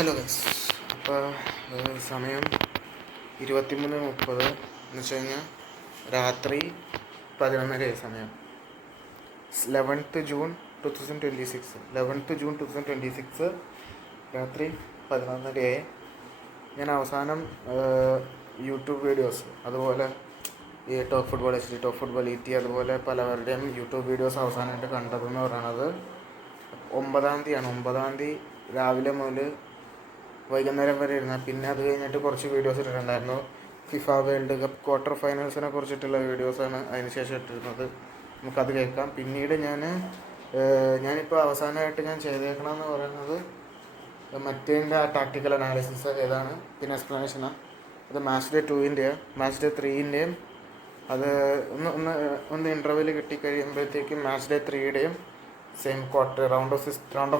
Hello guys, അപ്പോൾ സമയം 23:30 എന്ന് വെച്ച് കഴിഞ്ഞാൽ രാത്രി 11:30 സമയം. 11th June 2026 രാത്രി 11:30. ഞാൻ അവസാനം യൂട്യൂബ് വീഡിയോസ്, അതുപോലെ ഈ top football HD, top football ET, അതുപോലെ പലവരുടെയും യൂട്യൂബ് വീഡിയോസ് അവസാനമായിട്ട് കണ്ടതെന്ന് പറയുന്നത് 9-ാം തീയതി രാവിലെ മുതൽ വൈകുന്നേരം വരെ ഇരുന്ന. പിന്നെ അത് കഴിഞ്ഞിട്ട് കുറച്ച് വീഡിയോസ് ഇട്ടിട്ടുണ്ടായിരുന്നു. ഫിഫ വേൾഡ് കപ്പ് ക്വാർട്ടർ ഫൈനൽസിനെ കുറിച്ചിട്ടുള്ള വീഡിയോസാണ് അതിന് ശേഷം ഇട്ടിരുന്നത്. നമുക്കത് കേൾക്കാം. പിന്നീട് ഞാനിപ്പോൾ അവസാനമായിട്ട് ഞാൻ ചെയ്തേക്കണമെന്ന് പറയുന്നത് മറ്റേതിൻ്റെ ആ ടാക്ടിക്കൽ അനാലിസിസ് ഏതാണ്, പിന്നെ എക്സ്പ്ലനേഷനാണ്. അത് മാച്ച് ഡേ 2-ൻ്റെയും മാച്ച് ഡേ 3-ൻ്റെയും അത് ഒന്ന് ഇൻ്റർവെൽ കിട്ടിക്കഴിയുമ്പോഴത്തേക്കും മാച്ച് ഡേ 3-യുടെയും same quarter round of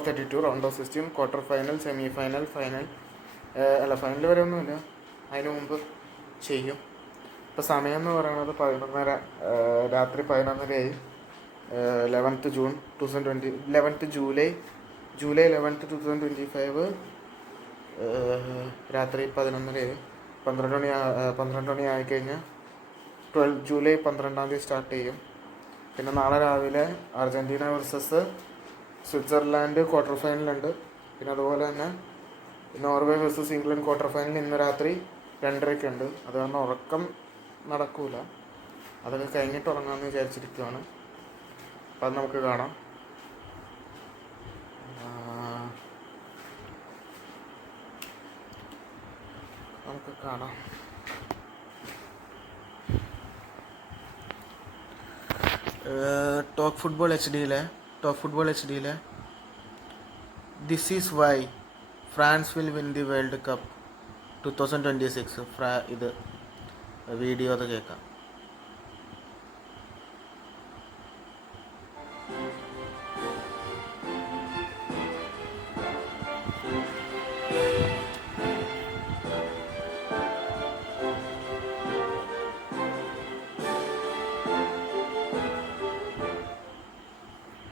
32, round of 16, quarter final, semi final, final വരെ ഒന്നുമില്ല, അതിന് മുമ്പ് ചെയ്യും. ഇപ്പോൾ സമയം എന്ന് പറയുന്നത് 11:30, രാത്രി 11:30. 11th ജൂലൈ 11th 2025 രാത്രി 11:30. 12 മണി ആയിക്കഴിഞ്ഞാൽ ജൂലൈ 12-ാം തീയതി സ്റ്റാർട്ട് ചെയ്യും. പിന്നെ നാളെ രാവിലെ അർജൻറ്റീന വേഴ്സസ് സ്വിറ്റ്സർലാൻഡ് ക്വാർട്ടർ ഫൈനലുണ്ട്. പിന്നെ അതുപോലെ തന്നെ Norway versus England quarter final ഇന്ന് രാത്രി 2:30 ഉണ്ട്. അത് കാരണം ഉറക്കം നടക്കൂല, അതൊക്കെ കഴിഞ്ഞിട്ട് ഉറങ്ങാമെന്ന് വിചാരിച്ചിരിക്കുകയാണ്. അപ്പം അത് നമുക്ക് കാണാം. ടോപ്പ് ഫുട്ബോൾ എച്ച് ഡിയിലെ this is why France will win the world cup 2026 ഇത് വീഡിയോ അത് കേൾക്കാം.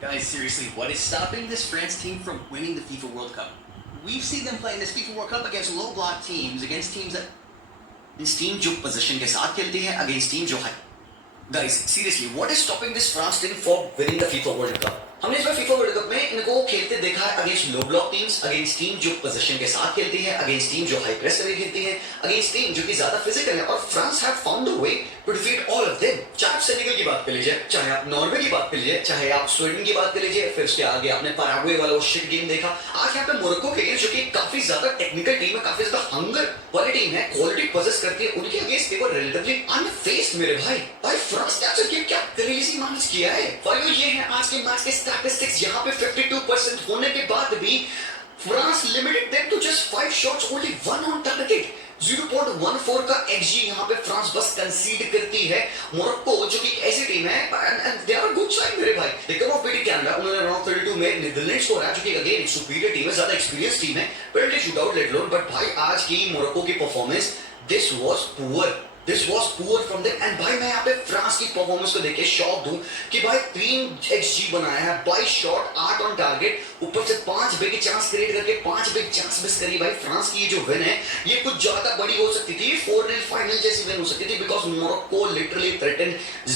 Guys, seriously, what is stopping this France team from winning the FIFA World Cup? We've seen them play in this FIFA World Cup against low block teams, against teams that this team जो position के साथ खेलती है, against team जो है. Guys, seriously, what is stopping this France team from winning the FIFA World Cup? हमने इस बार FIFA World Cup में इनको खेलते देखा है अगेंस्ट लो ब्लॉक टीम्स, अगेंस्ट टीम जो पोजीशन के साथ खेलती है, अगेंस्ट टीम जो हाई प्रेस करके खेलती है, अगेंस्ट टीम जो कि ज्यादा फिजिकल है. और France have found a way to defeat all of them. चाहे आप सेनेगल की बात कर लीजिए, चाहे आप नॉर्वे की बात कर लीजिए, चाहे आप स्वीडन की बात कर लीजिए, फिर उसके आगे आपने पैराग्वे वाला वो शिट गेम देखा. आज यहाँ पे मोरक्को के लिए जो कि काफी ज्यादा टेक्निकल टीम है, काफी ज्यादा हंगर वाली टीम है, क्वालिटी पोजेस करती है, उनके अगेंस्ट दे वर रिलेटिवली अनफेस्ड. मेरे भाई फ्रांस ने क्या क्रेजी मैनेज किया है. भाइयों, ये है आज के मैच के स्टैटिस्टिक्स. यहाँ पे 52% होने के बाद भी France limited them to just 5 shots, only 1 on target. 0.14 का XG यहाँ पे फ्रांस बस कंसीड करती है. मोरक्को जो कि ऐसी टीम है and they are good side मेरे भाई. They come off beating Canada, उन्होंने राउंड 32 में नीदरलैंड्स को हराया, जो कि अगेन एक सुपीरियर टीम है, ज्यादा एक्सपीरियंस टीम है, penalty shootout let alone. But भाई आज की मोरक्को की performance this was poor from them. And भाई मैं यहाँ पे फ्रांस की परफॉर्मेंस को देख के शॉक दूं कि भाई 3 XG बनाया है, 22 शॉट, 8 ऑन टारगेट, ऊपर से 5 बिग चांस क्रिएट करके 5 बिग चांस मिस करी. भाई फ्रांस की ये जो विन है ये कुछ ज्यादा बड़ी हो सकती थी, 4-0 फाइनल जैसी विन हो सकती थी, बिकॉज मोरक्को लिटरली थ्रेटन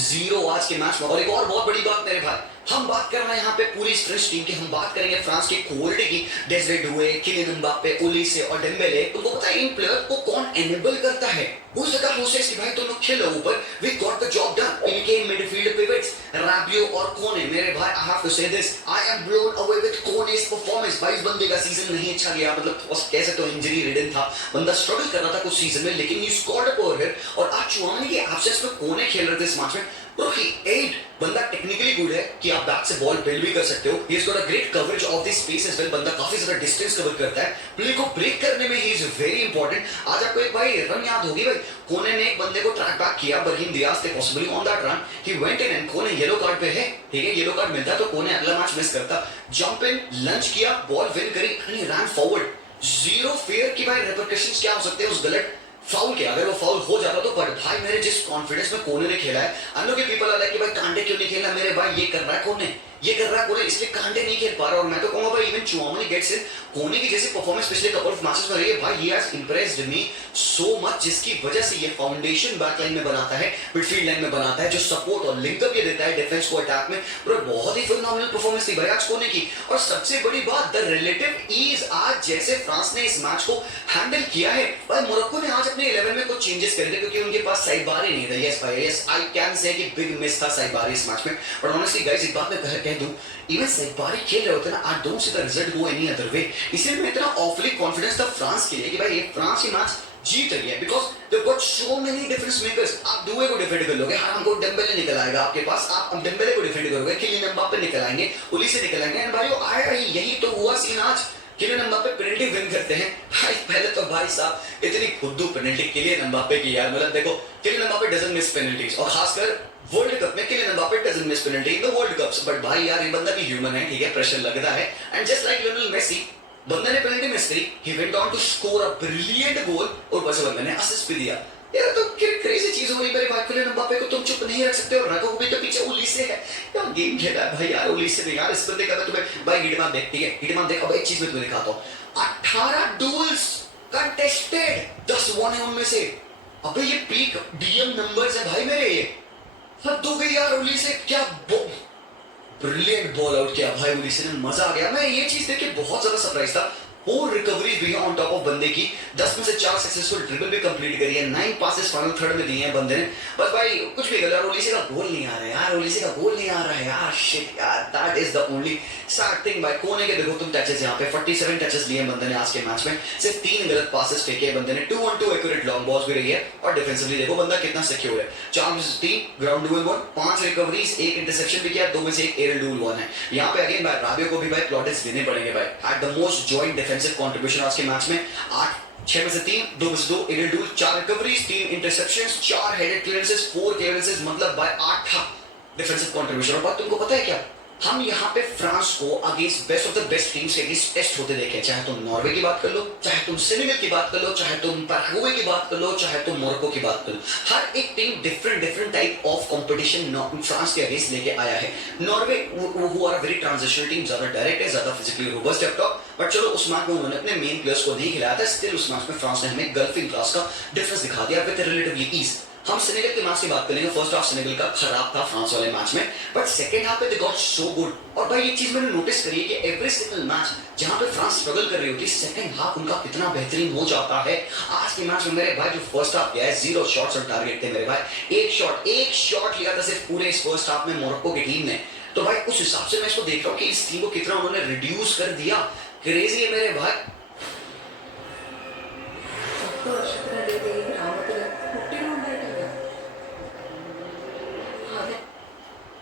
0 आज के मैच में. और एक और बहुत बड़ी बात मेरे भाई, हम बात कर रहे हैं यहाँ पे पूरी फ्रेंच टीम की, हम बात करेंगे फ्रांस की क्वालिटी की. डेज़रे डुए, किलियन एम्बाप्पे, ओलिसे और डेम्बेले, तुमको पता है इन प्लेयर को कौन एनेबल करता है? Who's the guy who says कि भाई तुम लोग खेलो ऊपर, we got the job done. इनके मिडफील्ड पिवट्स राबियो और कोने, मेरे भाई I have to say this, I am blown away with कोने's performance. भाई इस बंदे का सीजन नहीं अच्छा गया, मतलब कह सकते हो इंजरी रिडन था, बंदा स्ट्रगल कर रहा था कुछ सीजन में, लेकिन he scored a power hit. और आज चुआनी के एब्सेंस में कोने खेल रहे थे इस मैच में. Bro, he ate. बंदा टेक्निकली गुड है कि आप बैक से बॉल बिल्ड भी कर सकते हो. He has got a great coverage of the space as well. बंदा काफी ज्यादा डिस्टेंस कवर करता है, प्ले को ब्रेक करने में he is very important. आज आपको एक भाई रन याद होगी भाई, कोने ने एक बंदे को ट्रैक बैक किया, ब्राहीम डियाज थे possibly on that run, he went in and कोने येलो कार्ड पे है, ठीक है, येलो कार्ड मिलता तो कोने अगला मैच मिस करता. जंप इन, लंच किया, बॉल विन करी and he run forward. 0 fair की भाई रिपरकशंस क्या हो सकते हैं उस गलत फाउल के. अगर वो फाउल हो जाता तो पर भाई मेरे जिस कॉन्फिडेंस में कोने ने खेला है, अन्य के पीपल आर लाइक कि भाई कांटे क्यों नहीं खेला, मेरे भाई ये कर रहा है कोने, ये कर रहा है कोने, इसलिए कांटे नहीं खेल पा रहा। और मैं तो कहूंगा भाई इवन चुआमनी गेट्स इन, कोने की जैसी परफॉर्मेंस पिछले कपल ऑफ मैचेस में रही है भाई, he has impressed me so much, जिसकी वजह से ये फाउंडेशन बैकलाइन में बनाता है, मिडफील्ड लाइन में बनाता है, जो सपोर्ट और लिंकअप ये देता है डिफेंस को अटैक में। ब्रो बहुत ही फिनोमिनल परफॉर्मेंस थी भाई आज कोने की। और सबसे बड़ी बात, द रिलेटिव ईज, आज जैसे फ्रांस ने इस मैच को हैंडल किया है भाई, मोरक्को ने आज अपने 11 में कुछ चेंजेस करे थे क्योंकि उनके पास साइबारी नहीं था। यस भाई, यस आई कैन से कि बिग मिस था साइबारी इस मैच में। बट ऑनेस्टली गाइस एक बात मैं कह दूं, इवन साइबारी खेल रहे होते ना, I don't see the result go any other way. इसलिए मैं इतना ऑफली कॉन्फिडेंस था फ्रांस के लिए कि भाई ये फ्रांस ही मैच जीत रही है, because they got so many difference makers. आप दुए को डिफेंड कर लोगे, हाँ हमको डेम्बेले निकल आएगा आपके पास, आप डेम्बेले को डिफेंड करोगे, किलियन एम्बाप्पे निकल आएंगे, उलीसे निकल आएंगे, एंड भाई आया यही तो हुआ सीन आज। किलियन एम्बाप्पे पेनल्टी विन करते हैं भाई, पहले तो भाई साहब इतनी खुद्दू पेनल्टी किलियन एम्बाप्पे की यार, मतलब देखो Kylian Mbappe doesn't miss penalties, और खासकर वर्ल्ड कप में Kylian Mbappe doesn't miss penalty in the world cups. But भाई यार ये बंदा भी ह्यूमन है, ठीक है, प्रेशर लगता है, and just like Lionel Messi, बंदे ने पेनल्टी मिस करी, he went on to score a brilliant goal, और बस बंदे ने असिस्ट भी दिया। यार तो क्रेजी चीज हो रही है मेरे भाई, किलियन एम्बाप्पे को तुम चुप नहीं रख सकते, और रखो भी तो पीछे उलीसे है यार, गेम खेला है भाई यार, उलीसे नहीं यार, इस बंदे का तुम्हें भाई हिटमैप देख, ठीक है हिटमैप देख। अब एक चीज मैं तुम्हें दिखाता हूं, 18 डुएल्स कंटेस्टेड, 10 वन है उनमें से। अबे ये पीक डीएम नंबर्स है भाई मेरे, ये हद हो गई यार। उलीसे क्या ब्रिलियंट बॉल आउट किया भाई उलीसे ने, मजा आ गया। मैं ये चीज देख के बहुत ज्यादा सरप्राइज था। 4 रिकवरीज भी हैं ऑन टॉप ऑफ बंदे की, 10 में से 4 सक्सेसफुल ड्रिबल भी कंप्लीट करी है, 9 पासेस फाइनल थर्ड में दिए हैं बंदे ने। बस भाई कुछ भी कर, ओलिसे का गोल नहीं आ रहा है यार, ओलिसे का गोल नहीं आ रहा है यार, शिट यार, that is the only sad thing भाई। कोने के देखो तुम टचेस, यहाँ पे 47 टचेस लिए बंदे ने आज के मैच में, सिर्फ 3 गलत पासेस फेंके बंदे ने, 2-on-2 एक्यूरेट लॉन्ग बॉल्स भी रही है, और डिफेंसिवली देखो बंदा कितना सिक्योर है, 4-3 ग्राउंड डुएल 1, 5 रिकवरीज, 1 इंटरसेप्शन भी किया, 2 में से 1 एरियल डुएल 1 है। यहाँ पे अगेन भाई राबियो को भी भाई प्लॉटेस देने पड़ेंगे भाई, at the most joint defensive contribution के मैच में, 6 में से 3, 2 में से 2 aerial duel, 4 recoveries, 3 interceptions, 4 headed clearances, 4 clearances, मतलब भाई 8 डिफेंसिव कंट्रीब्यूशन। और बात तुमको पता है क्या, हम यहाँ पे फ्रांस को against best of the best teams के अगेंस्ट टेस्ट होते देखे, चाहे तुम नॉर्वे की बात कर लो, चाहे तुम सेनेगल की बात कर लो, चाहे तुम पैराग्वे की बात कर लो, चाहे तुम मोरक्को की बात कर लो, हर एक team different type of competition France के अगेंस्ट लेके आया है। Norway who are a very transitional team, ज्यादा डायरेक्ट है, ज्यादा फिजिकली रोबस्ट है, बट चलो उस मैच में उन्होंने अपने मेन प्लेयर्स को नहीं खिलाया था, स्टिल उस मैच में फ्रांस ने हमें गल्फिंग क्लास का डिफरेंस दिखा दिया विद रिलेटिवली ईज। हम सेनेगल के मैच की बात करेंगे, फर्स्ट हाफ सेनेगल का खराब था फ्रांस वाले मैच में, बट सेकंड हाफ पे दे गॉट सो गुड। और भाई ये चीज मैंने नोटिस करी है कि एवरी सिंगल मैच जहां पे फ्रांस स्ट्रगल कर रही होती है, सेकंड हाफ उनका कितना बेहतरीन हो जाता है। आज के मैच में मेरे भाई जो फर्स्ट हाफ गया है, 0 शॉट्स ऑन टारगेट थे मेरे भाई, एक शॉट लिया था सिर्फ पूरे इस फर्स्ट हाफ में मोरक्को की टीम ने। तो भाई उस हिसाब से मैं इसको देख रहा हूं कि इस टीम को कितना उन्होंने रिड्यूस कर दिया, क्रेजी है मेरे भाई।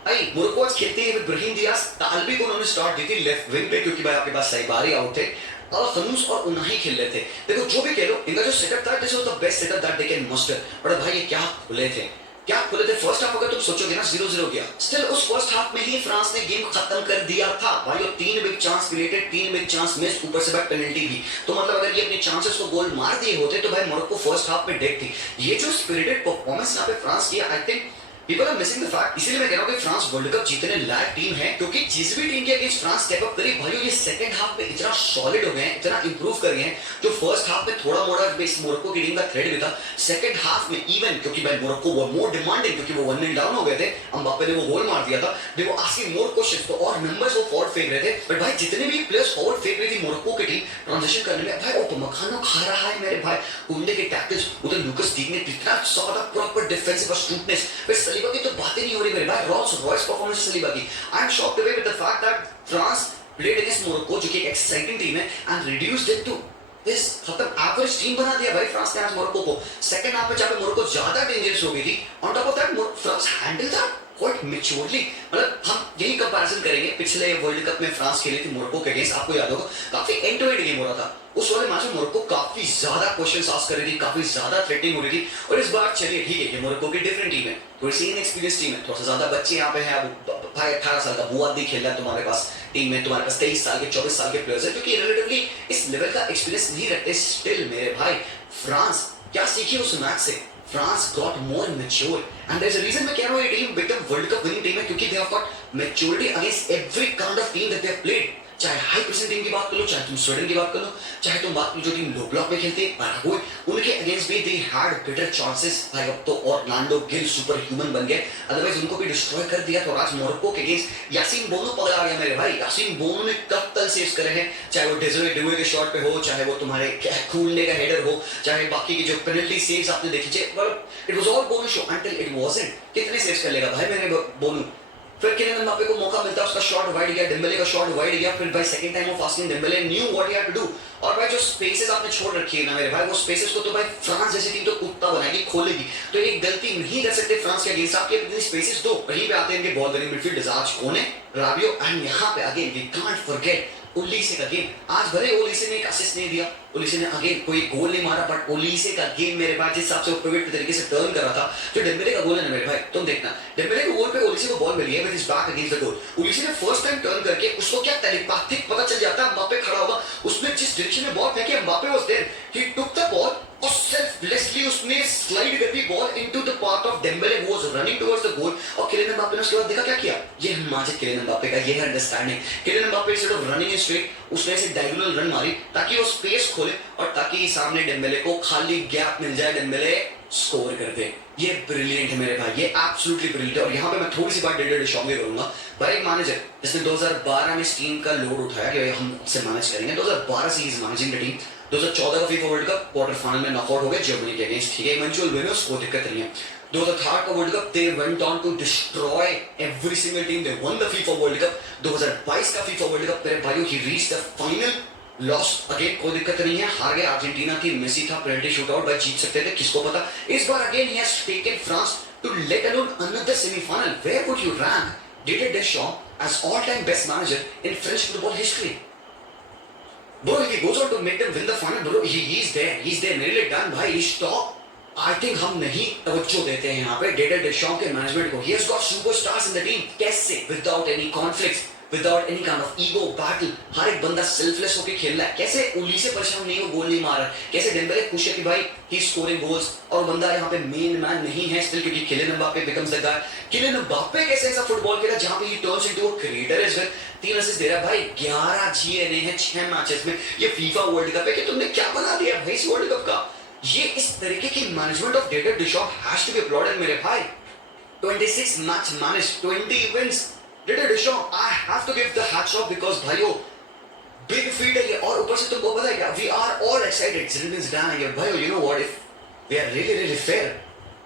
भाई मोरक्को आज खेलते हैं ब्राहीम दियाज, तालबी को उन्होंने स्टार्ट दी थी लेफ्ट विंग पे, क्योंकि भाई आपके पास साइबारी आउट थे, और खनूस और उनाही खेल रहे थे। देखो जो भी खेलो, इनका जो सेटअप था, this was the best setup that they can muster. But भाई ये क्या खुले थे, क्या खुले थे। फर्स्ट हाफ अगर तुम सोचोगे ना 0-0 गया, स्टिल उस फर्स्ट हाफ में ही फ्रांस ने गेम खत्म कर दिया था भाई। 3 big chance created, 3 big chance miss, ऊपर से बैक पेनल्टी भी। तो मतलब अगर ये अपने चांसेस को गोल मार दिए होते तो भाई मोरक्को फर्स्ट हाफ में डेड थी। ये जो स्पिरिटेड परफॉर्मेंस यहाँ पे फ्रांस की, I think people are missing the fact. इसीलिए मैं कह रहा हूं कि फ्रांस वर्ल्ड कप जीतने लायक टीम है, क्योंकि जिस भी टीम के अगेंस्ट फ्रांस स्टेप अप करी भाई, ये सेकंड हाफ में इतना सॉलिड हो गए हैं, इतना इंप्रूव कर गए हैं। जो फर्स्ट हाफ में थोड़ा मोड़ा बेस मोरक्को की टीम का थ्रेड भी था, सेकंड हाफ में इवन, क्योंकि भाई मोरक्को वो मोर डिमांडिंग, क्योंकि वो 1-0 डाउन हो गए थे, एम्बाप्पे ने वो गोल मार दिया था, दे वो आस्किंग मोर क्वेश्चंस, तो और नंबर्स वो फॉरवर्ड फेंक रहे थे। बट भाई जितने भी प्लेयर्स फॉरवर्ड फेंक रही थी मोरक्को की टीम ट्रांजिशन करने में, भाई वो मखाना खा रहा है मेरे भाई। कुंडे के टैकल्स, उधर लुकास डीग ने कितना ज्यादा प्रॉपर डिफेंसिव स्ट्रूटनेस, फिर सलीबा की तो बातें नहीं हो रही मेरे भाई, रॉल्स रॉयस परफॉर्मेंस सलीबा की। I am shocked away with the fact that France played against Morocco, जो कि एक एक्साइटिंग टीम है, and reduced it to this खत्म एवरेज टीम बना दिया भाई फ्रांस ने आज मोरक्को को। सेकंड हाफ में जहां पे मोरक्को ज्यादा डेंजरस हो गई थी, on top of that France handle that quite maturely. मतलब हम यही कंपैरिजन करेंगे, पिछले वर्ल्ड कप में फ्रांस खेली थी मोरक्को के अगेंस्ट, आपको याद होगा काफी एंड टू एंड गेम हो रहा था। उस वाले मैच में मोरक्को काफी ज्यादा क्वेश्चंस आस्क कर रही थी, काफी ज्यादा थ्रेटनिंग हो रही थी। और इस बार चलिए ठीक है, ये मोरक्को की डिफरेंट टीम है, थोड़ी सी इनएक्सपीरियंस टीम है, थोड़ा सा ज्यादा बच्चे यहाँ पे हैं। अब भाई 18 साल का बुआदी खेल रहा है तुम्हारे पास टीम में, तुम्हारे पास 23 साल के 24 साल के प्लेयर्स है, क्योंकि रिलेटिवली इस लेवल का एक्सपीरियंस नहीं रखते। स्टिल मेरे भाई फ्रांस क्या सीखी उस मैच से, France got more mature, and there is a reason मैं कह रहा हूं ये team become world cup winning team है, क्योंकि they have got Maturity against every kind of team that they have played. चाहे हाई परसेंट टीम की बात कर लो, चाहे तुम स्वीडन की बात कर लो, चाहे तुम बात करो जो टीम लो ब्लॉक में खेलती है पैराग्वे, उनके अगेंस्ट भी दे हैड बेटर चांसेस। भाई अब तो ऑर्लैंडो गिल सुपर ह्यूमन बन गए, अदरवाइज उनको भी डिस्ट्रॉय कर दिया। तो आज मोरक्को के अगेंस्ट यासीन बोनो पगला गया मेरे भाई। यासीन बोनो ने कत्ल सेव्स करे हैं, चाहे वो डेजोरे डुए के शॉट पे हो, चाहे वो तुम्हारे खूलने का हेडर हो, चाहे बाकी के जो पेनल्टी सेव्स आपने देखे थे, but it was all Bono show until it wasn't. कितने सेव्स कर लेगा भाई मेरे बोनो। फिर किलियन एम्बापे को मौका मिलता है, उसका शॉट वाइड गया, डेम्बेले का शॉट वाइड गया, फिर भाई second time of asking Dembele knew what he had to do. और भाई जो स्पेसेस आपने छोड़ रखी है ना मेरे भाई, वो स्पेसेस को तो भाई फ्रांस जैसी टीम तो कुत्ता बनाएगी, खोलेगी। तो एक गलती नहीं कर सकते फ्रांस के अगेंस्ट, आप इतनी स्पेसेस दो। वहीं पे आते हैं इनके बॉल विनिंग मिडफील्ड आज कोने राबियो, एंड यहाँ पे अगेन वी कांट फॉरगेट ओलीसे का गेम। आज भले ओलीसे ने एक असिस्ट नहीं दिया, ओलीसे ने अगेन कोई गोल नहीं मारा, बट ओलीसे का गेम मेरे भाई जिस हिसाब से वो पिवट तरीके से टर्न कर रहा था, जो डेम्बेले का गोल है ना मेरे भाई, तुम देखना डेम्बेले के गोल पे ओलीसे को बॉल मिली है with his back against the goal. Olise ने फर्स्ट टाइम टर्न करके उसको क्या टेलीपैथिक पता चल जाता है एम्बापे खड़ा होगा, उसने जिस डायरेक्शन में बॉल फेंकी Mbappe was there, he took the ball और सेल्फलेसली उसने स्लाइड कर दी ball into the path of Dembele who was running towards the goal. और किलियन एम्बापे ने उसके बाद देखा क्या किया, ये माजिद किलियन एम्बापे का ये है understanding. Kylian Mbappe instead of running in straight उसने ऐसे डायगोनल रन मारी ताकि वो स्पेस खोले और ताकि सामने डेम्बेले को खाली गैप मिल जाए, डेम्बेले स्कोर कर दे। ये ब्रिलियंट है मेरे भाई, ये एब्सोल्युटली ब्रिलियंट है। और यहाँ पे मैं थोड़ी सी बात डेडर डिशॉम भी करूंगा भाई। एक मैनेजर जिसने 2012 में इस टीम का लोड उठाया कि हम से मैनेज करेंगे, 2012 से इज मैनेजिंग द टीम। 2014 का FIFA world cup quarter final में नॉकआउट हो गए जर्मनी के अगेंस्ट, ठीक है, इवेंचुअल विनर्स, कोई दिक्कत नहीं है। 2003 का world cup they went on to destroy every single team, they won the FIFA world cup. 2022 का फीफा वर्ल्ड कप मेरे भाइयों he reach the final, lost again, कोई दिक्कत नहीं है, हार गए। अर्जेंटीना थी, मेसी था, पेनल्टी शूटआउट, भाई जीत सकते थे, किसको पता। इस बार again he has taken France to let alone another semifinal. Where would you rank Didier Deschamps as all-time best manager in French football history? Bro, if he goes on to make them win the final, bro, he's there, मेरे लिए done भाई, he's top. I think हम नहीं तवज्जो देते हैं यहाँ पे डेडर डेशॉम्स के मैनेजमेंट को। He has got superstars in the team, कैसे, without any conflicts, without any kind of ego battle, हर एक बंदा सेल्फलेस होके खेल रहा है। कैसे ओलीसे परेशान नहीं हो, गोल नहीं मार रहा है, कैसे डेम्बेले खुश है कि भाई ही स्कोरिंग गोल्स, और बंदा यहाँ पे मेन मैन नहीं है स्टिल, क्योंकि Kylian Mbappe becomes the guy. Kylian Mbappe कैसे ऐसा फुटबॉल खेला जहाँ पे he turns into a creator as well. 3 assist दे रहा है भाई, 11 जीएनए हैं 6 मैचेस में। ये फीफा वर्ल्ड कप है कि तुमने क्या बना दिया भाई इस वर्ल्ड कप का। ये इस तरीके की management of Didier Deschamps has to be applauded मेरे भाई। 26 match manage, 20 wins. Didier Deschamps, I have to give the hats off because भाइयों big feat है ये। और ऊपर से तुमको पता है क्या, we are all excited, Zinedine Zidane है भाइयों, you know what, if we are really fair,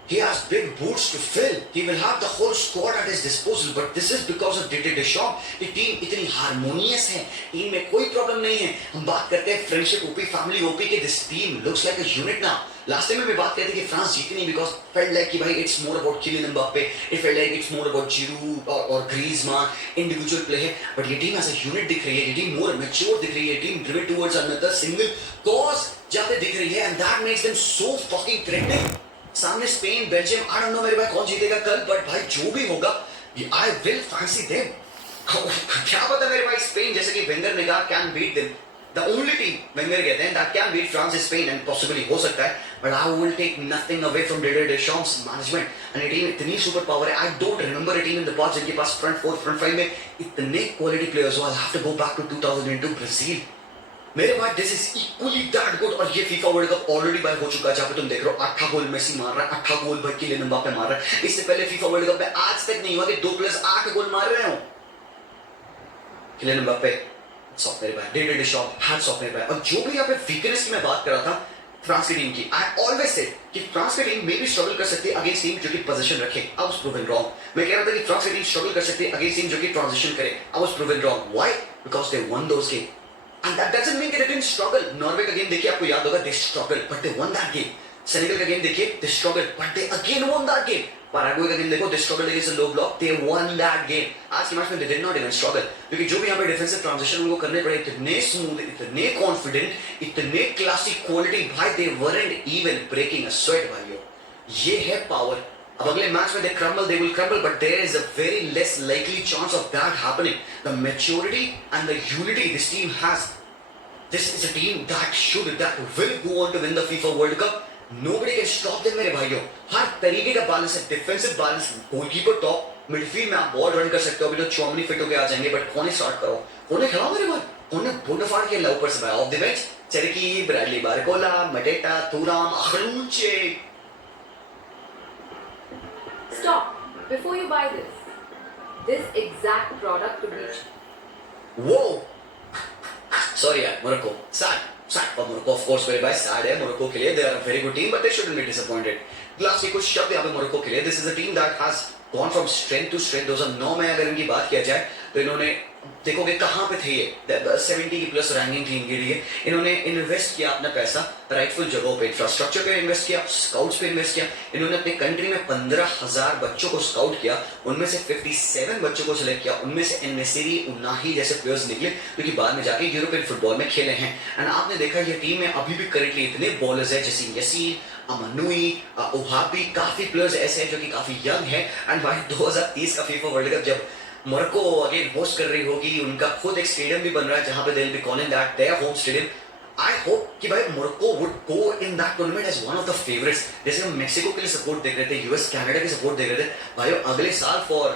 he has big boots to fill, he will have the whole squad at his disposal, but this is because of Didier Deschamps। ये team इतनी harmonious है, team में कोई problem नहीं है। हम बात करते हैं फ्रेंडशिप ओपी, फैमिली ओपी के, this team looks like a unit now. Last time में भी बात करते कि फ्रांस जीती नहीं बिकॉज फेल्ट लाइक कि भाई it's more about Kylian Mbappe, it felt like it's more about Giroud और ग्रीजमान, इंडिविजुअल प्ले है। बट ये टीम एज अ यूनिट दिख रही है, ये टीम मोर मैच्योर दिख रही है, team driven towards another single cause जहां पे दिख रही है, and that makes them so fucking threatening. सामने Spain, Belgium, I don't know मेरे भाई कौन जीतेगा कल, बट भाई जो भी होगा आई विल फैंसी देम। क्या पता मेरे भाई स्पेन, जैसे कि वेंगर ने कहा, can beat them. The only team Wenger कहते हैं that can beat France is Spain, and possibly हो सकता है, but I will take nothing away from Didier Deschamps management। and ये टीम इतनी सुपर पावर है, I don't remember a team in the past जिनके पास front 4 front 5 में इतने quality players हो। I'll have to go back to 2002 Brazil मेरे भाई, this is equally that good. और ये फीफा वर्ल्ड कप ऑलरेडी भाई हो चुका है, जहां पे तुम देख रहे हो 8 गोल मेसी मार रहा है, 8 गोल भाई किलियन एम्बापे मार रहा है। इससे पहले फीफा वर्ल्ड कप में आज तक नहीं हुआ कि 2 प्लेयर्स 8 गोल मार रहे हो। किलियन एम्बापे सॉफ्ट मेरे भाई, डेविड डेशॉम्स हैट्स ऑफ मेरे भाई। और जो भी यहाँ पे वीकनेस की मैं बात कर रहा था फ्रांस की टीम की, आई ऑलवेज सेड कि फ्रांस की टीम मे भी स्ट्रगल कर सकती है अगेंस्ट टीम जो कि पोजीशन रखे। I was proven wrong. मैं कह रहा था कि फ्रांस की टीम स्ट्रगल कर सकती है अगेंस्ट टीम जो कि ट्रांजिशन करे। I was proven wrong. Why? Because they one those game, and that doesn't mean कि दे डिडंट स्ट्रगल। नॉर्वे का गेम देखिए, आपको याद होगा, they struggle but they one that game. Senegal का गेम देखिए, they struggle but they again one that game. Paraguay का game देखो, they struggle against the low block, they one that game. आज के मैच में they did not even struggle, क्योंकि जो भी यहाँ पे डिफेंसिव ट्रांजिशन उनको करने पड़े, इतने स्मूथ, इतने कॉन्फिडेंट, इतने क्लासिक क्वालिटी भाई, they weren't even breaking a sweat भाइयों। ये है पावर। अब अगले मैच में they crumble, they will crumble, but there is a very less likely chance of that happening. The maturity and the unity this team has, this is a team that will go on to win the FIFA World Cup। Nobody can stop them मेरे भाइयों। हर तरीके का balance है, defensive balance, goalkeeper top, midfield में आप ball run कर सकते हो, अभी तो चौमनी फिट होके आ जाएंगे, बट कोने स्टार्ट करो, कोने खिलाओ मेरे भाई, कोने बुंडफाड़ के ऊपर से off the bench, Cherki, Bradley Barcola, Mateta, Thuram, Akliouche. Stop before you buy this. This exact product could reach. Whoa! Sorry यार, Morocco. Sad for Morocco, of course मेरे भाई, sad है Morocco के लिए. They are a very good team, but they shouldn't be disappointed. Glass के कुछ शब्द यहाँ पे Morocco के लिए. This is a team that has gone from strength to strength. 2009 में अगर इनकी बात किया जाए तो इन्होंने देखोगे कहाँ पे थे ये 70 की प्लस रैंकिंग थी इनके लिए. इन्होंने इन्वेस्ट किया अपना पैसा राइटफुल जगहों पे, इंफ्रास्ट्रक्चर पे इन्वेस्ट किया, स्काउट्स पे इन्वेस्ट किया. इन्होंने अपनी कंट्री में 15,000 बच्चों को स्काउट किया, उनमें से 57 बच्चों को सिलेक्ट किया, उनमें से एन-नेसिरी, उनाही जैसे प्लेयर्स निकले जो कि बाद में जाके यूरोपियन फुटबॉल में खेले हैं. एंड आपने देखा ये टीम में अभी भी करेंटली इतने बॉलर्स है जैसे यसीर, अमनुई, उहाबी, काफी प्लेयर्स ऐसे हैं जो कि काफी यंग है. एंड भाई 2030 का फीफा वर्ल्ड कप जब मोरक्को अगेन होस्ट कर रही होगी, उनका खुद एक स्टेडियम भी बन रहा है जहां पे they'll be calling that their home stadium. I hope कि भाई Morocco would go in that tournament as one of the favorites. जैसे हम मेक्सिको के लिए सपोर्ट देख रहे थे, यूएस कनाडा के सपोर्ट देख रहे थे, भाइयों अगले साल for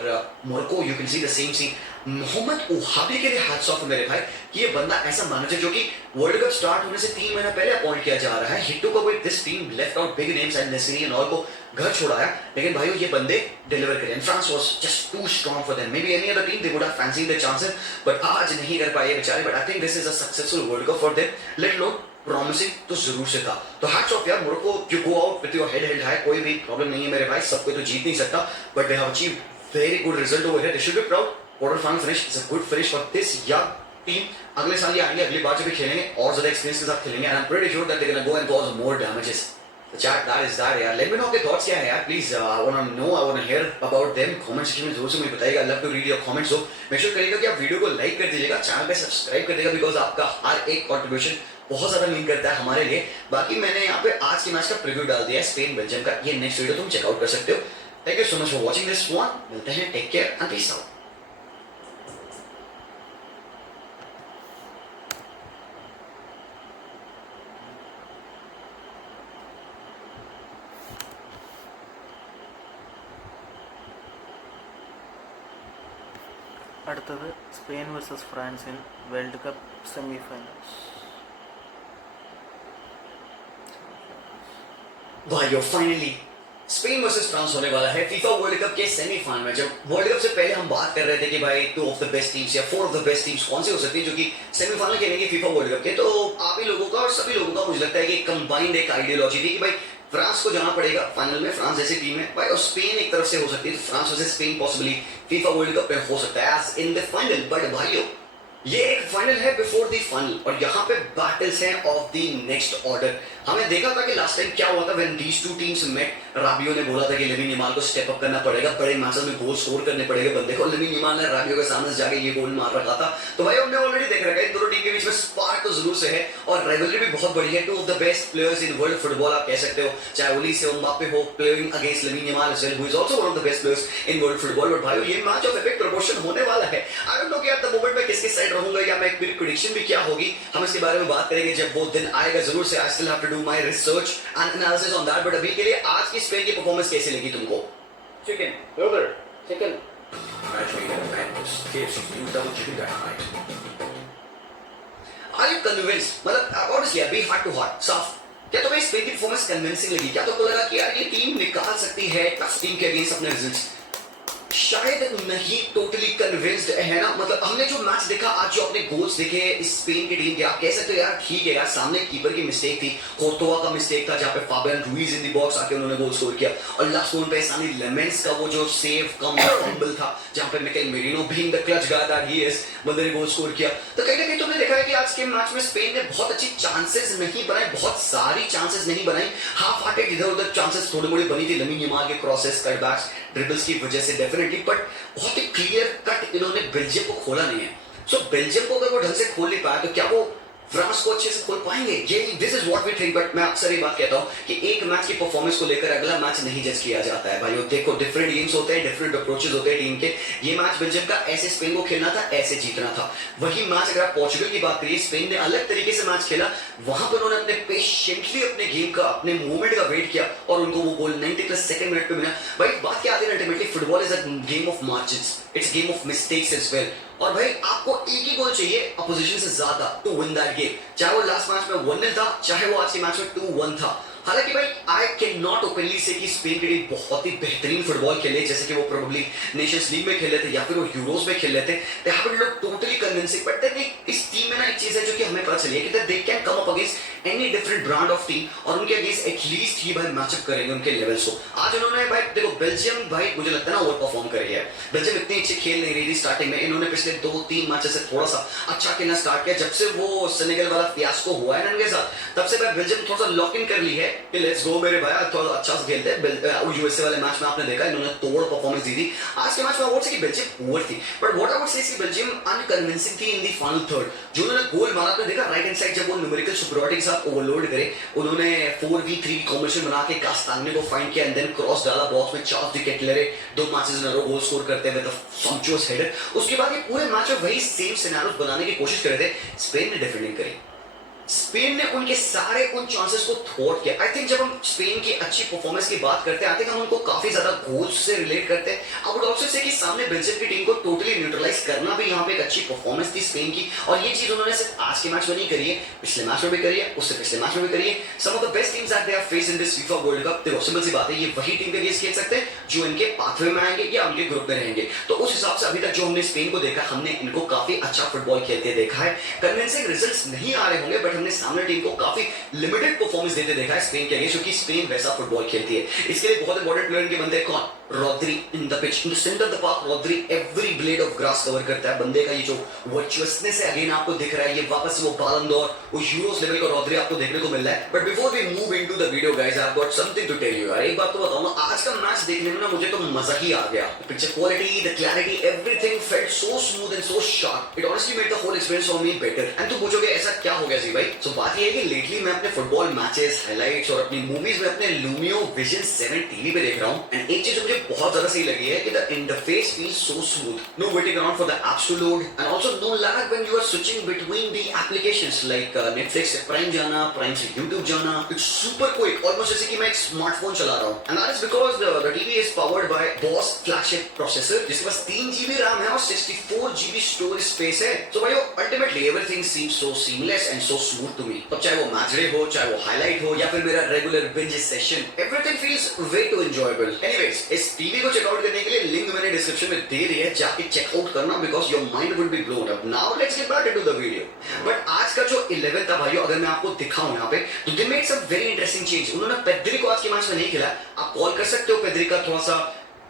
Morocco you can see the same scene. Mohammed Ouahbi के लिए हैट्स ऑफ मेरे भाई कि ये बंदा ऐसा मैनेजर जो कि वर्ल्ड कप स्टार्ट होने से 3 महीना पहले अपॉइंट किया जा रहा है. He took away this team, left out big names and Nesyri and all को घर छोड़ाया, लेकिन भाइयों ये बंदे डिलीवर करें. France was just too strong for them. Maybe any other team they would have fancied their chances, बट आज नहीं कर पाए बेचारे. But I think this is a successful world cup for them. लेट लो प्रॉमिसिंग तो जरूर से था. तो हैट्स ऑफ यार Morocco, you go out with your head held high, कोई भी प्रॉब्लम नहीं है मेरे भाई, सब कोई तो जीत नहीं सकता, but they have achieve very good result over here. They should be proud. Quarter final finish is a good finish for this young team. अगले साल ये आएंगे, अगली बार जब भी खेलेंगे और ज्यादा एक्सपीरियंस के साथ खेलेंगे, and I am pretty sure that they gonna go and cause more damages. Chat, that is that यार. Let me know आपके thoughts क्या है यार, please. I wanna know, I wanna hear about them. Comment section में जरूर से मुझे बताइएगा. I love to read your comments. So make sure करिएगा कि आप वीडियो को लाइक कर दीजिएगा, चैनल पे सब्सक्राइब कर दीजिएगा, बिकॉज आपका हर एक कंट्रीब्यूशन बहुत ज्यादा मीन करता है हमारे लिए. बाकी मैंने यहाँ पे आज के मैच का प्रीव्यू डाल दिया है, स्पेन बेल्जियम का. ये नेक्स्ट वीडियो तुम चेकआउट कर सकते हो. Thank you so much for watching this one. मिलते हैं, take care and peace out. അടുത്തത് Spain versus France in world cup semi finals. भाइयों फाइनली स्पेन वर्सेस फ्रांस होने वाला है फीफा वर्ल्ड कप के सेमीफाइनल में. जब वर्ल्ड कप से पहले हम बात कर रहे थे कि भाई 2 ऑफ द बेस्ट टीम्स या 4 ऑफ द बेस्ट टीम्स कौन सी हो सकती है जो कि सेमीफाइनल खेलेंगे फीफा वर्ल्ड कप के, तो आप ही लोगों का और सभी लोगों का मुझे लगता है कि कंबाइंड एक आइडियोलॉजी थी कि भाई फ्रांस को जाना पड़ेगा फाइनल में, फ्रांस जैसी टीम है भाई, और स्पेन एक तरफ से हो सकती है. तो France versus Spain possibly FIFA world cup में हो सकता है as in the final. But भाइयों ये एक फाइनल है बिफोर द फाइनल, और यहाँ पे बैटल्स हैं ऑफ द नेक्स्ट ऑर्डर. हमने देखा था कि लास्ट टाइम क्या हुआ था when these two teams met. Rabiot ने बोला था कि लेमिन यमाल को स्टेप अप करना पड़ेगा, बड़े मैचेस में गोल स्कोर करने पड़ेगा बंदे को. लेमिन यमाल ने राबियो के सामने जाके ये गोल मार रखा था. तो भाई हमने ऑलरेडी देख रखा है इन दोनों टीम के बीच में स्पार्क तो जरूर से है, और राइवलरी भी बहुत बड़ी है. 2 of the best players in world football आप कह सकते हो, चाहे ओली से एम्बापे हो, playing against Lamine Yamal as well, who is also one of the best players in world football. But भाई ये मैच ऑफ एपिक प्रोपोर्शन होने वाला है. आई डोंट नो कि एट द मोमेंट मैं किसके side रहूंगा या मैं मेरी प्रेडिक्शन भी क्या होगी, हम इसके बारे में बात करेंगे जब वो दिन आएगा जरूर से. I still have to do my research and analysis on that. But अभी के लिए आज की स्पेन की परफॉर्मेंस कैसी लगी तुमको? Chicken. Over. Chicken. Actually, KFC, you double chicken dynamite. Are you convinced? मतलब honestly, be heart to heart, साफ. क्या तुम्हें स्पेन की परफॉर्मेंस कन्विंसिंग लगी? क्या तुमको लगा कि यार ये टीम निकाल सकती है टफ टीम के अगेंस्ट अपने रिजल्ट्स? शायद नहीं टोटली कन्विंस्ड है ना. मतलब हमने जो मैच देखा आज, जो अपने गोल्स देखे इस स्पेन की टीम के, आप कह सकते हो यार ठीक है यार, सामने कीपर की मिस्टेक थी, कोर्तोआ का मिस्टेक था जहां पे Fabian Ruiz in the box आके उन्होंने गोल स्कोर किया, और लास्ट मोमेंट पे सानी लेमेंस का वो जो सेव कम फंबल था जहां पे Mikel merino being the clutch guy that he is, बंदे ने गोल स्कोर किया. तो कहीं ना कहीं तुमने देखा है कि आज के मैच में स्पेन ने बहुत अच्छी चांसेस नहीं बनाई, बहुत सारी चांसेस नहीं बनाई, हाफ हार्टेड इधर उधर चांसेस थोड़ी मोड़ी बनी थी, लेमिन यमाल के क्रॉसेस, कटबैक्स, ड्रिबल्स की वजह से डेफिनेटली, बट बहुत ही क्लियर कट इन्होंने बेल्जियम को खोला नहीं है. सो बेल्जियम को अगर वो ढंग से खोल नहीं पाया तो क्या वो फ्रांस को अच्छे से खोल पाएंगे? ये this is what we think. But मैं अक्सर ये बात कहता हूं कि एक मैच की परफॉर्मेंस को लेकर अगला मैच नहीं जज किया जाता है भाई। देखो डिफरेंट गेम्स होते हैं, डिफरेंट अप्रोचेस होते हैं टीम के। ये मैच बेल्जियम का ऐसे स्पेन को खेलना था, ऐसे जीतना था। वही मैच अगर आप पोर्चुगल की बात करिए, स्पेन ने अलग तरीके से मैच खेला। वहां पर उन्होंने अपने पेशेंटली अपने गेम का, अपने मूवमेंट का वेट किया और उनको वो गोल 90+ मिनट पे मिला। भाई बात क्या आती है ultimately, football is a game of margins, it's game of mistakes as well. और भाई आपको एक ही गोल चाहिए अपोजिशन से ज्यादा टू विन दैट गेम। चाहे वो लास्ट मैच में 1-0 था, चाहे वो आज के मैच में 2-1 था। हालांकि भाई आई कैन नॉट ओपनली से कि स्पेन की टीम बहुत ही बेहतरीन फुटबॉल खेले, जैसे कि वो प्रोबेबली नेशंस लीग में खेल रहे थे या फिर वो यूरोज में खेल रहे थे। They haven't looked totally convincing, but then इस टीम में ना एक चीज है जो कि हमें पता चली है कि they can come up against any different brand of team और उनके अगेंस्ट एटलीस्ट ही भाई मैचअप करेंगे उनके लेवल्स को। आज उन्होंने भाई देखो बेल्जियम भाई मुझे लगता है ना ओवर परफॉर्म कर रही है। बेल्जियम इतनी अच्छी खेल नहीं रही थी स्टार्टिंग में, इन्होंने पिछले 2-3 मैचेस से थोड़ा सा अच्छा खेलना स्टार्ट किया। जब से वो सेनेगल वाला फियास्को हुआ है ना इनके साथ, तब से भाई बेल्जियम थोड़ा सा लॉक इन कर ली है कि लेट्स गो मेरे भाई, थोड़ा अच्छा से खेलते हैं। यूएसए वाले मैच में आपने देखा इन्होंने तोड़ परफॉर्मेंस दी थी। आज के मैच में अवॉर्ड से कि बेल्जियम पुअर थी, but what I would say कि बेल्जियम अनकन्विंसिंग थी इन द फाइनल थर्ड। जो उन्होंने गोल मारा आपने देखा राइट हैंड साइड, जब वो न्यूमेरिकल सुपरियॉरिटी के साथ ओवरलोड करे, उन्होंने 4v3 कॉम्बिनेशन बना के कास्तांगने को फाइंड किया एंड देन क्रॉस डाला बॉक्स में, 4 विकेट ले रहे, 2 matches in a row goal score करते हुए, फंक्चुअस हेडर। उसके बाद ये पूरे मैच में वही सेम सिनेरियोस बनाने की कोशिश कर रहे थे। स्पेन ने डिफेंडिंग करी, स्पेन ने उनके सारे उन चांसेस को थ्वॉट किया। आई थिंक जब हम स्पेन की अच्छी परफॉर्मेंस की बात करते हैं, आई थिंक हम उनको काफी ज्यादा गोल्स से रिलेट करते हैं। आई वुड आल्सो से कि सामने बेल्जियम की टीम को टोटली न्यूट्रलाइज करना भी यहाँ पे एक अच्छी परफॉर्मेंस थी स्पेन की, और ये चीज उन्होंने सिर्फ आज के मैच में नहीं करी है, पिछले मैच में भी करी है, उससे पिछले मैच में भी करी है। Some of the best teams that they have faced in this FIFA world cup. देखो सिंपल सी बात है, ये वही टीम के अगेंस्ट खेल सकते हैं जो इनके पाथवे में आएंगे या उनके ग्रुप में रहेंगे। तो उस हिसाब से अभी तक जो हमने स्पेन को देखा, हमने इनको काफी अच्छा फुटबॉल खेलते देखा है। कन्विंसिंग रिजल्ट्स नहीं आ रहे होंगे, बट हमने सामने टीम को काफी लिमिटेड परफॉर्मेंस देते देखा है स्पेन के लिए, क्योंकि स्पेन वैसा फुटबॉल खेलती है। इसके लिए बहुत इंपॉर्टेंट प्लेयर के बंदे कौन? Rodri in the pitch, in the centre of the park. Rodri every blade of grass cover करता है। बंदे का ये जो वर्चुअसनेस है अगेन आपको दिख रहा है, ये वापस वो बैलन डोर, वो यूरोस लेवल का रॉड्री आपको देखने को मिल रहा है। But before we move into the video guys, I have got something to tell you. यार एक बात तो बताऊं ना, आज का मैच देखने में ना मुझे तो मजा ही आ गया। Picture quality, the clarity, everything felt so smooth and so sharp. It honestly made the whole experience for me better. And तुम पूछोगे ऐसा क्या हो गया जी भाई? सो बात ये है कि लेटली मैं अपने फुटबॉल मैचेस, हाइलाइट्स और अपनी मूवीज में अपने लूमियो विजन 7 टीवी पे देख रहा हूं। एंड एक चीज मुझे बहुत ज्यादा सही लगी है कि the interface feels so smooth, no waiting around for the apps to load, and also no lag when you are switching between the applications like Netflix से प्राइम जाना, प्राइम से यूट्यूब जाना। इट्स सुपर क्विक, ऑलमोस्ट जैसे कि मैं एक smartphone चला रहा हूं। And that is because the TV is powered by boss flagship processor, जिसके पास 3 GB रैम है और 64 GB स्टोरेज स्पेस है। सो भाई ultimately everything seems so seamless and so smooth to me. अब चाहे वो मैच डे हो, चाहे वो हाइलाइट हो, या फिर मेरा regular binge session, everything feels way too enjoyable. Anyways, इस टीवी को चेकआउट करने के लिए लिंक मैंने डिस्क्रिप्शन में दे दी है, जाके चेकआउट करना because your mind will be blown up. Now let's get back into the video. But आज का जो 11 था भाइयों, अगर मैं आपको दिखाऊं यहाँ पे, तो they made some very interesting change. उन्होंने पेद्री को आज के मैच में नहीं खेला। आप कॉल कर सकते हो पेद्री का थोड़ा सा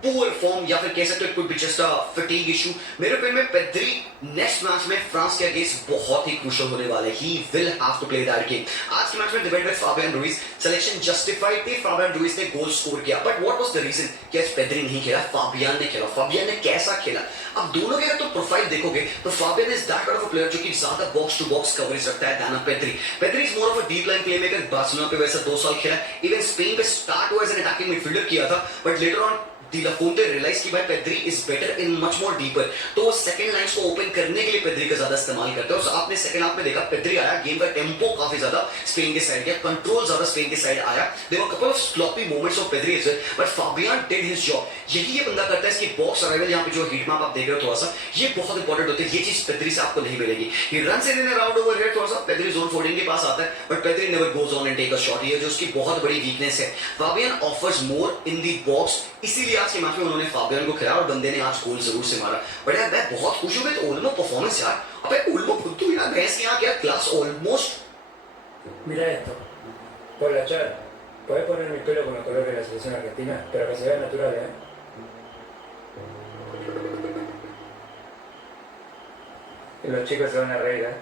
पुअर फॉर्म, या फिर कह सकते हो it could be just a fatigue issue. मेरे ओपिनियन में पेद्री नेक्स्ट मैच में फ्रांस के अगेंस्ट बहुत ही क्रूशियल होने वाले। He will have to play that game. आज के मैच में depend with Fabian Ruiz, selection justified थी, फाबियन रुइज ने गोल स्कोर किया। But what was the reason कि आज पेद्री नहीं खेला, फाबियन ने खेला। फाबियन ने कैसा खेला? अब दोनों के अगर तो प्रोफाइल देखोगे तो Fabian is that kind of a player जो कि ज्यादा बॉक्स टू बॉक्स कवरेज रखता है than Pedri. Pedri is more of a deep line playmaker. Barcelona पे वैसे 2 साल खेला, इवन स्पेन पे स्टार्ट हुआ एज एन अटैकिंग मिडफील्डर किया था, but later on de la Fuente realise की भाई Pedri is better in much more deeper, तो वो सेकंड लाइंस को ओपन करने के लिए पेद्री का ज्यादा इस्तेमाल करते हैं। और आपने सेकंड हाफ में देखा पेद्री आया, गेम का टेम्पो काफी ज्यादा स्पेन के साइड गया, कंट्रोल ज्यादा स्पेन के साइड आया। There were couple of sloppy moments of Pedri as well, but Fabian did his job. यही ये बंदा करता है। इसकी बॉक्स अराइवल यहाँ पे जो हीट मैप आप देख रहे हो थोड़ा सा, ये बहुत इंपॉर्टेंट होते हैं। ये चीज पेद्री से आपको नहीं मिलेगी। ही रन से इन राउंड ओवर हियर, थोड़ा सा पेद्री जोन 14 के पास आता है, but Pedri never goes on and take a shot. ये जो उसकी बहुत बड़ी वीकनेस है। Fabian offers more in the box, इसीलिए आज के मैच में उन्होंने फाबियन को खिलाया और बंदे ने आज गोल जरूर से मारा। बट यार मैं बहुत खुश हूं विद ओल्मो परफॉर्मेंस यार। अबे ओल्मो खुद तो यार भैंस के यहाँ क्या class almost. Mira esto. Por la chat, podés poner mi pelo con los colores de la selección argentina, pero que se vea natural, ¿eh? Y los chicos se van a reír, ¿eh?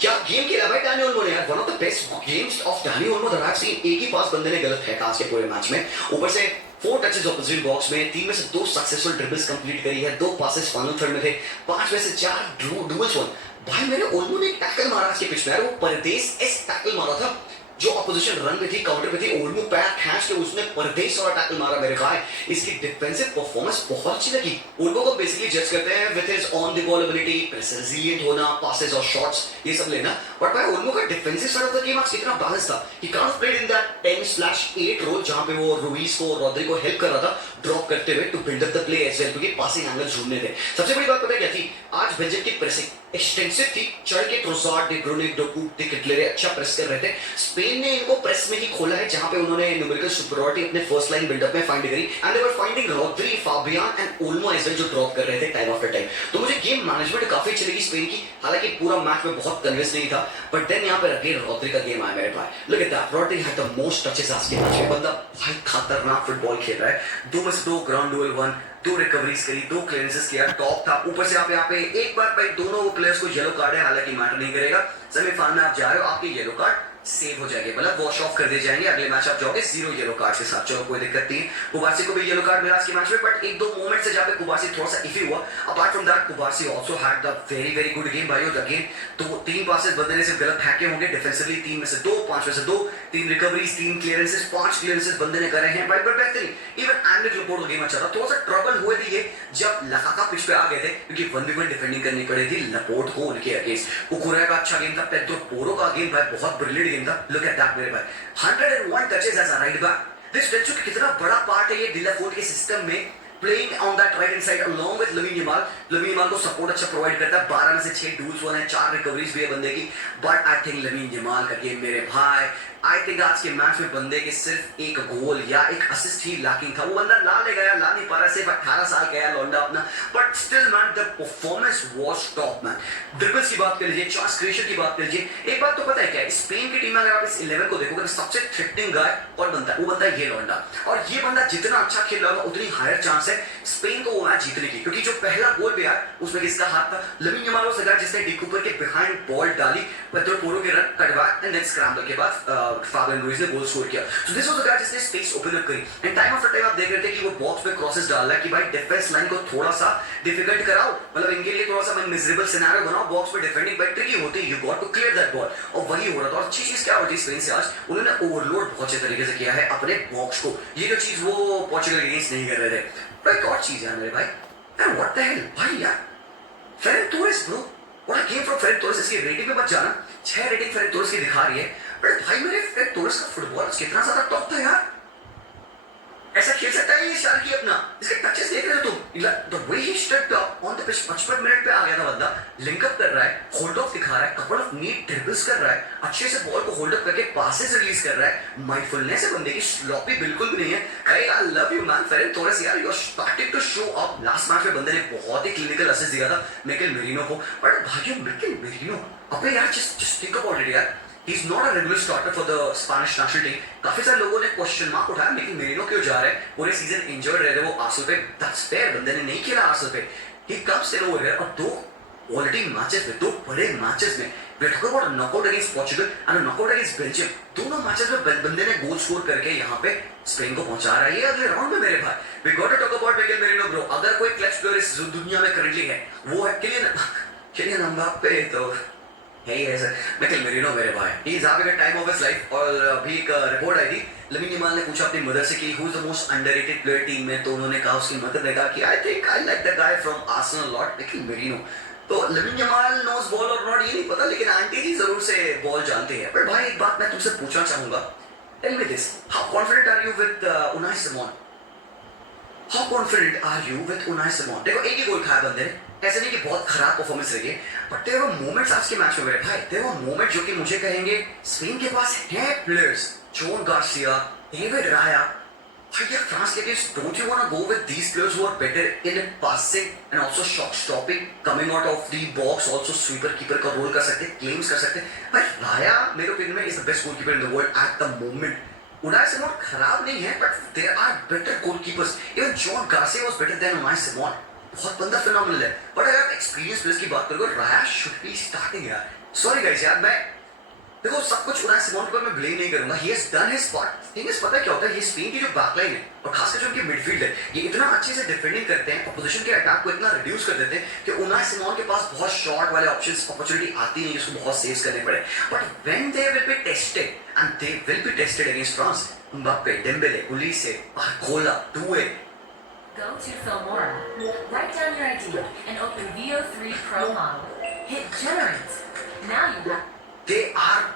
क्या game खेला भाई Danny Olmo ने यार। One of the best games of Danny Olmo that I have seen. एक ही पास बंदे ने गलत फेंका आज के पूरे मैच में, ऊपर से 4 टचेस ऑपोजिट बॉक्स में, 3 में से 2 सक्सेसफुल ड्रिबल्स कंप्लीट करी है, 2 पासेस फाइनल थर्ड में थे, 5 में से 4 डुअल्स वन। भाई मेरे ओल्मो ने एक टैकल मारा इसके पिच में, वो परदेश एस टैकल मारा था। जो अपोजिशन रन पे थी, काउंटर पे थी, ओल्मो पैर खींच के उसने परदेश वाला टैकल मारा मेरे भाई। इसकी डिफेंसिव परफॉर्मेंस बहुत अच्छी लगी। ओल्मो को बेसिकली जज करते हैं with his on the ball ability, resilient होना, पासेस और शॉट्स ये सब लेना, बट भाई ओल्मो का defensive side of the game आज कितना बैलेंस था। He kind of played in that 10/8 role जहां पे वो रुइस को, रॉड्री को हेल्प कर रहा था ड्रॉप करते हुए to build up the play as well, क्योंकि पासिंग एंगल ढूंढने थे। सबसे बड़ी बात पता है क्या थी? आज बेल्जियम की प्रेसिंग एक्सटेंसिव थी, चढ़ के Trossard, De Bruyne, Doku, De Ketelaere अच्छा प्रेस कर रहे थे। स्पेन ने इनको प्रेस में ही खोला है, जहां पे उन्होंने न्यूमेरिकल सुपीरियरिटी अपने फर्स्ट लाइन बिल्डअप में फाइंड करी, and they were finding Rodri, Fabian and Olmo as well जो ड्रॉप कर रहे थे टाइम आफ्टर टाइम। तो मुझे गेम मैनेजमेंट काफी अच्छी लगी स्पेन की, हालांकि पूरा मैच में बहुत कन्विंस नहीं था, बट देन यहां पे अगेन रॉड्री का गेम आया मेरे भाई। Look at that, Rodri had the most touches आज के मैच में। बंदा भाई खतरनाक फुटबॉल खेल रहा है। 2 में से 2 ग्राउंड डुएल वन, 2 रिकवरीज करी, 2 क्लियरेंसेस किया, टॉप था। ऊपर से आप यहाँ पे एक बार भाई दोनों प्लेयर्स को येलो कार्ड है, हालांकि मैटर नहीं करेगा। सेमीफाइनल में आप जा रहे हो, आपके येलो कार्ड सेव हो जाएंगे, मतलब वॉश ऑफ कर दिए जाएंगे। अगले मैच आप जाओगे 0 येलो कार्ड के साथ, चलो कोई दिक्कत नहीं। कुबार्सी को भी येलो कार्ड मिला आज के मैच में, बट 1-2 मोमेंट से जहां पे कुबार्सी थोड़ा सा इफी हुआ। Apart from that कुबार्सी also had the very good game भाई। अगेन तो 3 पासेस बंदे ने सिर्फ गलत फेंके होंगे डिफेंसिवली, 3 में से 2, 5 में से 2, 3 रिकवरीज, 3 क्लियरेंसेस, 5 क्लियरेंसेस बंदे ने करे हैं भाई, बट बेहतरीन। इवन एंड्रिक लपोर्ट का गेम अच्छा था। थोड़ा सा ट्रबल हुए थे ये जब लकाका पिच पे आ गए थे, क्योंकि 1v1 डिफेंडिंग करनी पड़ी थी लपोर्ट को उनके अगेंस्ट। कुकुरेया का अच्छा गेम था, पेड्रो पोरो का गेम भाई बहुत ब्रिलियंट गेम था। लुक एट दैट मेरे भाई, 101 touches as a right back. This tells you कि कितना बड़ा पार्ट है ये डिलाफोर्ट के सिस्टम में, playing on that right hand side along with Lamine Yamal. Lamine Yamal को सपोर्ट अच्छा प्रोवाइड करता है। 12 में से 6 डूल्स हुए हैं, 4 रिकवरीज भी है बंदे की, but I think lamin Yamal का गेम मेरे भाई, आई थिंक आज के मैच में बंदे के सिर्फ एक गोल या एक असिस्ट ही लैकिंग था। वो बंदा ला ले गया, ला नहीं पा रहा, सिर्फ 18 साल का है लौंडा अपना, but still man the performance was top man. Dribbles की बात कर लीजिए, चांस क्रिएशन की बात कर लीजिए। एक बात तो पता है क्या, स्पेन की टीम में अगर आप इस 11 को देखोगे तो सबसे थ्रेटनिंग गाय कौन बनता है? वो बनता है ये लौंडा। और ये बंदा जितना अच्छा खेल रहा होगा उतनी हायर चांस है स्पेन को वो मैच जीतने की, क्योंकि जो पहला गोल भी आया उसमें किसका हाथ था? लमीन यमाल वो सगा जिसने डी कूपर के बिहाइंड बॉल डाली, पेड्रो पोरो के रन कटवा एंड देन स्क्रैम्बल के बाद फाबियन रुइज ने गोल स्कोर किया। So this was the guy जिसने स्पेस ओपन अप करी, एंड टाइम आफ्टर टाइम आप देख रहे थे कि वो बॉक्स पे क्रॉसेस डाल रहा है कि भाई डिफेंस लाइन को थोड़ा सा डिफिकल्ट कराओ, मतलब इनके लिए थोड़ा सा मिजरेबल सिनेरियो बनाओ। बॉक्स पे डिफेंडिंग बैट ट्रिकी होती है, you got to clear that ball, और वही हो रहा था। और अच्छी चीज क्या होती है स्पेन से आज, उन्होंने ओवरलोड बहुत अच्छे तरीके से किया है अपने बॉक्स को, ये जो चीज वो पोर्चुगल अगेंस्ट नहीं कर रहे थे। तो एक और चीज है मेरे भाई, यार व्हाट द हेल भाई यार, Ferran Torres bro, what a game from Ferran Torres. इसकी रेटिंग पे मत जाना, 6 रेटिंग फेरन टोरेस की दिखा रही है, बट भाई मेरे फेरन टोरेस का फुटबॉल कितना ज्यादा टॉप था यार। ऐसा खेल सकता है ये शार्की अपना, इसके टचेस देख रहे हो तुम, the way he stepped up on the pitch, 55 minute पे आ गया था बंदा, लिंक अप कर रहा है, होल्ड ऑफ दिखा रहा है, कपल ऑफ नीट ड्रिबल्स कर रहा है, अच्छे से बॉल को होल्ड अप करके पासेस रिलीज कर रहा है। माइंडफुलनेस है बंदे की, स्लॉपी बिल्कुल भी नहीं है। I love you man Ferran Torres यार, you are starting to show up. Last match में बंदे ने बहुत ही क्लिनिकल असिस्ट दिया था मिकेल मेरिनो को, बट भाइयों मिकेल मेरिनो अबे यार जस्ट थिंक अबाउट इट यार, he is not a regular starter for the Spanish national team। काफी सारे लोगों ने क्वेश्चन मार्क उठाया लेकिन मेरिनो क्यों जा रहे हैं, पूरे सीजन इंजर्ड रहे थे वो आर्सेनल पे, दैट्स फेयर, बंदे ने नहीं खेला आर्सेनल पे, he comes in over here और 2 क्वालिटी मैचेस में, 2 बड़े मैचेस में, we talk about a knockout against Portugal and a knockout against Belgium, दोनों मैचेस में बंदे ने गोल स्कोर करके यहाँ पे स्पेन को पहुंचा रहा है ये अगले राउंड में मेरे भाई। we got to talk about Mikel merino bro, अगर कोई क्लच प्लेयर इस दुनिया में करंटली है वो है किलियन एम्बाप्पे, तो यही है सर मिकेल मेरिनो मेरे भाई, he is having a time of his life. और अभी एक रिपोर्ट आई थी, लमीन यमाल ने पूछा अपनी मदर से कि who is the most underrated player team में, तो उन्होंने कहा, उसकी मदर ने कहा कि आई think I like the guy from Arsenal lot, Mikel merino. तो लमीन यमाल नोज बॉल और नॉट ये नहीं पता, लेकिन आंटी जी जरूर से बॉल जानते हैं। पर भाई एक बात मैं तुमसे पूछना चाहूंगा, tell me this, how confident are you with Unai Simon? How confident are you with Unai Simon? देखो एक ही गोल खाया बंदे ने, ऐसे नहीं कि बहुत खराब परफॉर्मेंस रही है, बट देयर वर मोमेंट्स आज के मैच में मेरे भाई, देयर वर मोमेंट जो कि मुझे कहेंगे स्पेन के पास है प्लेयर्स, जोन गार्सिया, डेविड राया, यार फ्रांस के against don't you want to go with these players who are better in passing and also shot stopping, coming out of the box, also sweeper keeper का role कर सकते हैं, claims कर सकते हैं। भाई राया मेरे ओपिनियन में is the best goalkeeper in the world at the moment. Unai Simon खराब नहीं है, but there are better goalkeepers, even Joan Garcia was better than Unai Simon, बहुत बंदा फिनोमिनल है। बट अगर आप एक्सपीरियंस प्लेयर्स की बात करोगे, राया शुड बी स्टार्टिंग यार, सॉरी गाइस यार, मैं देखो सब कुछ उनाई सिमोन के ऊपर मैं ब्लेम नहीं करूंगा. He has done his part. Thing is पता है क्या होता है, ये स्पेन की जो बैकलाइन है और खासकर जो उनकी मिडफील्ड है, ये इतना अच्छे से डिफेंडिंग करते हैं, अपोजिशन के अटैक को इतना रिड्यूस कर देते हैं कि उनाई सिमोन के पास बहुत शॉर्ट वाले ऑप्शंस अपॉर्चुनिटी आती नहीं, जिसको बहुत सेव्स करने पड़े. But when they will be tested and they will be tested against France, Mbappe, Dembele, Ulisse, Barcola, Doué. Go to Filmora, write down your ID, and open VO3 Pro model. Hit generate. Now you have. They are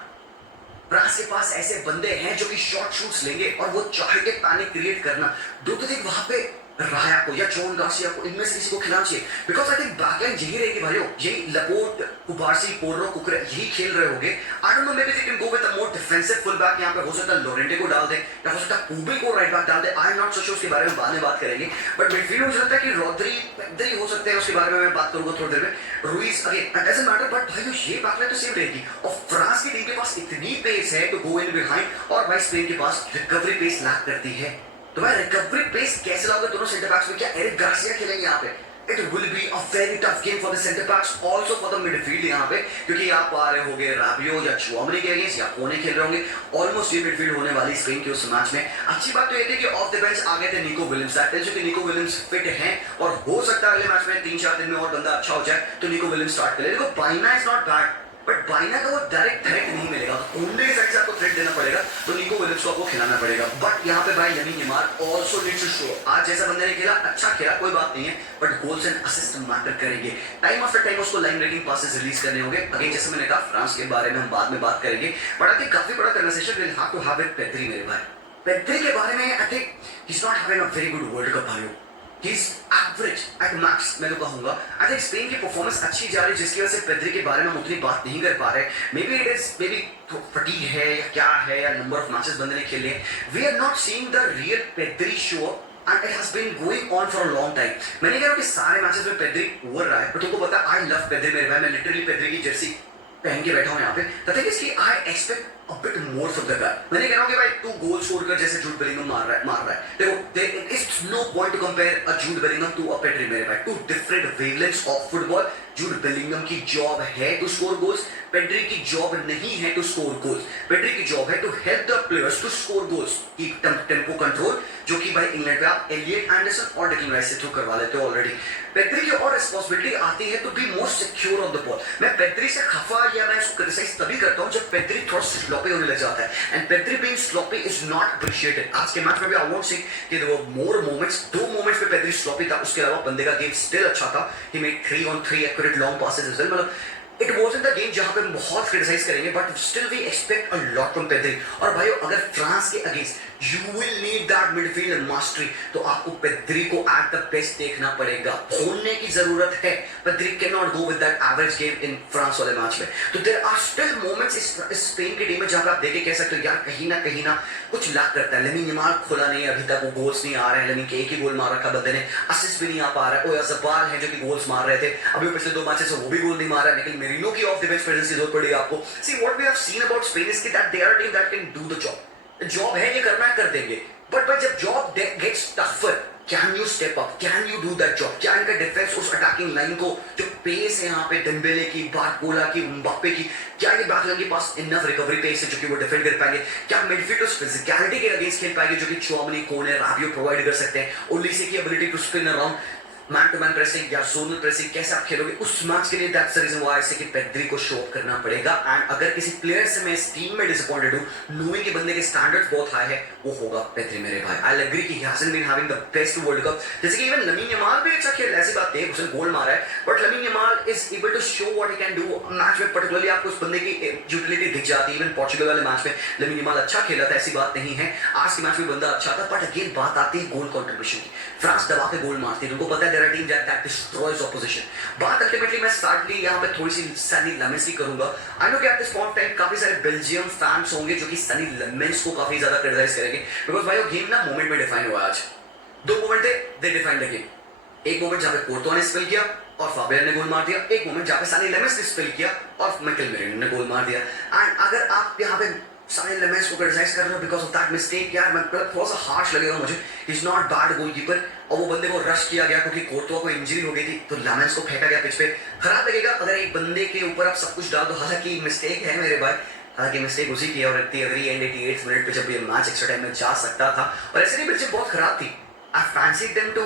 France के पास ऐसे बंदे हैं जो कि short shoots लेंगे और वो चाहेंगे पैनिक क्रिएट करना. डू यू थिंक वहां पे राया को या जॉन गार्सिया को इनमें से किसी को खिलाना चाहिए? बिकॉज आई थिंक बैकलाइन यही रहेगी भाइयों, यही लपोर्ट, कुबार्सी, पोर्रो, कुकरे यही खेल रहे होंगे. आई don't know, may be they can go with a more defensive full back. यहां पे हो सकता है लोरेंटे को डाल दे या हो सकता है पूबे को राइट बैक डाल दे. I am not so sure, उसके बारे में बाद में बात करेंगे. बट मिडफील्ड में मुझे लगता है कि रोद्री पेड्री हो सकते हैं, उसके बारे में मैं बात करूंगा थोड़ी देर में. Ruiz again it doesn't matter, but भाइयों ये बैकलाइन तो सेम रहेगी. और फ्रांस की टीम के पास इतनी पेस है टू गो इन बिहाइंड, और भाई स्पेन के पास रिकवरी पेस लैक करती है. तो भाई रिकवरी पेस कैसे लाओगे दोनों सेंटर बैक्स में? क्या एरिक गार्सिया खेलेंगे यहाँ पे? It will be a very tough game for the centre backs, also for the midfield यहाँ पे, क्योंकि आप आ रहे होंगे राबियो या चुआमनी के अगेंस्ट या कोने खेल रहे होंगे. ऑलमोस्ट ये मिडफील्ड होने वाली स्पेन के उस मैच में. अच्छी बात तो ये थी कि ऑफ द बेंच आ गए थे Nico Williams. That tells you कि निको विलियम्स फिट हैं और हो सकता है अगले मैच में 3-4 दिन में और बंदा अच्छा हो जाए तो निको विलियम्स स्टार्ट करे. देखो बाइना इज नॉट बैड, बट बाइना का वो डायरेक्ट थ्रेट नहीं मिलेगा, ओनली साइड से आपको थ्रेट देना पड़ेगा, तो निको विलियम्स को आपको खिलाना पड़ेगा. बट यहाँ पे भाई Lamine Yamal also needs to show. आज जैसा बंदे ने खेला, अच्छा खेला, कोई बात नहीं है, but goals and assist matter करेंगे. टाइम आफ्टर टाइम उसको लाइन ब्रेकिंग पासेस रिलीज करने होंगे. अगेन जैसे मैंने कहा, फ्रांस के बारे में हम बाद में बात करेंगे, बट आई थिंक काफी बड़ा conversation will have to have with Pedri. मेरे भाई पेड्री के बारे में I think he is not having a very good World Cup भाइयों. He's average at max, मैं तो कहूंगा. आई थिंक स्पेन की परफॉर्मेंस अच्छी जा रही है, जिसकी वजह से पेड्री के बारे में हम उतनी बात नहीं कर पा रहे. मे बी फटीग है या क्या है, या नंबर ऑफ मैचेस बंदे ने खेले. We are not seeing the real Pedri show and it has been going on for a long time. मैं नहीं कह रहा हूं कि सारे मैचेस में पेड्री ओवर रहा है, बट तुमको पता है आई लव पेड्री मेरे भाई. मैं लिटरली पेड्री की जर्सी पहन के बैठा हूं यहाँ पे. द थिंग इज कि I expect a bit more from the guy. मैं नहीं कह रहा हूं कि भाई तू गोल स्कोर कर जैसे जूड बेलिंगम मार रहा है. देखो there is no point to compare a Jude Bellingham to a Pedri मेरे भाई. Two different wavelengths of football. Jude Bellingham की जॉब है टू स्कोर गोल्स, पेड्री की जॉब नहीं है टू स्कोर गोल्स. पेड्री की जॉब है to help the players to score goals. की टेम्पो कंट्रोल, जो कि भाई इंग्लैंड पे आप एलियट एंडरसन और डेक्लन राइस से थ्रू करवा लेते हो ऑलरेडी. पेड्री की और रिस्पांसिबिलिटी आती है to be more secure on the ball. मैं पेड्री से खफा या मैं इसको क्रिटिसाइज तभी करता हूं जब पेड्री थोड़ा स्लॉपी होने लग जाता है. And Pedri being sloppy is not appreciated. आज के मैच में भी आई वोंट से कि there were more moments. 2 moments पे पेड्री स्लॉपी था, उसके अलावा बंदे का गेम स्टिल अच्छा था. He made 3-on-3 accurate long passes as well. मतलब इट वाज़न्ट द गेम जहां पे हम बहुत क्रिटिसाइज करेंगे, but still we expect a lot from Pedri. और भाइयों अगर फ्रांस के against you will need that midfield mastery, तो आपको पेड्री को एट द बेस्ट देखना पड़ेगा. खोलने की जरूरत है. Pedri can not go with that average game in France वाले मैच में. तो देयर आर स्टिल मोमेंट्स इस स्पेन की टीम में जहां पे आप देख के कह सकते हो यार कहीं ना कुछ लैक करता है. लमीन यमाल खोला नहीं अभी तक, वो गोल्स नहीं आ रहे हैं. लमीन के एक ही गोल मार रखा बंदे ने, असिस्ट भी नहीं आ पा रहा है. ओयाज़बाल है जो कि गोल्स मार रहे थे, अभी पिछले 2 मैचेस से वो भी गोल नहीं मार रहा है. लेकिन मेरिनो की ऑफ द बेंच प्रेजेंस की जरूरत पड़ी आपको. See what we have seen about Spain is कि that they are a team that can do the job है, ये करना है कर देंगे. बट जब job gets tougher, can you step up, can you do that job? क्या इनका डिफेंस उस अटैकिंग लाइन को जो पेस है यहाँ पे डेम्बेले की, बारकोला की, एम्बाप्पे की, क्या ये बैकलाइन के पास इनफ रिकवरी पेस है जो कि वो डिफेंड कर पाएंगे? क्या मिडफील्ड उस फिजिकलिटी के अगेंस्ट खेल पाएंगे जो कि चुआमनी, कोने, राबियो प्रोवाइड कर सकते हैं? ओलिसे की ability to spin around, man to man pressing या जोनल प्रेसिंग कैसे आप खेलोगे उस मैच के लिए? That's the reason why I say कि पेड्री को शो अप करना पड़ेगा. एंड अगर किसी प्लेयर से मैं इस टीम में डिसअपॉइंटेड हूं, नोइंग कि बंदे के स्टैंडर्ड्स बहुत हाई है, वो होगा पेड्री मेरे भाई. आई विल एग्री कि he hasn't been having the best World Cup. जैसे कि इवन लमीन यमाल भी अच्छा खेल, ऐसी बात नहीं है उसने गोल मारा है, but Lamine Yamal is able to show what he can do match में. पर्टिकुलरली आपको उस बंदे की यूटिलिटी दिख जाती है. इवन पोर्चुगल वाले मैच में लमीन यमाल अच्छा खेला था, ऐसी बात नहीं है. आज के मैच में बंदा अच्छा था, बट अगेन बात आती है गोल कंट्रीब्यूशन की. फ्रांस दबा के गोल मारती है, उनको पता है there are team that destroys opposition. बात अल्टीमेटली मैं सैडली यहाँ पे थोड़ी सी सनी लमेंस की करूंगा. आई नो कि एट दिस पॉइंट टाइम काफी सारे बेल्जियम फैंस होंगे जो कि सनी लमेंस को काफी ज्यादा क्रिटिसाइज करेंगे, बिकॉज भाई वो गेम ना मोमेंट में डिफाइन हुआ. आज 2 मोमेंट थे, दे डिफाइन द गेम. एक मोमेंट जहां पे कोर्टोआ ने स्पेल किया और फाबियन ने गोल मार दिया. एक मोमेंट जहां पे सनी लेमेंस ने स्पेल किया और माइकल मेरिनो ने गोल मार दिया. एंड अगर आप यहाँ पे सनी लेमेंस को क्रिटिसाइज कर रहे हो बिकॉज ऑफ दैट मिस्टेक, यार मैं थोड़ा सा हार्श लगेगा मुझे. ही इज नॉट बैड गोलकीपर, और वो बंदे को रश किया गया क्योंकि कोर्टोआ को इंजरी हो गई थी, तो लेमेंस को फेंका गया पिच पे. खराब लगेगा अगर एक बंदे के ऊपर आप सब कुछ डाल दो. हालांकि मिस्टेक है मेरे भाई, हालांकि मिस्टेक उसी की है और इतनी अगली एंड 88 मिनट पे जब ये मैच एक्स्ट्रा टाइम में जा सकता था और ऐसे नहीं बेल्जियम बहुत खराब थी. I fancied them to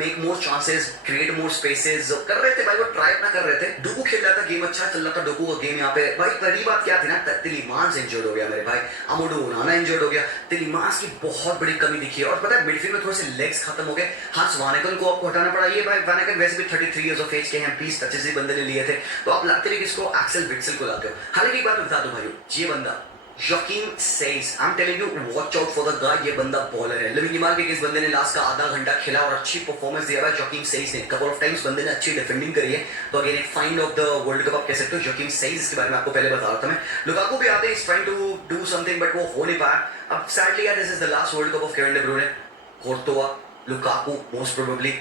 make more chances, create more spaces. कर रहे थे भाई, वो ट्राई अपना कर रहे थे. डोकू खेल रहा था, गेम अच्छा चल रहा था डोकू का गेम यहाँ पे. भाई पहली बात क्या थी ना, तिलीमांस इंजर्ड हो गया मेरे भाई, अमोडो ओनाना इंजर्ड हो गया. तिलीमांस की बहुत बड़ी कमी दिखी है और पता है मिडफील्ड में थोड़े से लेग्स खत्म हो गए. हाँ, वानेकन को आपको हटाना पड़ा. ये भाई वानेकन वैसे भी 33 इयर्स ऑफ एज के हैं, 20 टचेस ही बंदे ने लिए थे, तो आप लाते भी किसको, एक्सेल विक्सेल को लाते हो. हालांकि एक बात बता दो भाइयों, ये बंदा Joachim Says, I'm telling you, watch out for the guy. ये बंदा बॉलर है. लिविंग गिमार के किस बंदे ने लास्ट का आधा घंटा खेला और अच्छी परफॉर्मेंस दिया है Joachim Says ने. कपल ऑफ टाइम्स बंदे ने अच्छी डिफेंडिंग करी है. तो अगेन एक find of the world cup आप कह सकते हो. Joachim Says, इसके बारे में आपको पहले बता रहा था मैं. लुकाकू भी आते हैं, is trying to do something but वो हो नहीं पाया. अब सैडली यार this is the last world cup of Kevin De Bruyne. Courtois, Lukaku most probably.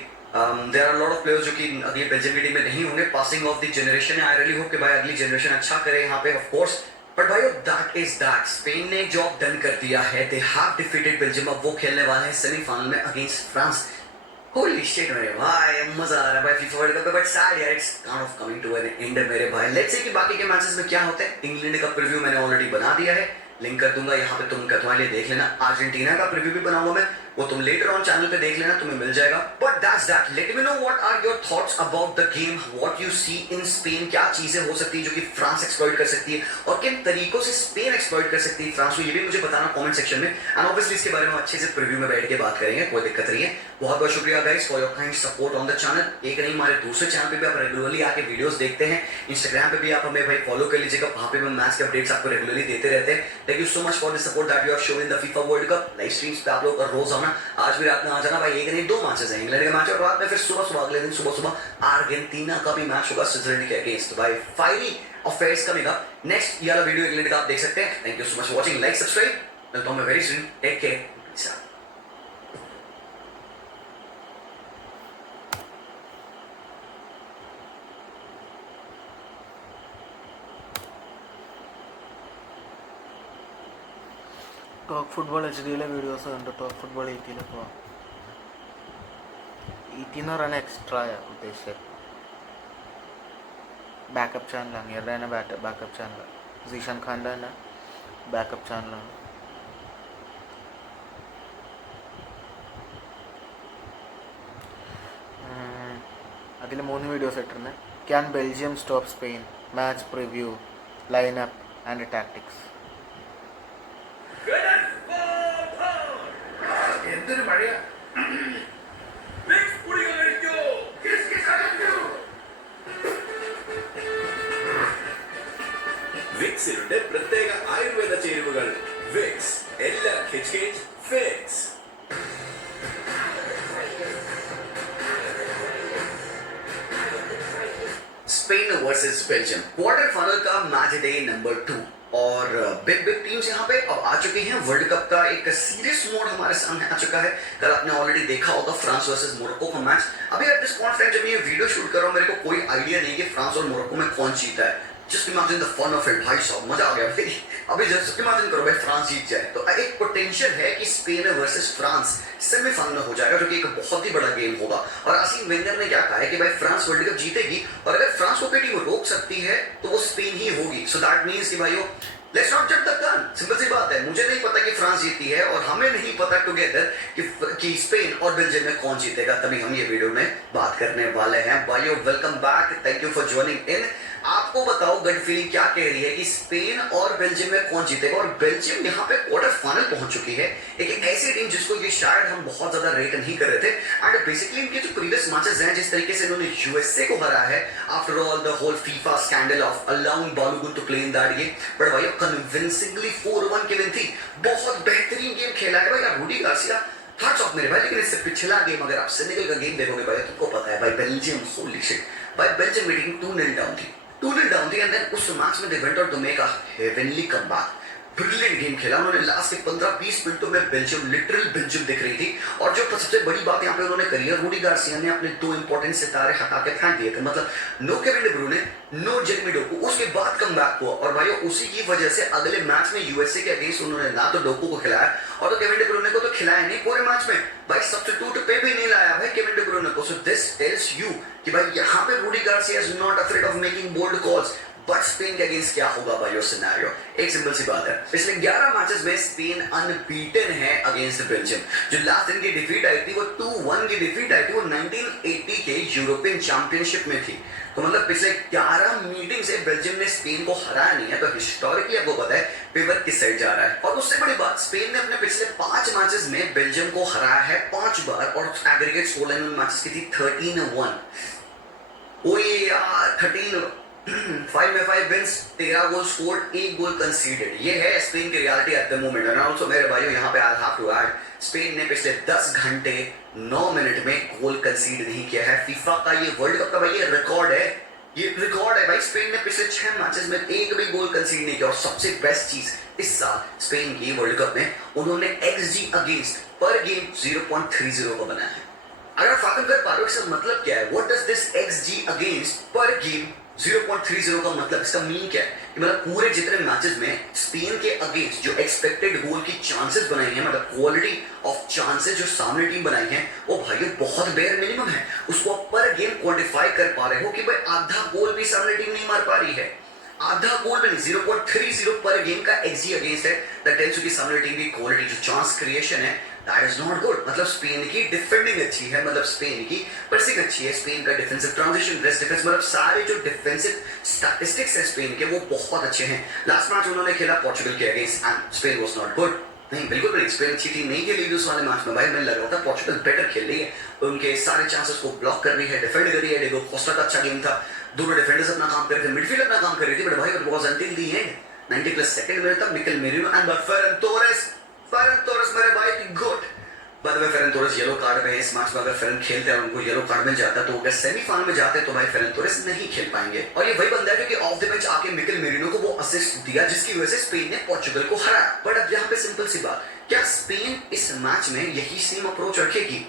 There are lot of players जो कि अगली बेल्जियम की टीम में नहीं होंगे. पासिंग ऑफ द जनरेशन है. आई रियली होप कि भाई अगली जनरेशन अच्छा करे यहाँ पे ऑफ कोर्स. बट भाई दैट इज दैट. स्पेन ने एक जॉब डन कर दिया है. They have defeated Belgium. अब वो खेलने वाले हैं सेमीफाइनल में अगेंस्ट फ्रांस. होली शिट मेरे भाई, मजा आ रहा है भाई फीफा वर्ल्ड कप पे. बट सैड यार, it's kind of coming to an end मेरे भाई. लेट्स सी कि बाकी के मैचेस में क्या होते हैं. इंग्लैंड का प्रीव्यू मैंने ऑलरेडी बना दिया है, लिंक कर दूंगा यहाँ पे, तुम तुम्हारे लिए देख लेना. अर्जेंटीना का प्रीव्यू भी बनाऊंगा मैं, वो तुम लेटर ऑन चैनल पे देख लेना, तुम्हें मिल जाएगा. But that's that. Let me know what are your thoughts about the game, what you see in Spain. क्या चीजें हो सकती है जो कि फ्रांस एक्सप्लॉइट कर सकती है और किन तरीकों से स्पेन एक्सप्लॉइट कर सकती है फ्रांस को, ये भी मुझे बताना कमेंट सेक्शन में. एंड ऑब्वियसली इसके बारे में अच्छे से प्रीव्यू में बैठ के बात करेंगे, कोई दिक्कत नहीं है. बहुत बहुत शुक्रिया guys for your kind support on the channel. एक नहीं, हमारे दूसरे चैनल पे भी आप रेगुलरली आके वीडियोस देखते हैं. इंस्टाग्राम पे भी आप हमें भाई फॉलो कर लीजिएगा, वहां पे हम मैच के अपडेट्स आपको रेगुलरली देते रहते हैं. Thank you so much for the support that you have shown in the FIFA world cup. Live streams पे आप लोग रोज आना. आज भी रात में आ जाना भाई. एक नहीं, 2 मैचेस हैं. इंग्लैंड का मैच और रात में फिर सुबह अगले दिन सुबह अर्जेंटीना का भी मैच होगा स्विट्जरलैंड के अगेंस्ट. भाई fiery affairs coming up. Next ये वाला वीडियो इंग्लैंड का आप देख सकते हैं. Thank you so much for watching. Like subscribe. मिलता हूं मैं very soon. Take care. Talk football HD videos കണ്ട് ടോക്ക് ഫുട്ബോൾ 80 പോവാം. 80 എന്ന് പറയുന്നത് എക്സ്ട്രാ ഉദ്ദേശിച്ചത്. ബാക്കപ്പ് ചാനലാണ്, അങ്ങേരുടെ തന്നെ ബാക്കപ്പ് ചാനൽ, സീഷാൻ ഖാൻ്റെ തന്നെ ബാക്കപ്പ് ചാനലാണ്. അതിൽ 3 വീഡിയോസ് ഇട്ടിരുന്നത്. Can Belgium stop Spain, match preview, lineup and tactics. എന്തൊരു മഴയാ. വിക്സിലുണ്ട് പ്രത്യേക ആയുർവേദ ചേരുവകൾ. വിക്സ് എല്ലാ കിച്ച് ഫിക്സ്. Spain versus Belgium quarter final का मैच डे नंबर 2 और बिग टीम्स यहाँ पे अब आ चुकी हैं. वर्ल्ड कप का एक सीरियस मोड हमारे सामने आ चुका है. कल आपने ऑलरेडी देखा होगा फ्रांस वर्सेस मोरक्को का मैच. अभी एट दिस पॉइंट टाइम जब ये वीडियो शूट कर रहा हूँ, मेरे को कोई आइडिया नहीं कि फ्रांस और मोरक्को में कौन जीता है. Just imagine the fun of it. भाई साहब मजा आ गया भाई. अभी जस्ट इमेजिन करो भाई फ्रांस जीत जाए तो एक पोटेंशियल है कि स्पेन वर्सेस फ्रांस सेमीफाइनल में हो जाएगा, जो कि एक बहुत ही बड़ा गेम होगा. और आर्सेन वेंगर ने क्या कहा है कि भाई फ्रांस वर्ल्ड कप जीतेगी और अगर फ्रांस को कोई टीम रोक सकती है तो वो स्पेन ही होगी. सो दैट मींस कि भाइयों let's not jump the gun. Simple सी बात है, मुझे नहीं पता कि फ्रांस जीती है और हमें नहीं पता टुगेदर कि स्पेन और बेल्जियम में कौन जीतेगा. तभी हम ये वीडियो में बात करने वाले हैं. भाइयों welcome back, thank you for joining in. आपको बताओ गट फीलिंग क्या कह रही है कि स्पेन और बेल्जियम में कौन जीतेगा. और बेल्जियम यहाँ पे क्वार्टर फाइनल पहुंच चुकी है. एक ऐसी टीम जिसको ये शायद हम बहुत ज्यादा रेट नहीं कर रहे थे. एंड बेसिकली इनके जो प्रीवियस मैचेस हैं, जिस तरीके से इन्होंने यूएसए को हराया है after all the whole FIFA scandal of allowing Balogun to play in that game, but भाई कन्विंसिंगली 4-1 की विन थी. बहुत बेहतरीन गेम खेला है भाई रूडी गार्सिया. हैट्स ऑफ मेरे भाई. लेकिन इससे पिछला गेम अगर आप सेनेगल का गेम देखोगे भाई, तुमको पता है भाई बेल्जियम होली शिट भाई बेल्जियम मीटिंग 2-0 डाउन थी. 2-0 डाउन थी एंड देन उस मैच में they went out to make a heavenly comeback. Brilliant game खेला उन्होंने. लास्ट के 15-20 मिनटों में बेल्जियम लिटरल बेल्जियम दिख रही थी. और जो सबसे बड़ी बात यहाँ पे उन्होंने करी है, रूडी गार्सिया ने अपने 2 इंपॉर्टेंट सितारे हटा के फेंक दिए थे. मतलब no Kevin De Bruyne, no Jeremy Doku. उसके बाद कमबैक हुआ और भाई उसी की वजह से अगले मैच में यूएसए के अगेंस्ट उन्होंने ना तो डोकू को खिलाया और तो केविन डी ब्रूयने को तो खिलाया नहीं पूरे मैच में. भाई सब्स्टिट्यूट पे भी नहीं लाया भाई केविन डी ब्रूयने को. सो दिस टेल्स यू कि भाई यहाँ पे Rudi Garcia is not afraid of making bold calls. But Spain के अगेंस्ट क्या होगा भाई ये सिनेरियो? एक सिंपल सी बात है, पिछले 11 मैचेस में स्पेन अनबीटन है अगेंस्ट बेल्जियम। जो लास्ट इनकी डिफीट आई थी वो 2-1 की डिफीट आई थी, वो 1980 के यूरोपियन चैंपियनशिप में थी। तो मतलब पिछले 11 मीटिंग से बेल्जियम ने स्पेन को हराया नहीं है। तो हिस्टोरिकली आपको पता है पेपर किस साइड जा रहा है। और उससे बड़ी बात, स्पेन ने अपने पिछले 5 मैचेस में बेल्जियम को हराया है 5 बार और एग्रीगेट स्कोर लाइन उन मैचेस की थी 13-1। ओए यार 5 में 5 wins, 13 goal scored, 1 goal consider. ये है स्पेन की reality at the moment. And also मेरे भाइयों यहाँ पे I have to add, Spain ने पिछले 10 घंटे 9 मिनट में गोल कंसीड नहीं किया है। फीफा का ये वर्ल्ड कप का भाई ये रिकॉर्ड है, ये रिकॉर्ड है भाई। स्पेन ने पिछले 6 मैचेस में एक भी गोल कंसीड नहीं किया। और सबसे बेस्ट चीज इस साल स्पेन की वर्ल्ड कप में उन्होंने XG अगेंस्ट पर गेम 0.30 को बनाया है। अगर फाकन कर पा रहे हो इसका मतलब क्या है? What does this XG against पर गेम 0.30 का मतलब, इसका मीन क्या है? कि मतलब पूरे जितने मैचेस में स्पेन के अगेंस्ट जो एक्सपेक्टेड गोल की चांसेस बनाई हैं, मतलब क्वालिटी ऑफ चांसेस जो सामने टीम बनाई है, वो भाई बहुत बेयर मिनिमम है। उसको आप पर गेम क्वांटिफाई कर पा रहे हो कि भाई आधा गोल भी सामने टीम नहीं मार पा रही है, आधा गोल भी नहीं। 0.30 पर गेम का XG अगेंस्ट है। दैट टेल्स यू कि सामने टीम की क्वालिटी जो चांस क्रिएशन है दैट इज नॉट गुड। मतलब स्पेन की डिफेंडिंग अच्छी है, मतलब स्पेन की प्रेसिंग अच्छी है, स्पेन का डिफेंसिव ट्रांजिशन, बेस्ट डिफेंस, मतलब सारे जो डिफेंसिव स्टैटिस्टिक्स है स्पेन के वो बहुत अच्छे हैं। लास्ट मैच उन्होंने खेला पोर्चुगल के against and Spain was not good. नहीं, बिल्कुल नहीं, स्पेन अच्छी टीम नहीं खेली उस वाले मैच में भाई। मैंने लग रहा था पोर्चुगल बेटर खेल रही है, उनके सारे चांसेस को ब्लॉक कर रही है, डिफेंड कर रही है। डिएगो कोस्टा का अच्छा गेम था, दोनों डिफेंडर्स अपना काम कर रहे थे, मिडफील्ड अपना काम कर रही थी। बट भाई it was until the end 90+ second में तब Mikel Merino and Ferran Torres मेरे भाई की गुड। बाद में फेरन तोरेस येलो कार्ड में इस मैच में अगर फेरन खेलते हैं उनको येलो कार्ड मिल जाता तो अगर सेमीफाइनल में जाते तो भाई फेरन तोरेस नहीं खेल पाएंगे। और ये वही बंदा है क्योंकि ऑफ द बेंच आके मिकेल मेरिनो को वो असिस्ट दिया जिसकी वजह से स्पेन ने पोर्चुगल को हराया। बट अब यहाँ पे सिंपल सी बात, क्या स्पेन इस मैच में यही सेम अप्रोच रखेगी?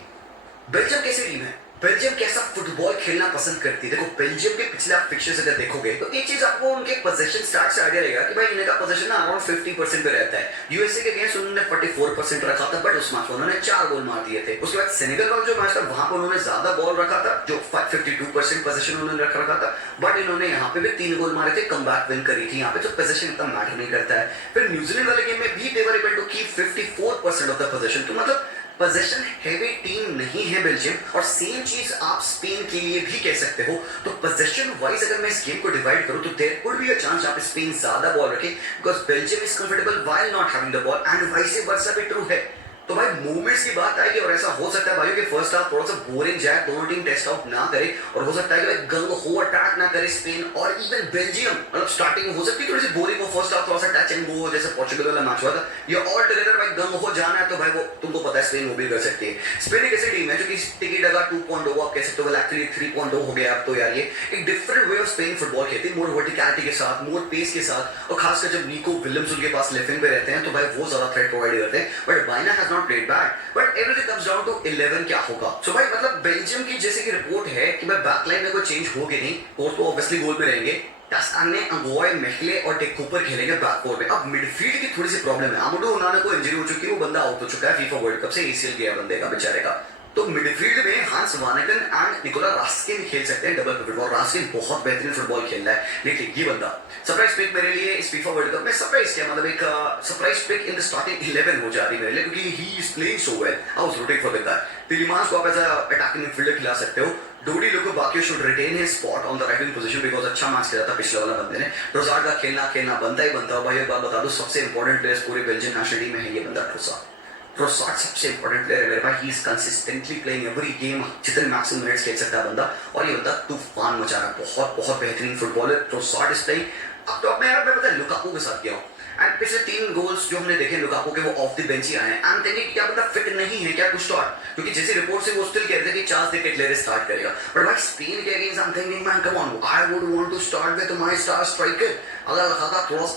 बेल्जियम कैसी टीम है, बेल्जियम कैसा फुटबॉल खेलना पसंद करती है? देखो बेल्जियम के पिछले आप फिक्चर्स अगर देखोगे तो एक चीज आपको उनके पोजीशन स्टार्ट से आइडिया रहेगा कि भाई इनका पोजीशन ना अराउंड 50% पे रहता है। यूएसए के अगेंस्ट उन्होंने 44% रखा था, बट उस मैच में उन्होंने 4 गोल मार दिए थे। उसके बाद सेनेगल वाला जो मैच था वहां पर उन्होंने ज्यादा बॉल रखा था, जो 52% पोजीशन उन्होंने रखा था, बट इन्होंने यहाँ पे भी 3 गोल मारे थे, कमबैक विन करी थी। यहाँ पे तो पोजीशन इतना मैटर नहीं करता है। फिर न्यूजीलैंड वाले गेम में भी they were able to keep 54% of the possession. तो मतलब पोजीशन हैवी टीम नहीं है बेल्जियम। और सेम चीज आप स्पेन के लिए भी कह सकते हो। तो पोजीशन वाइज अगर मैं इस गेम को डिवाइड करूं तो there could be a chance आप स्पेन ज्यादा बॉल रखे because Belgium is comfortable while not having the ball and vice versa भी ट्रू है। तो भाई मूवमेंट्स की बात आएगी और ऐसा हो सकता है भाई कि फर्स्ट हाफ थोड़ा सा बोरिंग जाए, दोनों टीम टेस्ट आउट ना करे और हो सकता है कि भाई गंग हो अटैक ना करे स्पेन और इवन बेल्जियम। मतलब स्टार्टिंग हो सकती है थोड़ी सी बोरिंग हो, फर्स्ट हाफ थोड़ा सा टच एंड गो जैसे पोर्चुगल वाला मैच हुआ था। ये ऑल टुगेदर भाई गंग हो जाना है तो भाई वो तुमको पता है स्पेन वो भी कर सकती है। स्पेन एक ऐसी टीम है जो कि टिकट अगर 2.0 आप कह सकते हो, एक्चुअली 3.0 हो गया अब तो यार। ये एक different way of Spain football खेलती है, मोर वर्टिकलिटी के साथ, मोर पेस के साथ, और खासकर जब निको विलियम्स उनके पास लेफ्ट विंग पे रहते हैं तो भाई वो ज्यादा थ्रेट प्रोवाइड करते हैं। But Baena has not played bad, but everything comes down to 11 क्या होगा। सो भाई मतलब बेल्जियम की जैसे की रिपोर्ट है कि भाई बैकलाइन में कोई चेंज होगी नहीं, कोर्स तो ऑब्वियसली गोल में रहेंगे। टास्काने, अंगोय, मेहले और टेक कूपर खेलेंगे बैकफोर में। अब मिडफील्ड की थोड़ी सी प्रॉब्लम है, आमोडो ओनाना को इंजरी हो चुकी है, वो बंदा आउट हो चुका है फीफा वर्ल्ड कप से, ACL गया बंदे का बेचारे का। तो मिडफील्ड में हांस वानेकन एंड निकोला रास्किन खेल सकते हैं डबल पिवट, और रास्किन बहुत बेहतरीन फुटबॉल खेल रहा है। लेकिन ये बंदा सरप्राइज पिक मेरे लिए इस फीफा वर्ल्ड कप में, सरप्राइज क्या मतलब एक surprise pick in the starting 11 हो जा रही है मेरे लिए क्योंकि he is playing so well. I was rooting for the guy. Tielemans को आप एज अ अटैकिंग मिडफील्डर खिला सकते हो। Dodi Lukebakio should retain his spot on the right wing position because अच्छा मैच खेला था पिछले वाला बंदे ने। ट्रोसार्ड का खेलना बनता ही बनता है भाई। एक बात बता दो, सबसे इंपॉर्टेंट प्लेयर पूरे बेल्जियम नेशनल टीम में है ये बंदा ट्रोसार्ड। ट्रोसार्ड सबसे इंपॉर्टेंट प्लेयर है मेरे पास। He is consistently playing every game, जितने मैक्सिमम मिनट्स खेल सकता है बंदा, और ये बंदा तूफान मचा रहा है। बहुत बेहतरीन फुटबॉलर ट्रोसार्ड इज प्लेइंग। अब तो अब मैं पता है लुकाकू के साथ गया हूँ एंड पिछले 3 गोल्स जो हमने देखे लुकाकू के वो ऑफ द बेंच ही आए हैं। एंड थिंकिंग क्या बंदा फिट नहीं है क्या टू स्टार्ट, क्योंकि जैसी रिपोर्ट से वो स्टिल कहते हैं कि चार्ल्स द केटलर स्टार्ट करेगा। बट भाई स्पेन के against I am thinking man come on, I would want to start with my star striker. अगर रखा था थोड़ा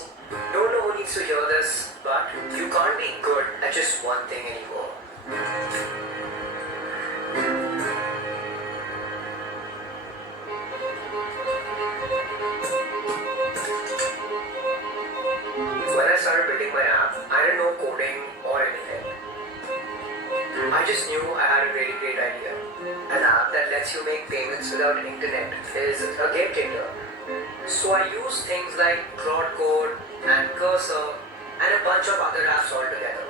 Don't know who needs to hear this, but you can't be good at just one thing anymore. When I started building my app, I didn't know coding or anything. I just knew I had a really great idea. An app that lets you make payments without internet is a game changer. So I use things like Claude Code and Cursor and a bunch of other apps altogether.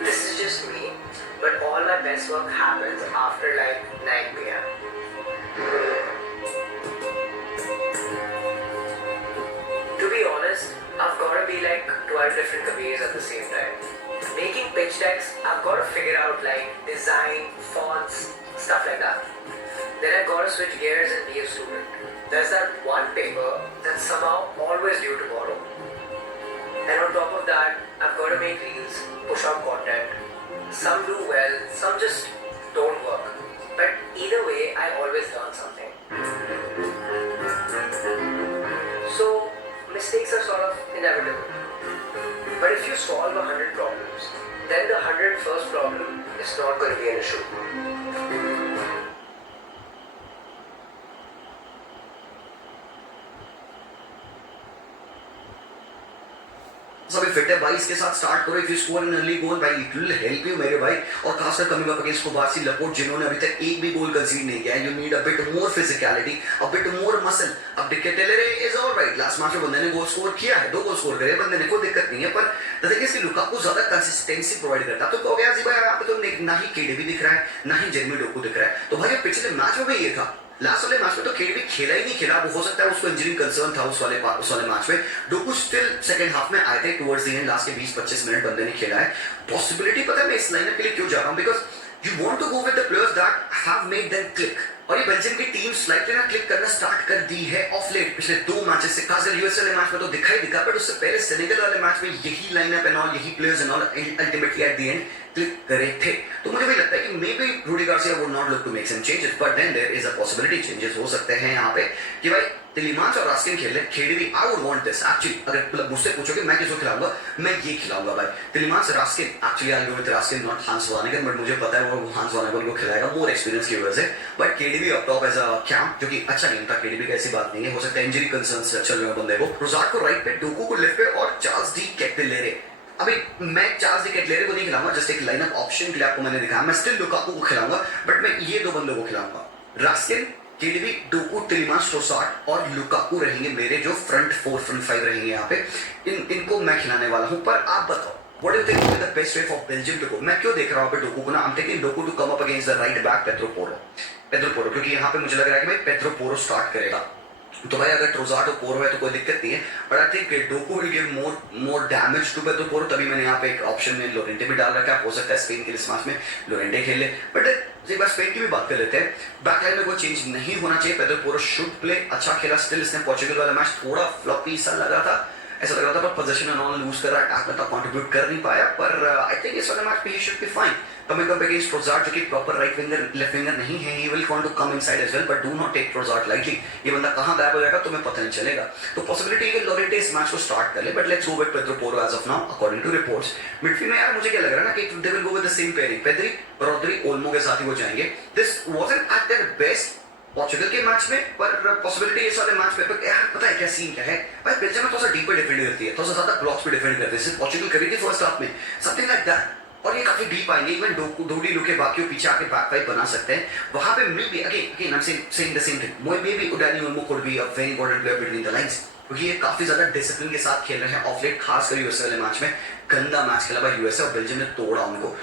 This is just me, but all my best work happens after like 9 p.m. To be honest, I've got to be like 12 different careers at the same time. Making pitch decks, I've got to figure out like design, fonts, stuff like that. Then I've got to switch gears and be a student. There's that one paper that's somehow always due tomorrow. And on top of that, I've got to make reels, push out content. Some do well, some just don't work. But either way, I always learn something. So, mistakes are sort of inevitable. But if you solve 100 problems, then the 101st problem is not going to be an issue. सभी fit है भाई, इसके साथ start करो। If you score an early goal भाई, it will help you मेरे भाई। और खासकर coming up against Cubarsi Laporte, जिन्होंने अभी तक एक भी गोल कंसीड नहीं किया है। You need a bit more physicality, a bit more muscle. अब De Ketelaere is alright, last match में बंदे ने गोल स्कोर किया है, 2 गोल स्कोर करे बंदे ने, कोई दिक्कत नहीं है। पर द थिंग इज कि लुकाकू ज्यादा कंसिस्टेंसी प्रोवाइड करता है। तो कहोगे यार जी भाई यहाँ पे तो ना ही केडीबी दिख रहा है, ना ही जेरेमी डोकू दिख रहा है। तो भाई पिछले मैच में भी ये था, लास्ट वाले मैच में तो केडीबी खेला ही नहीं खेला। वो हो सकता है उसको इंजरी कंसर्न था उस वाले मैच में। डोकू स्टिल सेकंड हाफ में आए थे, टुवर्ड्स द एंड, लास्ट के 20-25 मिनट बंदे ने खेला है। पॉसिबिलिटी पता है मैं इस लाइनअप के लिए क्यों जा रहा हूं, because you want to go with the players that have made them click. और ये बेल्जियम की टीम स्लाइटली ना क्लिक करना स्टार्ट कर दी है ऑफ लेट, पिछले 2 मैचेस से। खासकर यूएस वाले मैच में तो दिखाई दिखा, बट उससे पहले सेनेगल वाले मैच में यही लाइनअप एंड ऑल, यही players and all ultimately at the end click करे थे। तो मुझे भी लगता है कि maybe Rudi Garcia would not look to make some changes, but then there is a possibility changes हो सकते हैं यहाँ पे कि भाई टिलीमांस और रास्किन खेले। KDB I would want this actually. अगर मतलब मुझसे पूछोगे मैं किसको खिलाऊंगा, मैं ये खिलाऊंगा भाई, Tielemans Raskin. Actually I go with Raskin not Hans Vanaken, but मुझे पता है वो हांस वानेगन को खिलाएगा मोर एक्सपीरियंस की वजह से। But KDB up top as a कैंप, जो कि अच्छा गेम था केडीबी का, ऐसी बात नहीं है। हो सकता है इंजरी कंसर्न्स चल रहे हो बंदे को। रोजार्ड को राइट पे, डोकू को लेफ्ट पे और चार्ल्स डी केटेलेरे। अभी मैं चार्ल्स डी केटेलेरे को नहीं खिलाऊंगा, जस्ट एक लाइनअप ऑप्शन के लिए आपको मैंने दिखाया। मैं स्टिल लुकाकू को खिलाऊंगा, बट मैं ये 2 बंदों को खिलाऊंगा, रास्किन, केडीबी, डोकू, टिलीमांस, ट्रोसार्ड और लुकाकू रहेंगे मेरे जो फ्रंट 4 फ्रंट 5 रहेंगे यहाँ पे। इनको मैं खिलाने वाला हूँ। पर आप बताओ, what do you think is the best way for Belgium to go? मैं क्यों देख रहा हूँ पे डोकू को ना, I'm taking Docu to come up against the right back Pedro Porro, क्योंकि यहाँ पे मुझे लग रहा है कि भाई पेड्रो पोरो स्टार्ट करेगा। तो भाई अगर ट्रोजार्ड और पोरो है तो कोई दिक्कत नहीं है, but I think Doku will give more damage to Pedro Porro. तभी मैंने यहाँ पे एक ऑप्शन में लोरेंटे भी डाल रखा है। हो सकता है स्पेन के इस मैच में लोरेंटे खेल ले, बट एक बार स्पेन की भी बात कर लेते हैं। बैकलाइन में कोई चेंज नहीं होना चाहिए। पेड्रो पोरो शुड प्ले, अच्छा खेला स्टिल। इसने पोर्चुगल वाला मैच थोड़ा फ्लॉपी सा लगा था, ऐसा लग रहा था, पर पोजीशन एंड ऑल लूज कर रहा है, अटैक में तो कंट्रीब्यूट कर नहीं पाया। पर आई थिंक इस वाले मैच पे he should be fine. Coming up against Trossard, जो कि proper right winger left winger नहीं है, he will want to come inside as well, but do not take Trossard lightly. ये बंदा कहां गायब हो जाएगा तुम्हें पता नहीं चलेगा। तो पॉसिबिलिटी है कि लोरेंटे इस मैच को स्टार्ट कर ले, but let's go with Pedro Porro as of now according to reports. Midfield में यार मुझे क्या लग रहा है ना कि they will go with the same pairing, Pedri, Rodri, Olmo के साथ ही वो जाएंगे। This wasn't at their best Portugal के मैच में, पर पॉसिबिलिटी इस वाले मैच में यार पता है क्या सीन क्या है भाई, बेल्जियम में थोड़ा सा डीपर डिफेंड करती है, थोड़ा सा ज्यादा ब्लॉक्स पे डिफेंड करती है, सिर्फ पोर्चुगल करी थी फर्स्ट हाफ में, समथिंग लाइक दैट। और ये काफी डीप आएंगे, इवन डोडी लुके बाकी पीछे आके बैक फाइव बना सकते हैं। वहां पे may be again I am saying the same thing, may be Danny Olmo could be a very important player between the lines, क्योंकि ये काफी ज्यादा डिसिप्लिन के साथ खेल रहे हैं ऑफ लेट, खासकर यूएसए वाले मैच में गंदा मैच खेला भाई यूएसए, और बेल्जियम ने तोड़ा उनको।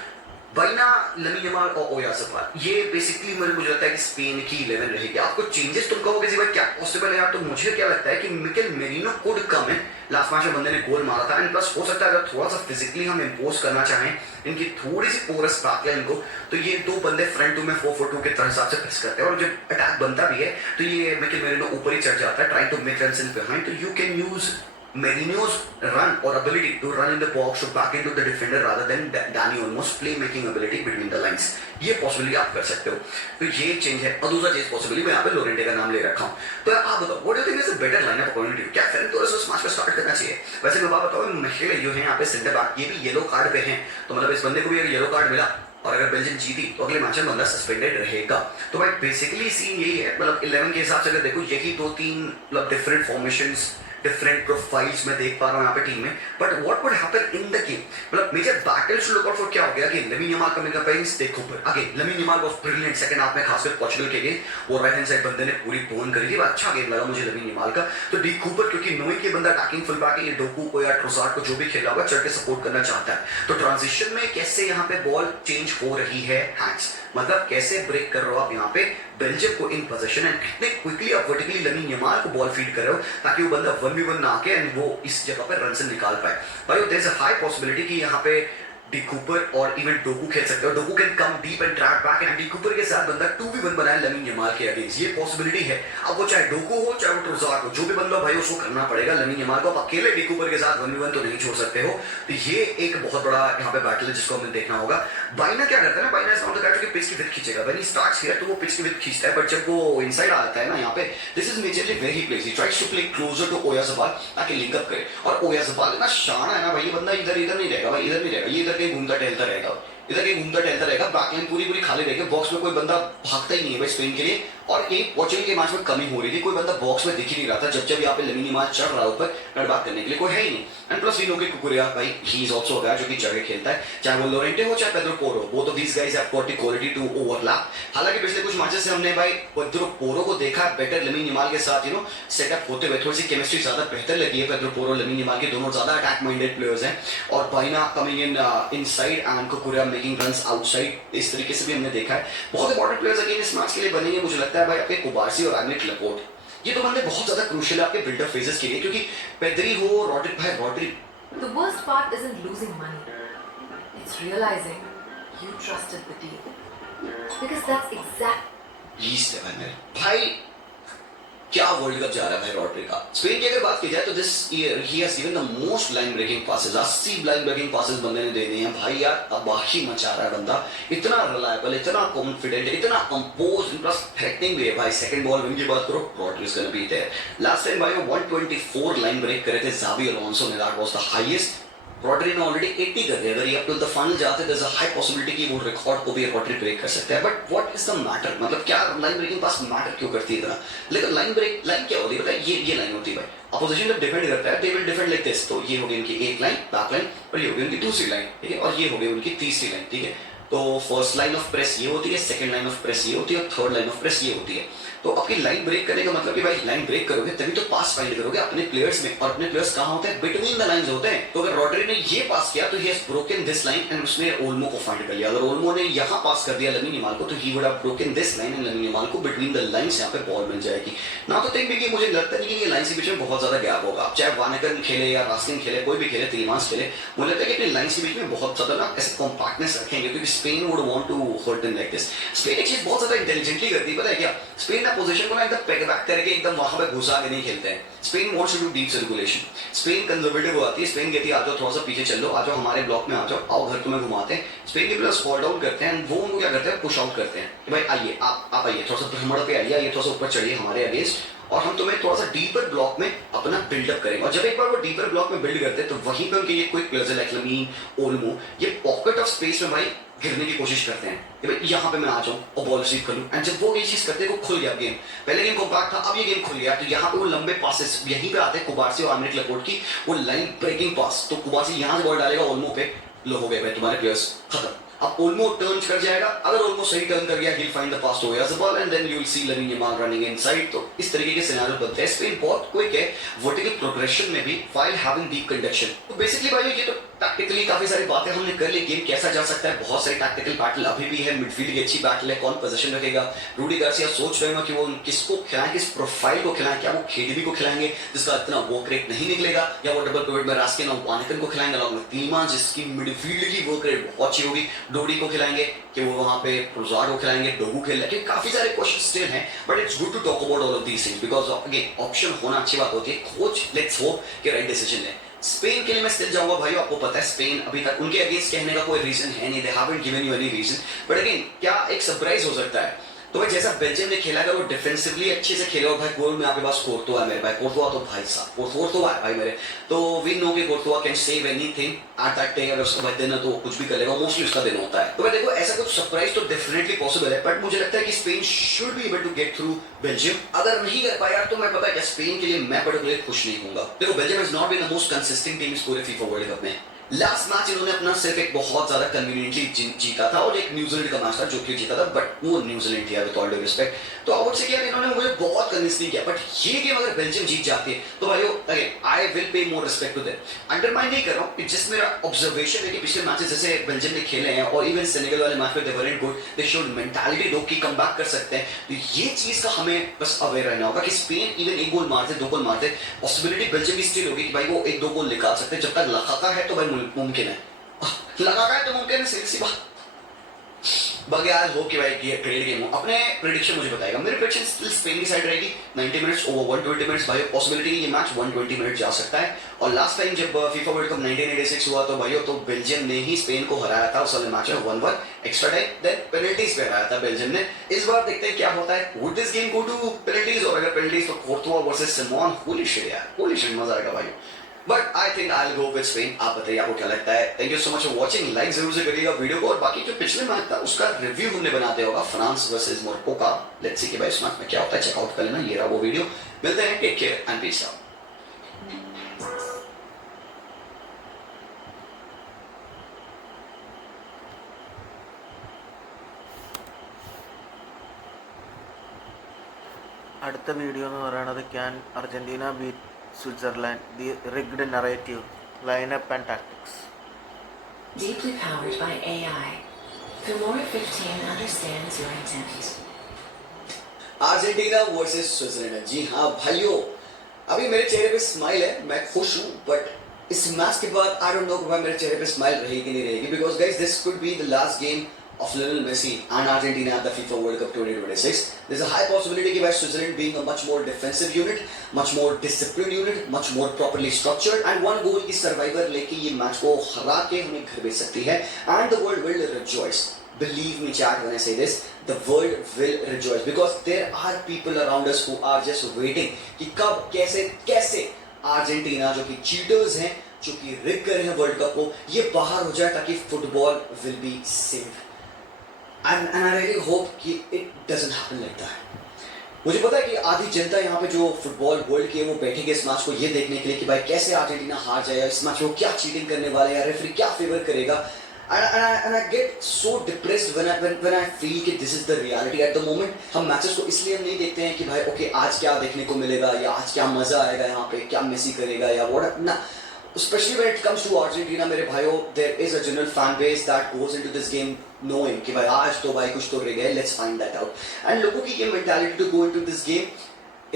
बाइना, लमीन यमाल और ओयारज़ाबाल, ये बेसिकली मुझे लगता है कि स्पेन की 11 रहेगी। आपको चेंजेस तुम कहोगे जी भाई क्या पॉसिबल है यार, तो मुझे क्या लगता है कि Mikel merino could come in. Last match में बंदे ने गोल मारा था, एंड प्लस हो सकता है अगर थोड़ा सा फिजिकली हम इम्पोज करना चाहें इनकी थोड़ी सी पोरस बैकलाइन को, तो ये 2 बंदे फ्रंट 2 में 4-4-2 के हिसाब से प्रेस करते हैं, और जब अटैक बनता भी है तो ये मिकेल मेरिनो ऊपर ही चढ़ जाता है, trying to make runs in behind. तो you can use Merino's run or ability to run in the box to back into the defender rather than Dani Olmo's playmaking ability between the lines, ये possibility आप कर सकते हो। तो ये change है। और दूसरा चेंज पॉसिबिलिटी मैं यहाँ पे लोरेंटे का नाम ले रखा हूँ। तो आप बताओ what do you think is a better lineup according to you? क्या फेरन टोरेस उस मैच में स्टार्ट करना चाहिए? वैसे मैं बात बताऊँ, महिला जो है यहाँ पे सेंटर बैक, ये भी येलो कार्ड पे हैं, तो मतलब इस बंदे को भी अगर येलो कार्ड मिला और अगर बेल्जियम जीती तो अगले मैच में बंदा सस्पेंडेड रहेगा। तो भाई बेसिकली सीन यही है, मतलब 11 के हिसाब से अगर देखो यही 2-3 मतलब डिफरेंट फॉर्मेशंस, डिफरेंट प्रोफाइल्स मैं देख पा रहा हूँ यहाँ पे टीम में, but what would happen in the game, मतलब major battles to look out for क्या हो गया कि Lamine Yamal coming up against De Cooper. Again Lamine Yamal was brilliant second half में, खासकर पोर्चुगल के लिए वो राइट हैंड साइड बंदे ने पूरी बोन करी थी, अच्छा गेम लगा मुझे लमीन यमाल का। तो डी कूपर क्योंकि नोई के बंदा अटैकिंग फुल बैक है, ये डोकू को या ट्रोसार्ड को जो भी खेला होगा चढ़ के सपोर्ट करना चाहता है, तो ट्रांजिशन में कैसे यहाँ पे बॉल चेंज हो रही है हैंड्स, मतलब कैसे ब्रेक कर रहे हो आप यहाँ पे बेल्जियम को इन पोजीशन एंड कितने क्विकली आप वर्टिकली लमीन यमाल को बॉल फीड कर रहे हो ताकि वो बंदा 1v1 ना आके एंड वो इस जगह पे रन से निकाल पाए। भाई there is a high possibility कि यहाँ पे डी कूपर और इवन डोकू खेल सकते हो, Doku can come deep and track back and De Cuyper के साथ बंदा 2v1 बनाए लमीन यमाल के अगेंस्ट, ये पॉसिबिलिटी है। अब वो चाहे डोकू हो चाहे वो ट्रोसार्ड हो, जो भी बंदा भाई उसको करना पड़ेगा लमीन यमाल को, आप अकेले डी कूपर के साथ 1v1 तो नहीं छोड़ सकते हो। तो ये एक बहुत बड़ा यहाँ पे बैटल है जिसको हमें देखना होगा। बाइना क्या करता है ना, बाइना इज नॉट द गाय जो पिच की विड्थ खींचेगा, व्हेन ही स्टार्ट्स हियर तो वो पिच की विड्थ खींचता है, बट जब वो इनसाइड आता है ना यहाँ पे, this is majorly where he places, he tries to play closer to Oyarzabal ताकि लिंक अप करे। और ओयाज़ाबाल इतना शाना है ना भाई, ये बंदा इधर इधर नहीं रहेगा भाई, इधर नहीं रहेगा, ये इधर कहीं घूमता टहलता रहेगा, इधर कहीं घूमता टहलता रहेगा, बैकलाइन पूरी खाली रहेगी, बॉक्स में कोई बंदा भागता ही नहीं है भाई स्पेन के लिए। और एक पोर्चुगल के मैच में कमी हो रही थी, कोई बंदा बॉक्स में दिख ही नहीं रहा था जब यहाँ पे लमीन यमाल चढ़ रहा है ऊपर नटबाग करने के लिए, कोई है ही नहीं। एंड प्लस वी नो कि कुकुरेया भाई ही इज आल्सो अ गाय जो कि जगह खेलता है, चाहे वो लोरेंटे हो चाहे Pedro Porro, both of these guys have got the quality to overlap. हालांकि पिछले कुछ मैचेस से हमने भाई पेड्रो पोरो को देखा बेटर लमीन यमाल के साथ सेटअप होते हुए, थोड़ी सी केमिस्ट्री ज्यादा बेहतर लगी है। पेड्रो पोरो लमीन यमाल के दोनों ज्यादा अटैक माइंडेड प्लेयर्स हैं, और Baena coming in inside and Cucurella making runs outside, इस तरीके से भी हमने देखा है। बहुत इंपॉर्टेंट प्लेयर्स अगेन इस मैच के लिए बनेंगे मुझे लगता है भाई, आपके कुबारसी और आर्नेट लपोर्ट, ये तो बंदे बहुत ज्यादा क्रूशियल है आपके बिल्डअप फेजेस के लिए, क्योंकि पेद्री हो रॉड्रिक भाई, Rodrick The worst part isn't losing money. It's realizing you trusted the team. Because that's least है भाई, भाई क्या वर्ल्ड कप जा रहा है भाई रॉड्रिक का। स्पेन की अगर बात की जाए तो this year he has given the most line breaking passes, 80 line breaking passes बंदे ने दे दिए हैं भाई, यार तबाही मचा रहा है बंदा, इतना रिलायबल, इतना कॉन्फिडेंट, इतना कंपोज, प्लस थ्रेटनिंग भी है भाई। सेकंड बॉल विन की बात करो, Rodri is gonna be there. Last time भाई वो 124 लाइन ब्रेक करे थे ज़ावी अलोंसो ने, that was the highest. Rodri ने ऑलरेडी 80 कर दिया, अगर ये अप टू द फाइनल जाते there is a high possibility कि वो रिकॉर्ड को भी रॉड्रिक ब्रेक कर सकता है। But what is the matter, मतलब क्या लाइन ब्रेकिंग पास मैटर क्यों करती है इतना? लेकिन लाइन ब्रेक, लाइन क्या होती है बताइए, ये लाइन होती है भाई, अपोजिशन जब डिफेंड करता है they will defend like this, तो ये हो गई उनकी एक लाइन बैक लाइन, और ये हो गई उनकी दूसरी लाइन, ठीक है, और ये हो गई उनकी तीसरी लाइन, ठीक है। तो फर्स्ट लाइन ऑफ प्रेस ये होती है, सेकंड लाइन ऑफ प्रेस ये होती है, और थर्ड लाइन ऑफ प्रेस ये होती है। तो आपकी लाइन ब्रेक करने का मतलब कि भाई लाइन ब्रेक करोगे तभी तो पास फाइंड करोगे अपने प्लेयर्स में, और अपने प्लेयर्स कहां होते हैं, बिटवीन द लाइंस होते हैं। तो अगर रॉड्रिक ने ये पास किया तो he has broken this line and उसने ओल्मो को फाइंड कर लिया। अगर ओल्मो ने यहां पास कर दिया लमीन यमाल को तो he would have broken this line and Lamine Yamal को बिटवीन द लाइंस यहां पे बॉल मिल जाएगी। ना तो थिंक भी कि मुझे लगता नहीं कि ये लाइन के बीच में बहुत ज्यादा गैप होगा, चाहे वानेकन खेले या रास्लिन खेले, कोई भी खेले, तिलेमांस खेले, मुझे लगता है कि अपनी लाइन के बीच में बहुत ज्यादा ना ऐसे कॉम्पैक्टनेस रखेंगे, क्योंकि Spain would want to hurt them like this. Spain एक चीज बहुत ज्यादा इंटेलिजेंटली करती है, पता है क्या? स्पेन ना पोजीशन को ना एकदम बैक करके एकदम वहां पे घुसा के नहीं खेलते हैं। Spain wants to do deep circulation, Spain conservative आती है, स्पेन कहती है आ जाओ थोड़ा सा पीछे चल लो, आ जाओ हमारे ब्लॉक में आ जाओ, आओ घर तुम्हें घुमाते हैं। स्पेन के प्लेयर्स फॉल डाउन करते हैं, वो उनको क्या करते हैं, पुश आउट करते हैं कि भाई आइए आप आइए, थोड़ा सा भ्रमण पे आइए, ये थोड़ा सा ऊपर चढ़िए हमारे अगेंस्ट, और हम तुम्हें थोड़ा सा डीपर ब्लॉक में अपना बिल्डअप करेंगे। और जब एक बार वो डीपर ब्लॉक में बिल्ड करते हैं तो वहीं पे उनके ये quick players like lamin, Olmo, ये पॉकेट ऑफ स्पेस में भाई गिरने की कोशिश करते हैं कि भाई यहाँ पे मैं आ जाऊं और बॉल रिसीव कर लूं। एंड जब वो ये चीज करते हैं वो खुल गया गेम, पहले गेम कॉम्पैक्ट था, अब ये गेम खुल गया, तो यहाँ पे वो लंबे पासेस यहीं पे आते हैं कुबारसी और आर्नेट लपोर्ट की वो लाइन ब्रेकिंग पास, तो कुबारसी यहाँ से बॉल डालेगा ओल्मो पे, लो हो गए भाई तुम्हारे प्लेयर्स खत्म। अब ओल्मो टर्न कर जाएगा, अगर ओल्मो सही टर्न कर गया he'll find the pass to Oyarzabal and then you'll see Lamine Yamal running inside। तो इस तरीके के सिनेरियो बनते हैं। स्पेन बहुत क्विक है वर्टिकल प्रोग्रेशन में भी while having deep conduction। तो बेसिकली भाई ये तो टैक्टिकली काफी सारी बातें हमने कर ली, गेम कैसा जा सकता है, बहुत सारी टैक्टिकल बैटल अभी भी है, मिडफील्ड की अच्छी बैटल है, कौन पोजीशन रखेगा। रूडी गार्सिया सोच रहे हो कि वो किसको खिलाएं, किस प्रोफाइल को खिलाएं, क्या वो खेडवी को खिलाएंगे जिसका इतना वर्क रेट नहीं निकलेगा, या वो डबल पिवट में रास्किन और वानेकन को खिलाएंगे अलॉन्ग विद तिलेमांस जिसकी मिडफील्ड की वर्क रेट बहुत अच्छी होगी, डोडी को खिलाएंगे कि वो वहां पे ट्रोसार्ड को खिलाएंगे, डोगू खेलेंगे, काफी सारे क्वेश्चन स्टिल हैं, but it's good to talk about all of these things because again option होना अच्छी बात होती है। कोच लेट्स होप कि राइट डिसीजन ले। स्पेन के लिए मैं स्टिल जाऊंगा भाई, आपको पता है स्पेन अभी तक उनके अगेंस्ट कहने का कोई रीजन है नहीं, they haven't given you any reason, but again क्या एक सरप्राइज हो सकता है तो भाई जैसा बेल्जियम ने खेला अगर वो डिफेंसिवली अच्छे से खेले और भाई गोल में आपके पास कोर्तुआ है मेरे भाई, कोर्तुआ तो भाई साहब कोर्तुआ है भाई मेरे, तो वी नो कि Courtois can save anything at that time, अगर उसका भाई दिन है तो कुछ भी कर लेगा, मोस्टली उसका दिन होता है। तो भाई देखो ऐसा कुछ सरप्राइज तो डेफिनेटली पॉसिबल है, बट मुझे लगता है कि Spain should be able to get through Belgium. अगर नहीं कर पाया तो मैं पता है क्या स्पेन के लिए मैं पर्टिकुलरली खुश नहीं होऊंगा। देखो Belgium has not been the most consistent team score FIFA world cup में। लास्ट मैच इन्होंने अपना सिर्फ एक बहुत ज्यादा कन्वीनियंटली जीता था और एक न्यूजीलैंड का मैच था जो कि जीता था, बट वो न्यूजीलैंड थी विद ऑल ड्यू रिस्पेक्ट। तो आई वुड से कि इन्होंने मुझे बहुत कन्विंस नहीं किया, बट ये गेम अगर बेल्जियम जीत जाती है तो भाई again I will pay more respect to them. Undermine नहीं कर रहा हूं, जस्ट मेरा ऑब्जर्वेशन है कि पिछले मैचेस जैसे बेल्जियम ने खेले हैं और इवन सेनेगल वाले मैच में they very good, they showed mentality दो की कमबैक कर सकते हैं। तो ये चीज का हमें बस अवेयर रहना होगा कि स्पेन इवन एक गोल मारते दो गोल मारते पॉसिबिलिटी बेल्जियम की स्टिल होगी कि भाई वो एक दो गोल निकाल सकते हैं। जब तक लखाका है तो भाई मुमकिन है, लगा है तो मुमकिन है, सीधी सी बात। बाकी आज हो कि भाई ग्रेट गेम हो। अपने प्रेडिक्शन मुझे बताएगा, मेरी प्रेडिक्शन स्टिल स्पेन की साइड रहेगी। 90 मिनट्स ओवर 120 मिनट्स भाई, पॉसिबिलिटी ये मैच 120 मिनट जा सकता है। और लास्ट टाइम जब फीफा वर्ल्ड कप 1986 हुआ तो भाइयों तो बेल्जियम ने ही स्पेन को हराया था उस वाले मैच में 1-1 एक्स्ट्रा टाइम, देन पेनल्टीज पे हराया था बेल्जियम ने। इस बार देखते हैं क्या होता है, would this game go to penalties, और अगर पेनल्टीज तो Courtois versus Simon, holy shit यार, होली शिट, मजा आएगा भाई। But I think I will go with Spain. आप बताइए आपको क्या लगता है। Thank you so much for watching, like जरूर से करिएगा वीडियो को, और बाकी जो पिछले मैच था उसका रिव्यू हमने बना दिया होगा फ्रांस वर्सेस मोरक्को का। लेट्स सी कि भाई इस मैच में क्या होता है, चेकआउट कर लेना, ये रहा वो वीडियो। मिलते हैं, take care and peace out. അടുത്ത വീഡിയോ എന്ന് പറയുന്നത് can Argentina beat Switzerland, the rigged narrative, lineup and tactics. Deeply powered by AI. Filmora 15 understands your intent. Argentina versus Switzerland. जी हाँ भाइयों, अभी मेरे चेहरे पे स्माइल है, मैं खुश हूँ, बट इस मैच के बाद आई डोंट नो कि मेरे चेहरे पे स्माइल रहेगी कि नहीं रहेगी, because guys this could be the last game of Lionel Messi and Argentina at the FIFA World Cup 2026. There's a high possibility that Switzerland being a much more defensive unit, much more disciplined unit, much more properly structured and one goal की survivor लेके ये match को हरा के हमें घर भेज सकती है, and the world will rejoice. Believe me chat when I say this, the world will rejoice because there are people around us who are just waiting कि कब कैसे अर्जेंटीना जो कि cheaters हैं, जो कि रिग कर रहे हैं वर्ल्ड कप को, ये बाहर हो जाए ताकि football will be safe. And I really hope कि it doesn't happen like that. मुझे पता है कि आधी जनता यहाँ पे जो फुटबॉल वर्ल्ड की है वो बैठेगी इस मैच को ये देखने के लिए कि भाई कैसे अर्जेंटीना हार जाएगा, इस मैच में वो क्या चीटिंग करने वाला है या रेफरी क्या फेवर करेगा. And I get so depressed when I feel कि this is the reality at the moment. हम मैचेस को इसलिए हम नहीं देखते हैं कि भाई ओके आज क्या देखने को मिलेगा या आज क्या मजा आएगा, यहाँ पे क्या मेसी करेगा या व्हाट ना. Especially when it comes to Argentina, मेरे भाइयों, there is a general fan base that goes into this game knowing कि भाई आज तो भाई कुछ तो रह गया, let's find that out. And लोगों की ये mentality to go into this game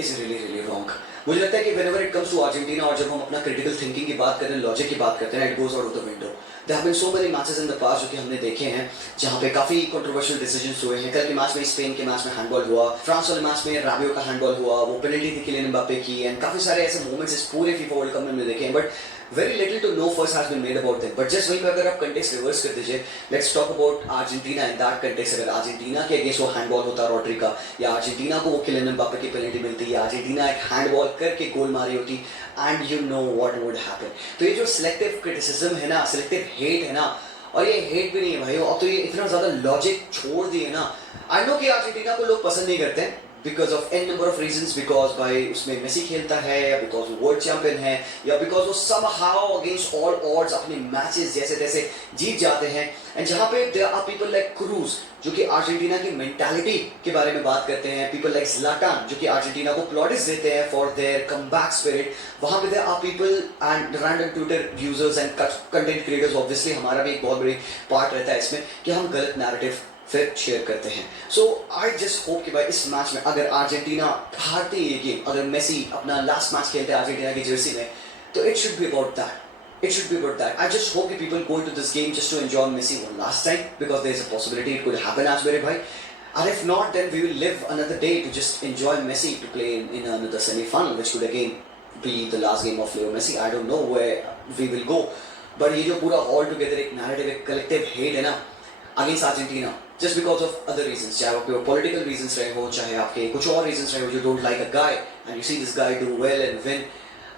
is really wrong. मुझे लगता है कि whenever it comes to Argentina और जब हम अपना critical thinking की बात करते हैं, logic की बात करते हैं, it goes out of the window. There have been so many matches in the past जो कि हमने देखे हैं जहाँ पे काफी controversial decisions हुए हैं. कल के मैच में स्पेन के मैच में हैंडबॉल हुआ, फ्रांस वाले मैच में राबियो का हैंडबॉल हुआ, वो पेनल्टी थी किलियन एम्बापे की, एंड काफी सारे ऐसे मोमेंट्स इस पूरे फीफा वर्ल्ड कप में हमने देखे हैं, but very little to no fuss has been made about them. But just वहीं पे अगर आप context reverse कर दीजिए, let's talk about Argentina in that context. अगर अर्जेंटीना के अगेंस्ट वो हैंडबॉल होता रॉड्री का, या अर्जेंटीना को वो किलियन एम्बापे की पेनल्टी मिलती, या अर्जेंटीना एक हैंडबॉल करके गोल मारी होती, and you know what would happen. तो ये जो selective criticism है ना, selective hate है ना, और ये hate भी नहीं है भाइयों, अब तो ये इतना ज़्यादा logic छोड़ दिए ना. I know कि अर्जेंटीना को लोग पसंद नहीं करते हैं because of n number of reasons, because भाई उसमें मेसी खेलता है, या because वो वर्ल्ड चैंपियन है, या because वो somehow against all odds अपने मैचेस जैसे तैसे जीत जाते हैं. एंड जहाँ पे there are people like cruise जो कि अर्जेंटीना की मेंटालिटी के बारे में बात करते हैं, people like ज़्लाटान जो कि अर्जेंटीना को प्लॉटिस देते हैं for their comeback spirit. वहाँ पे there are people and random Twitter users and content creators, obviously हमारा भी एक बहुत बड़ी पार्ट रहता है इसमें कि हम गलत नैरेटिव फिर शेयर करते हैं. सो आई जस्ट होप कि भाई इस मैच में अगर अर्जेंटीना हारती है ये गेम, अगर मेसी अपना लास्ट मैच खेलते हैं अर्जेंटीना की जर्सी में, तो it should be about that. It should be about that. I just hope that people go into this game just to enjoy Messi one last time, because there is a possibility it could happen as मेरे भाई. And if not, then we will live another day to just enjoy Messi to play in another semi-final, which could again be the last game of Leo Messi. I don't know where we will go, but ये जो पूरा all together एक narrative, एक collective hate है ना, against Argentina just because of other reasons, चाहे आपके political reasons रहे हो, चाहे आपके कुछ और reasons रहे हो, you don't like a guy and you see this guy do well and win.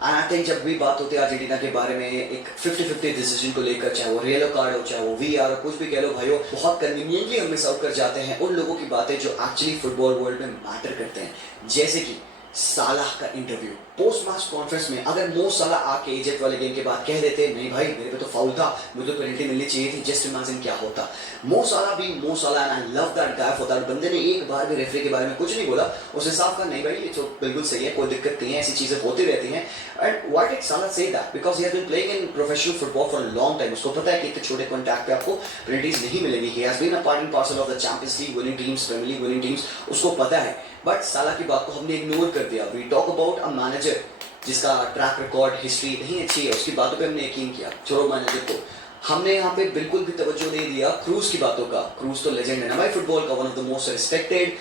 And I think जब भी बात होती है अर्जेंटीना के बारे में एक 50-50 डिसीजन को लेकर, चाहे वो येलो कार्ड हो, चाहे वो VR हो, कुछ भी कह लो भाइयों, बहुत कन्वीनियंटली हम मिस आउट कर जाते हैं उन लोगों की बातें जो एक्चुअली फुटबॉल वर्ल्ड में मैटर करते हैं. जैसे कि सालाह का इंटरव्यू पोस्ट मैच कॉन्फ्रेंस में. अगर मो सलाह आके इजिप्ट वाले गेम के बाद कह देते नहीं भाई मेरे पे तो फाउल था, मुझे तो पेनल्टी मिलनी चाहिए थी, जस्ट इमेजिन क्या होता. मो सलाह भी मो सलाह, and I love that guy for that. बंदे ने एक बार भी रेफरी के बारे में कुछ नहीं बोला, उसने साफ कहा नहीं भाई ये तो बिल्कुल सही है, कोई दिक्कत नहीं है, ऐसी चीजें होती रहती हैं. And why did Salah say that? Because he has been playing in professional football for a long time. उसको पता है कि इतने छोटे कॉन्टैक्ट पे आपको पेनल्टीज नहीं मिलेंगी. He has been a part and parcel of the Champions League winning teams, Premier League winning teams, उसको पता है. बट साला की बात को हमने इग्नोर कर दिया. We talk about a manager जिसका ट्रैक रिकॉर्ड हिस्ट्री नहीं अच्छी है, उसकी बातों पे हमने यकीन किया. छोड़ो मैनेजर को, हमने यहाँ पे बिल्कुल भी तवज्जो नहीं दिया क्रूज की बातों का. क्रूज तो लेजेंड है ना भाई फुटबॉल का, one of the most respected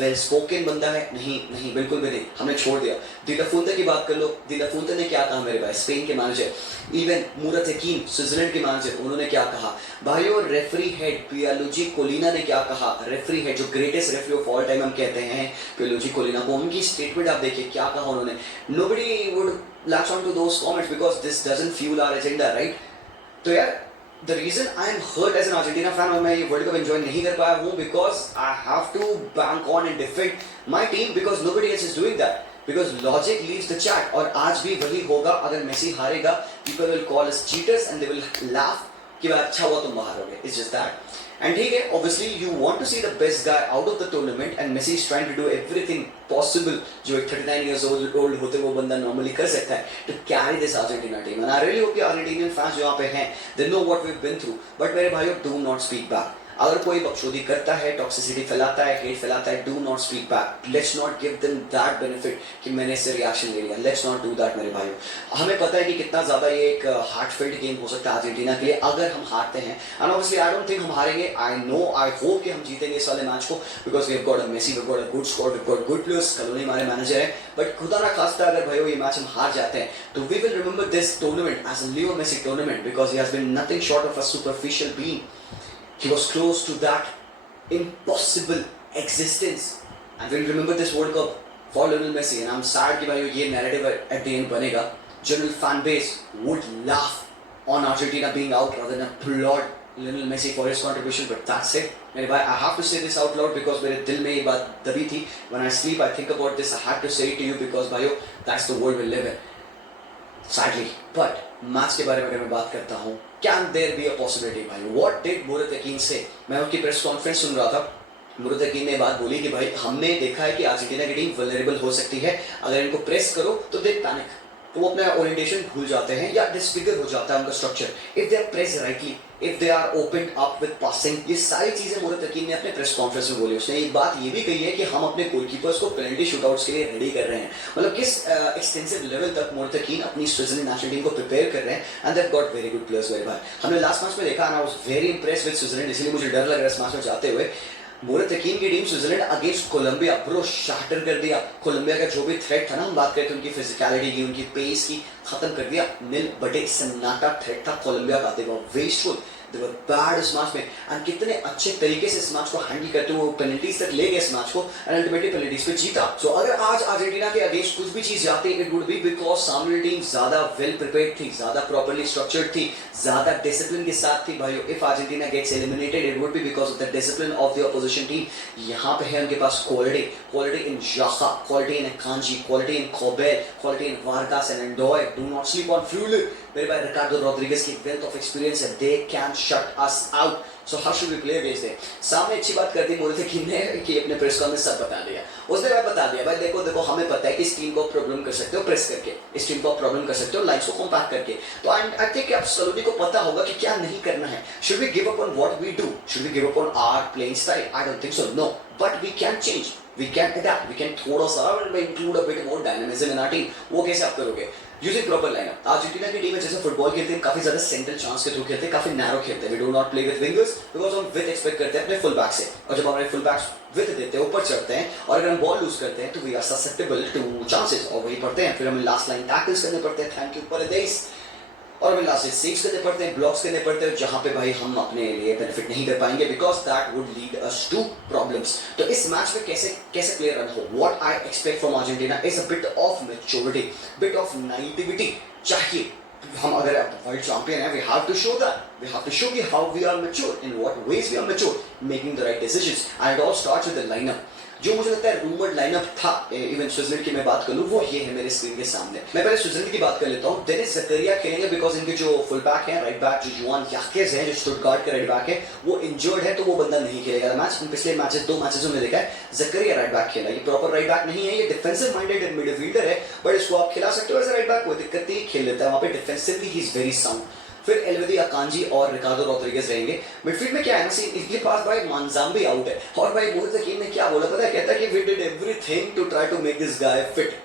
well spoken बंदा है. नहीं नहीं बिल्कुल भी नहीं, हमने छोड़ दिया. दी ला फुंते की बात कर लो. दी ला फुंते ने क्या कहा मेरे भाई, स्पेन के मैनेजर. इवन मुरत यकीन स्विट्जरलैंड के मैनेजर, उन्होंने क्या कहा भाइयों. रेफरी हेड पियालुजी कोलिना ने क्या कहा, रेफरी हेड जो greatest referee of all time हम कहते हैं पियालुजी कोलिना को, उनकी स्टेटमेंट आप देखिए क्या कहा उन्होंने. Nobody would latch on to those comments because this doesn't fuel our agenda, right? तो यार the reason I am hurt as an Argentina fan और मैं ये वर्ल्ड कप एंजॉय नहीं कर पाया हूँ because I have to bank on and defend my team because nobody else is doing that. Because logic leaves the chat. और आज भी वही होगा. अगर मेसी हारेगा people will call us cheaters and they will laugh कि भाई अच्छा हुआ तुम बाहर हो गए. It's just that. And ठीक है, obviously you want to see the best guy out of the tournament and Messi is trying to do everything possible जो एक 39 years old होते वो बंदा normally कर सकता है to carry this Argentina team. And I really hope कि Argentinian fans जो यहाँ पे हैं they know what we've been through. But मेरे भाइयों do not speak back. अगर कोई बकचोदी करता है, टॉक्सिसिटी फैलाता है, हेट फैलाता है, do not speak back. Let's not give them that benefit कि मैंने इससे रिएक्शन ले लिया. लेट्स नॉट डू दैट मेरे भाइयों. हमें पता है कि कितना ज्यादा ये एक हार्टफेल्ट गेम हो सकता है अर्जेंटीना के लिए अगर हम हारते हैं. And obviously I don't think हम हारेंगे. आई नो, आई होप कि हम जीतेंगे इस वाले मैच को because we have got a Messi, we have got a good squad, we have got good players. Scaloni हमारे मैनेजर है. बट खुदा ना खास्ता अगर भाइयों ये मैच हम हार जाते हैं तो we will remember this tournament as a Leo Messi tournament because he has been nothing short of a superficial being. He was close to that impossible existence and we'll remember this World Cup for Lionel Messi. And I'm sad कि भाई ये narrative at the end बनेगा. General fan base would laugh on Argentina being out rather than applaud Lionel Messi for his contribution. But that's it मेरे भाई. I have to say this out loud because मेरे दिल में ये बात दबी थी. When I sleep I think about this. I had to say it to you because भाइयों that's the world we live in. Sadly, but match के बारे में अगर मैं बात करता हूँ, can there be a possibility भाई? What did मुरत यकीन say? मैं उनकी प्रेस कॉन्फ्रेंस सुन रहा था. मुरत यकीन ने बात बोली कि भाई हमने देखा है कि अर्जेंटीना की टीम वल्नरेबल हो सकती है, अगर इनको प्रेस करो तो दे पैनिक, तो वो अपना ओरिएंटेशन भूल जाते हैं या डिसफिगर हो जाता है उनका structure. If they are press rightly, if they are open up with passing, ये सारी चीजें मुरत यकीन ने अपने प्रेस कॉन्फ्रेंस में बोली. उसने एक बात ये भी कही है कि हम अपने गोलकीपर्स को पेनल्टी शूटआउट्स के लिए रेडी कर रहे हैं. मतलब किस एक्सटेंसिव लेवल तक मुरत यकीन अपनी स्विट्जरलैंड नेशनल टीम को प्रिपेयर कर रहे हैं. And they got very good players मेरे भाई. हमने लास्ट मैच में देखा and I was very impressed with Switzerland, इसलिए मुझे डर लग रहा है इस मैच में जाते हुए. मुरत यकीन की team Switzerland against Colombia bro shatter कर दिया. कोलंबिया का जो भी थ्रेट था ना, हम बात करते उनकी फिजिकलिटी की, उनकी पेस की, खत्म कर दिया. नील बटे सन्नाटा थ्रेट था कोलंबिया का. दे वर वेस्टफुल, दे वर बैड इस मैच में. एंड कितने अच्छे तरीके से इस मैच को हैंडल करते हुए पेनल्टीज तक ले गए इस मैच को एंड अल्टीमेटली पेनल्टीज पे जीता. सो अगर आज अर्जेंटीना के अगेंस्ट कुछ भी चीज जाती इट वुड बी बिकॉज सामने टीम ज्यादा वेल प्रिपेयर्ड थी, ज्यादा प्रॉपर्ली स्ट्रक्चर्ड थी, ज्यादा डिसिप्लिन के साथ थी. भाइयों if Argentina gets eliminated it would be because of the discipline of the opposition team. यहाँ पे है उनके पास quality in Xhaka, quality in Kanji, quality in Kobel, quality in Vargas and Ndoye. Do not sleep on Freuler. मेरे भाई Ricardo Rodriguez की wealth of experience है. They can shut us out. So how should we play against them? सामने अच्छी बात करती बोले थे कि अपने प्रेस कॉन में सब बता दिया. उसने भाई बता दिया भाई देखो हमें पता है कि इस टीम को प्रॉब्लम कर सकते हो प्रेस करके, इस टीम को प्रॉब्लम कर सकते हो लाइन्स को कॉम्पैक्ट करके. तो आई थिंक आप सलोनी को पता होगा कि क्या नहीं करना है. Should we give up on what we do? Should we give up on our playing style? I don't think so. No, but we can change, we can adapt, we can थोड़ा सा include a bit more dynamism in our team. वो कैसे आप करोगे? Using proper lineup. Argentina की team में जैसे football खेलते हैं काफी ज्यादा सेंट्रल चांस के थ्रू खेलते हैं, काफी नैरो खेलते हैं. We do not play with wingers because हम विथ एक्सपेक्ट करते हैं अपने फुल बैक से. और जब हमारे फुल बैक्स विथ देते हैं, ऊपर चढ़ते हैं और अगर हम बॉल लूज करते हैं तो we are susceptible to chances और वही पड़ते हैं. फिर हमें लास्ट लाइन टैकल्स करने पड़ते हैं. थैंक यू परदेश. और हमें लास्ट सेव्स करने पड़ते हैं, ब्लॉक्स करने पड़ते हैं, जहां पे भाई हम अपने लिए बेनिफिट नहीं कर पाएंगे because that would lead us to problems. तो इस मैच में कैसे कैसे प्लेयर रन हो, what I expect from Argentina is a bit of maturity, bit of naivety चाहिए। हम अगर वर्ल्ड चैंपियन है, we have to show that, we have to show कि how we are mature, in what ways we are mature, making the right decisions. And it all starts with the lineup. जो मुझे लगता है rumoured lineup था, even Switzerland की मैं बात कर लूं, वो ये है मेरे स्क्रीन के सामने। मैं पहले स्विट्जरलैंड की बात कर लेता हूं। डेनिस ज़करिया खेलेंगे बिकॉज इनके जो फुल बैक है, राइट बैक जो जुआन याकेज़ है, जो स्टुटगार्ट के राइट बैक है, वो इंजर्ड है, तो वो बंदा नहीं खेलेगा मैच। पिछले मैचेस, 2 मैचेस में देखा है ज़करिया राइट बैक खेला। ये प्रॉपर राइट बैक नहीं है, ये डिफेंसिव माइंडेड मिडफील्डर है, बट इसको आप खिला सकते हो एज राइट बैक, कोई दिक्कत नहीं, खेल लेता है वहां पे। Defensively he is very sound. फिर एल्वेदी अकांजी और रिकार्डो रोड्रिगेज रहेंगे। मिडफील्ड में क्या है ना, इनके पास भाई मानजाम्बी आउट है, और भाई मोहित हकीम ने क्या बोला पता है, कहता है कि we did everything to try to make this guy fit.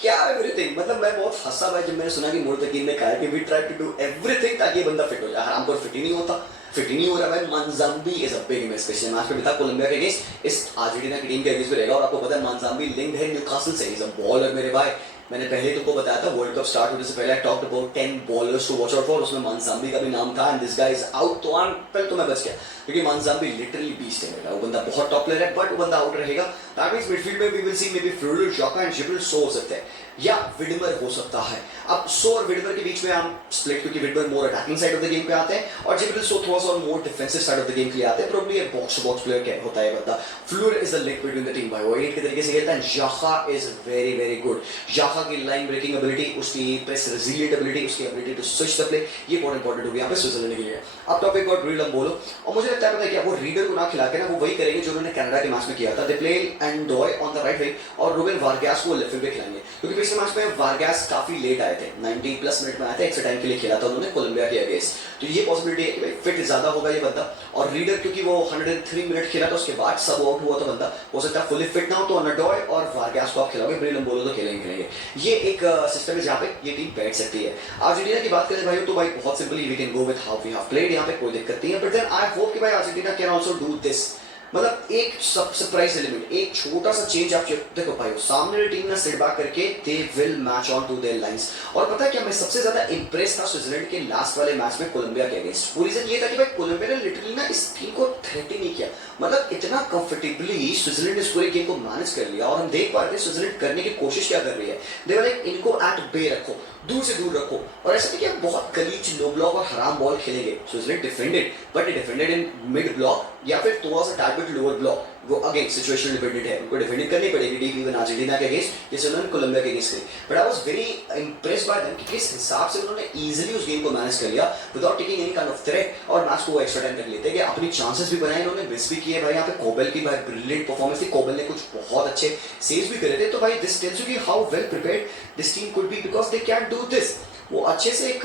क्या एवरीथिंग, मतलब मैं बहुत हंसा भाई जब मैंने सुना कि मोहित हकीम ने कहा कि we try to do everything ताकि ये बंदा फिट हो जाए। हराम पर फिट ही नहीं होता, फिट ही नहीं हो रहा भाई। मानजाम्बी इज अ बिग मिस। पिछले मैच में भी था कोलंबिया के अगेंस्ट, इस अर्जेंटीना की टीम के अगेंस्ट भी रहेगा। और आपको पता है मानजाम्बी लिंक्ड है न्यूकासल से, इज अ बॉलर मेरे भाई। मैंने पहले तुमको बताया था वर्ल्ड कप स्टार्ट होने से पहले I talked about 10 ballers to watch out for, उसमें मानजाम्बी का भी नाम था, and this guy is out. तो पहले तो मैं बच गया क्योंकि मानजाम्बी लिटरली बीस्ट है मेरा, वो बंदा बहुत टॉप प्लेयर है, बट वो बंदा आउट रहेगा। दैट मींस मिडफील्ड में we will see maybe Freuler Xhaka and Djibril Sow हो सकते हैं, या विडमर हो सकता है। अब सो और विडमर के बीच में हम स्प्लिट, क्योंकि Widmer more attacking side of the game पे आते हैं और जिब्रिल सो थोड़ा सा more defensive side of the game के लिए आते हैं। प्रोबब्ली एक बॉक्स टू बॉक्स प्लेयर क्या होता है बंदा। Freuler is the link between the team भाई, वो 8 के तरीके से खेलता है। Xhaka is very very good. Xhaka की लाइन ब्रेकिंग एबिलिटी, उसकी प्रेस रेजिलिएंट एबिलिटी, उसकी ability to switch the play, ये बहुत इंपॉर्टेंट होगी यहाँ पे स्विट्जरलैंड के लिए। अब टॉपिक और रीडर बोलो, और मुझे लगता है पता है क्या, वो रीडर को ना खिला के ना वो वही करेंगे जो उन्होंने कनाडा के मैच में किया था। They play Ndoye on the right wing और रूबेन वारगास को लेफ्ट विंग पे खिलाएंगे, क्योंकि पिछले मैच में वारगास काफी लेट आए थे, 90 प्लस मिनट में आए थे, एक्स्ट्रा टाइम के लिए खेला था उन्होंने कोलंबिया के अगेंस्ट। तो ये पॉसिबिलिटी है कि फिट ज्यादा होगा ये बंदा। और रीडर क्योंकि वो 103 मिनट खेला था, उसके बाद सब आउट हुआ, तो बंदा हो सकता है फुली फिट ना हो, तो अनडॉय और वारगास को आप खिलाओगे, ब्रेलन बोलो तो खेलेंगे। ये एक सिस्टम है जहाँ पे ये टीम बैठ सकती है। अर्जेंटीना की बात करें भाई तो भाई बहुत simply we can go with how we have played, यहाँ पे कोई दिक्कत नहीं है। बट देन आई होप कि भाई Argentina can also do this, मतलब एक सरप्राइज एलिमेंट, एक छोटा सा चेंज आप देखो भाई, सामने वाली टीम ने सेट बैक करके they will match on to their lines. और पता है क्या, मैं सबसे ज्यादा इंप्रेस था स्विट्जरलैंड के लास्ट वाले मैच में कोलंबिया के अगेंस्ट। वो रीजन ये था कि भाई कोलंबिया ने लिटरली ना इस टीम को थ्रेट ही नहीं किया, मतलब इतना कंफर्टेबली स्विट्जरलैंड ने इस पूरे गेम को मैनेज कर लिया। और हम देख पा रहे थे स्विट्जरलैंड करने की कोशिश क्या कर रही है, दे वाले इनको एट बे रखो, दूर से दूर रखो, और ऐसा नहीं कि बहुत गलीच लो ब्लॉक और हराम बॉल खेलेंगे। Switzerland defended, but defended in mid block या फिर थोड़ा सा टारगेट लोअर ब्लॉक, वो अगेन सिचुएशन डिपेंडेंट है, उनको डिफेंडिंग करनी पड़ेगी डीप इवन अर्जेंटीना के अगेंस्ट, जैसे उन्होंने कोलंबिया के अगेंस्ट करी। But I was very impressed by them कि किस हिसाब से उन्होंने इजीली उस गेम को मैनेज कर लिया without taking any kind of threat, और मैच को एक्स्ट्रा टाइम तक लेते गए, अपनी चांसेस भी बनाए इन्होंने, मिस भी किए भाई। यहाँ पे कोबल की भाई ब्रिलियंट परफॉर्मेंस थी, कोबल ने कुछ बहुत अच्छे सेव्स भी करे थे। तो भाई दिस टेल्स यू कि how well prepared this team could be, because they can do this. वो अच्छे से एक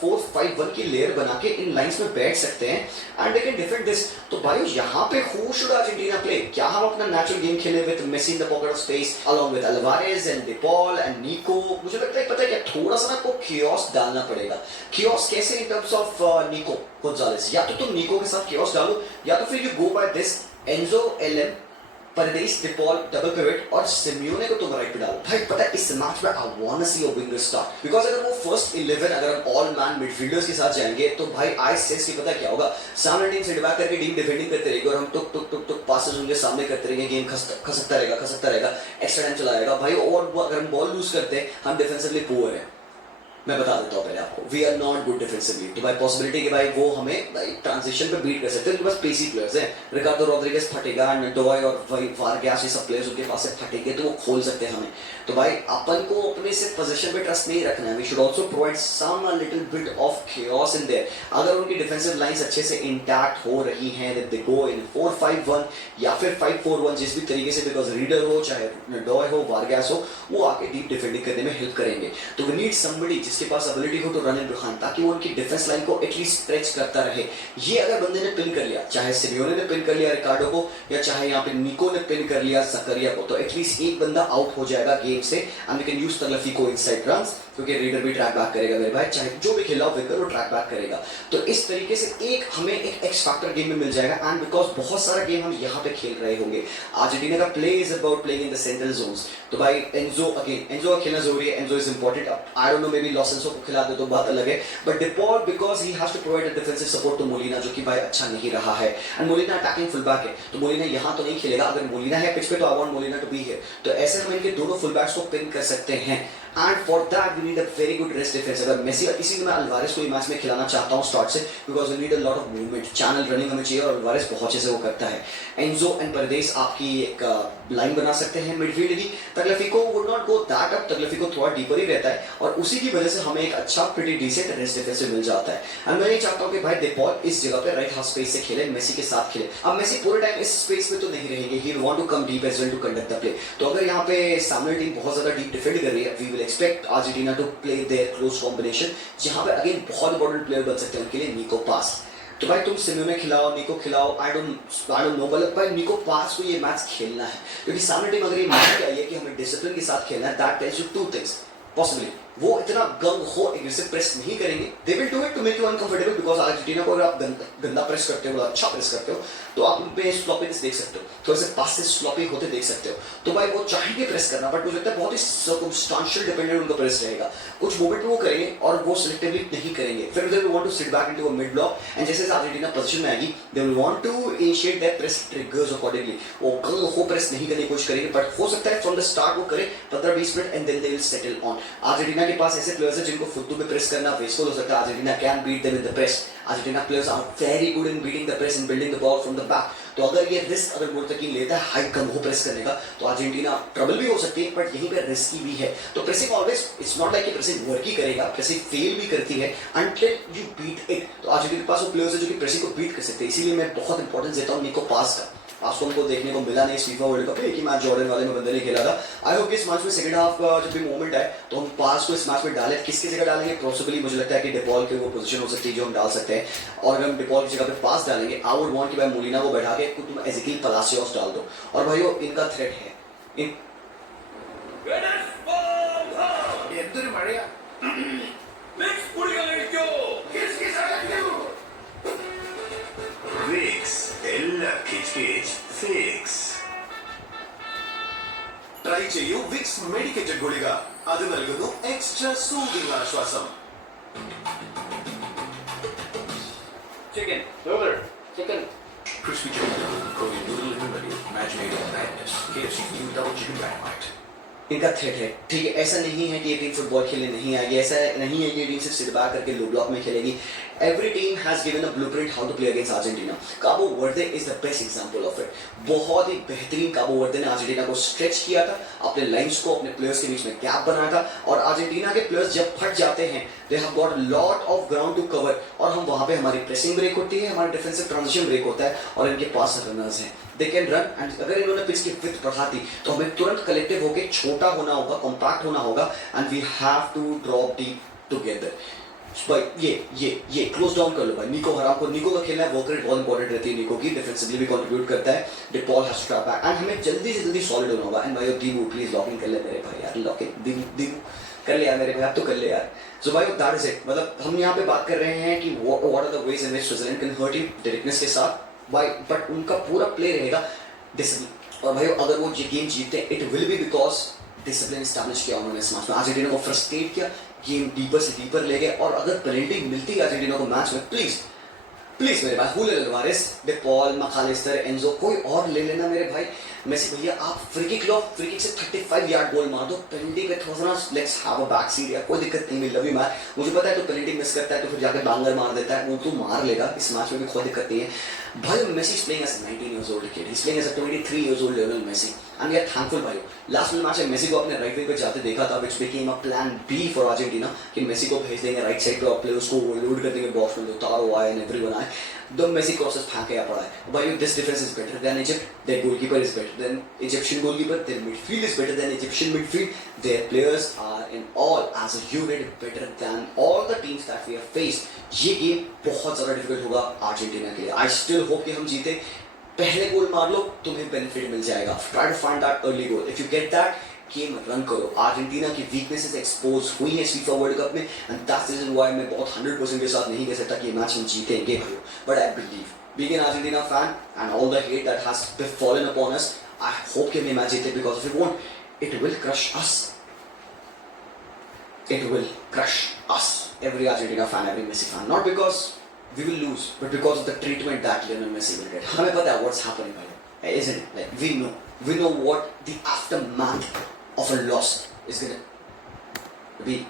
4-5-1 की लेयर बना के इन लाइंस में बैठ सकते हैं and they can defend this. तो भाई यहाँ पे हु शुड अर्जेंटीना प्ले, क्या हम अपना नेचुरल गेम खेले with Messi in the pocket of space along with Alvarez and De Paul and Nico? मुझे लगता है पता है क्या, थोड़ा सा ना को कियोस डालना पड़ेगा। कियोस कैसे, इन टर्म्स ऑफ निको गोंजालेस, या तो तुम निको के साथ कियोस डालो, या तो फिर you go by this Enzo एलएम Paredes De Paul double pivot और सिमियोने को तुम राइट पे डालो। भाई पता है इस मैच में I want to see a winger start, because अगर वो फर्स्ट 11 अगर हम ऑल मैन मिडफील्डर्स के साथ जाएंगे तो भाई आई सेंस कि पता क्या होगा, सामने टीम सेट बैक करके टीम डिफेंडिंग करते रहेगी और हम टुक टुक टुक टुक पासेस उनके सामने करते रहेंगे, गेम खसकता रहेगा, एक्स्ट्रा टाइम चला जाएगा भाई। और अगर हम बॉल लूज करते हैं, हम डिफेंसिवली पुअर है, मैं बता देता हूँ पहले आपको, we are not good defensively. तो भाई पॉसिबिलिटी कि भाई वो हमें भाई ट्रांजिशन पे बीट कर सकते हैं, उनके पास पेसी प्लेयर्स हैं, रिकार्डो रोड्रिगेज फटेगा, नडोय और वारगास ये सब प्लेयर्स उनके पास से फटेंगे तो वो खोल सकते हैं हमें। तो भाई अपन को अपने से पोजीशन पे ट्रस्ट नहीं रखना है, we should also provide some a little bit of chaos in there. अगर उनकी डिफेंसिव लाइंस अच्छे से इंटैक्ट हो रही हैं, दे गो इन 4-5-1 या फिर 5-4-1 जिस भी तरीके से, बिकॉज रीडर हो चाहे नडोय हो वारगास हो, वो आके डीप डिफेंडिंग करने में हेल्प करेंगे। तो वी नीड समबडी जिसके पास एबिलिटी हो टू रन इन बिहाइंड, ताकि वो उनकी डिफेंस लाइन को एटलीस्ट स्ट्रेच करता रहे। ये अगर बंदे ने पिन कर लिया, चाहे सिमियोने ने पिन कर लिया रिकार्डो को, या चाहे यहाँ पे निको ने पिन कर लिया ज़करिया को, तो एटलीस्ट एक बंदा आउट हो जाएगा गेम से एंड वी कैन यूज तगलफी को इनसाइड रन्स क्योंकि रीडर भी ट्रैक बैक करेगा मेरे भाई, चाहे जो भी खेला हो विकर वो ट्रैक बैक करेगा। तो इस तरीके से हमें एक एक्स फैक्टर गेम में मिल जाएगा। एंड बिकॉज बहुत सारा गेम हम यहाँ पे खेल रहे होंगे, अर्जेंटीना का play is about playing in the central zones. तो भाई एंजो का खेलना जरूरी है, Enzo is important. I don't know maybe Lo Celso को खिला दे तो बात अलग है, but De Paul because he has to provide a defensive support to Molina, जो कि भाई अच्छा नहीं रहा है। And Molina attacking full back है, तो मोलिना यहाँ तो नहीं खेलेगा। अगर मोलिना है पिच पे तो I want Molina to be here. तो ऐसे हम इनके दोनों फुल बैक्स को पिन कर सकते हैं। And for that we need a very good rest defence. अगर मेसी, इसीलिए मैं अल्वारेस को मैच में खिलाना चाहता हूँ स्टार्ट से, because we need a lot of movement, channel running हमें चाहिए और अल्वारेस बहुत अच्छे से वो करता है। एंजो एंड परदेस आपकी एक लाइन बना सकते हैं मिडफील्ड की। Tagliafico would not go that up, Tagliafico थोड़ा डीपर ही रहता है और उसी की वजह से हमें एक अच्छा प्रीटी डिसेंट रेस्ट डिफेंस मिल जाता है। एंड मैं ये चाहता हूँ कि भाई De Paul इस जगह पे राइट हाफ स्पेस से खेले, मेसी के साथ खेले। अब मेसी पूरे टाइम इस स्पेस में तो नहीं रहेंगे, he will want to come deep as well to conduct the play. तो अगर यहाँ पे सामने टीम बहुत ज्यादा डीप डिफेंड कर रही है, we will expect Argentina to play their close combination, जहां पे अगेन बहुत इंपॉर्टेंट प्लेयर बन सकते हैं उनके लिए निको पास। तो भाई तुम सिम्योने खिलाओ, निको खिलाओ, आई डोंट नो, मतलब भाई निको पास को ये मैच खेलना है, क्योंकि सामने टीम अगर ये मान के आई है कि हमें डिसिप्लिन के साथ खेलना है, that tells you two things possibly. वो इतना गंग हो एग्रेसिव प्रेस नहीं करेंगे, they will do it to make you uncomfortable, because Argentina को अगर आप गंदा प्रेस करते हो, अच्छा प्रेस करते हो, तो आप उन पे स्लॉपीनेस देख सकते हो, थोड़े से पास से स्लॉपी होते देख सकते हो। तो भाई वो चाहेंगे प्रेस करना, बट मुझे लगता है बहुत ही सर्कमस्टेंशियल डिपेंडेंट उनका प्रेस रहेगा। कुछ मोमेंट में वो करेंगे और वो सिलेक्टिवली नहीं करेंगे। फिर they will want to sit back into a mid block, and जैसे अर्जेंटीना पोजीशन में आएगी, they will want to initiate that press triggers accordingly. वो गंग हो प्रेस नहीं करने की कोशिश करेंगे, बट हो सकता है फ्रॉम द स्टार्ट वो करे 15-20 minute and then they will settle on. Argentina के पास ऐसे प्लेयर्स हैं जिनको फुद्दू में प्रेस करना वेस्टफुल हो सकता है। Argentina can beat them in the press. Argentina players are very good in beating the press and building the ball from the back. तो अगर ये रिस्क अगर मुर्तकीन लेता है हाई कम हो प्रेस करने का, तो अर्जेंटीना ट्रबल भी हो सकती है, बट यहीं पे रिस्की भी है। तो pressing always, it's not like कि प्रेसिंग वर्क ही करेगा, प्रेसिंग फेल भी करती है अनटिल यू बीट इट। तो अर्जेंटीना के पास वो प्लेयर्स है जो कि प्रेसिंग को बीट कर सकते हैं, इसीलिए मैं बहुत इंपॉर्टेंस देता हूँ निको पास का। आज को हमको देखने को मिला नहीं फीफा वर्ल्ड कप में, कि मैच जॉर्डन वाले में बंदे ने खेला था। आई होप इस मैच में सेकंड हाफ का जब भी मोमेंट है तो हम पास को इस मैच में डालें। किसकी जगह डालेंगे? पॉसिबली मुझे लगता है कि De Paul की वो पोजीशन हो सकती है जो हम डाल सकते हैं, और अगर हम De Paul की जगह पे पास डालेंगे, आई वुड वांट कि भाई मोलिना को बैठा के तुम एज़ेकिएल पलासियोस डाल दो। और भाइयों इनका थ्रेट है Vicks എല്ലാ കിച്ച് ഫിക്സ് ട്രൈ ചെയ്യൂ വിക്സ് മെഡിക്കേറ്റഡ് ഗുളിക അത് നൽകുന്നു എക്സ്ട്രാ സൂതിങ് ആശ്വാസം chicken crispy chicken Cody noodle immunity imaginative madness KFC new double chicken dynamite इनका थ्रेट है। ठीक है, ऐसा नहीं है कि ये टीम फुटबॉल खेलने नहीं आएगी, ऐसा नहीं है कि ये टीम सिर्फ सिट बैक करके लो ब्लॉक में खेलेगी। Every team has given a blueprint how to play against Argentina. Cabo Verde is the best example of it. बहुत ही बेहतरीन काबो वर्दे ने अर्जेंटीना को स्ट्रेच किया था, अपने लाइंस को, अपने प्लेयर्स के बीच में गैप बनाया था, और अर्जेंटीना के प्लेयर्स जब फट जाते हैं they have got lot of ground to cover, और हम वहां पे हमारी प्रेसिंग ब्रेक होती है, हमारा डिफेंसिव ट्रांजिशन ब्रेक होता है, और इनके पास रनर्स हैं, दे कैन रन। एंड अगर इन्होंने पिच की विड्थ बढ़ा दी तो हमें तुरंत कलेक्टिव होकर छोटा होना होगा, कॉम्पैक्ट होना होगा, and we have to drop deep together. भाई ये क्लोज डाउन कर लो भाई। निको हराम को, निको का खेलना है, वर्क रेट बहुत इंपॉर्टेंट रहती है निको की, डिफेंसिवली भी कंट्रीब्यूट करता है। De Paul has to trap back, and हमें जल्दी से जल्दी सॉलिड होना होगा। एंड भाई दीवू प्लीज लॉकिंग कर ले मेरे भाई यार, लॉकिंग दीवू कर ले यार मेरे भाई, आप तो कर ले यार। सो भाई दैट इज इट। मतलब हम यहाँ पे बात कर रहे हैं कि what are the ways in which Switzerland can hurt you directness के साथ भाई, बट उनका पूरा प्ले रहेगा डिसिप्लिन। और भाई अगर वो ये गेम जीतते हैं, it will B because discipline establish किया उन्होंने इस मैच में, अर्जेंटीना को फ्रस्ट्रेट किया, गेम डीपर से डीपर ले गए। और अगर पेनल्टी मिलती है अर्जेंटीना को मैच में, प्लीज मेरे भाई Julian Alvarez, De Paul, Mac Allister, Enzo, कोई और ले लेना मेरे भाई। मेसी भैया आप फ्री किक लो, फ्री किक से 35 यार्ड गोल मार दो, पेनल्टी पे थोड़ा सा let's have a back seat, कोई दिक्कत नहीं, लव यू मैच। मुझे पता है तो पेनल्टी मिस करता है तो फिर जाकर बांगर मार देता है, वो तो मार लेगा, इस मैच में भी कोई दिक्कत नहीं है भाई। Messi is playing as 19 years old kid, he's playing as a 23 years old Lionel Messi, and we are thankful भाई। लास्ट में मैच में मेसी को अपने राइट विंग पे जाते देखा था, which became a plan B for Argentina, कि मेसी को भेज देंगे राइट साइड पे और प्लेयर्स को लोड कर देंगे बॉक्स में, तारो आए एंड एवरीवन आए, द मेसी क्रॉसेस फेंक के पड़ा है भाई। This defence is better than Egypt, their goalkeeper is better than Egyptian goalkeeper, their midfield is better than Egyptian midfield, their players are in all as a unit better than all the teams that we have faced. ये game बहुत ज्यादा difficult होगा Argentina के लिए। I still hope कि हम जीते। पहले गोल मार लो, तुम्हें बेनिफिट मिल जाएगा, try to find that early goal, if you get that game run करो। अर्जेंटीना की वीकनेसेस एक्सपोज हुई है फीफा वर्ल्ड कप में and that's the reason why मैं बहुत 100% के साथ नहीं कह सकता कि ये मैच हम जीतेंगे भाई, but I believe being an Argentina fan and all the hate that has fallen upon us, I hope कि हम ये मैच जीते, because if we won't, it will crush us. It will crush us. Every Argentina fan, every Messi fan. Not because we will lose, but because of the treatment that Lionel Messi will get. हमें पता है what's happening भाई, isn't it? Like we know what the aftermath of a loss is gonna be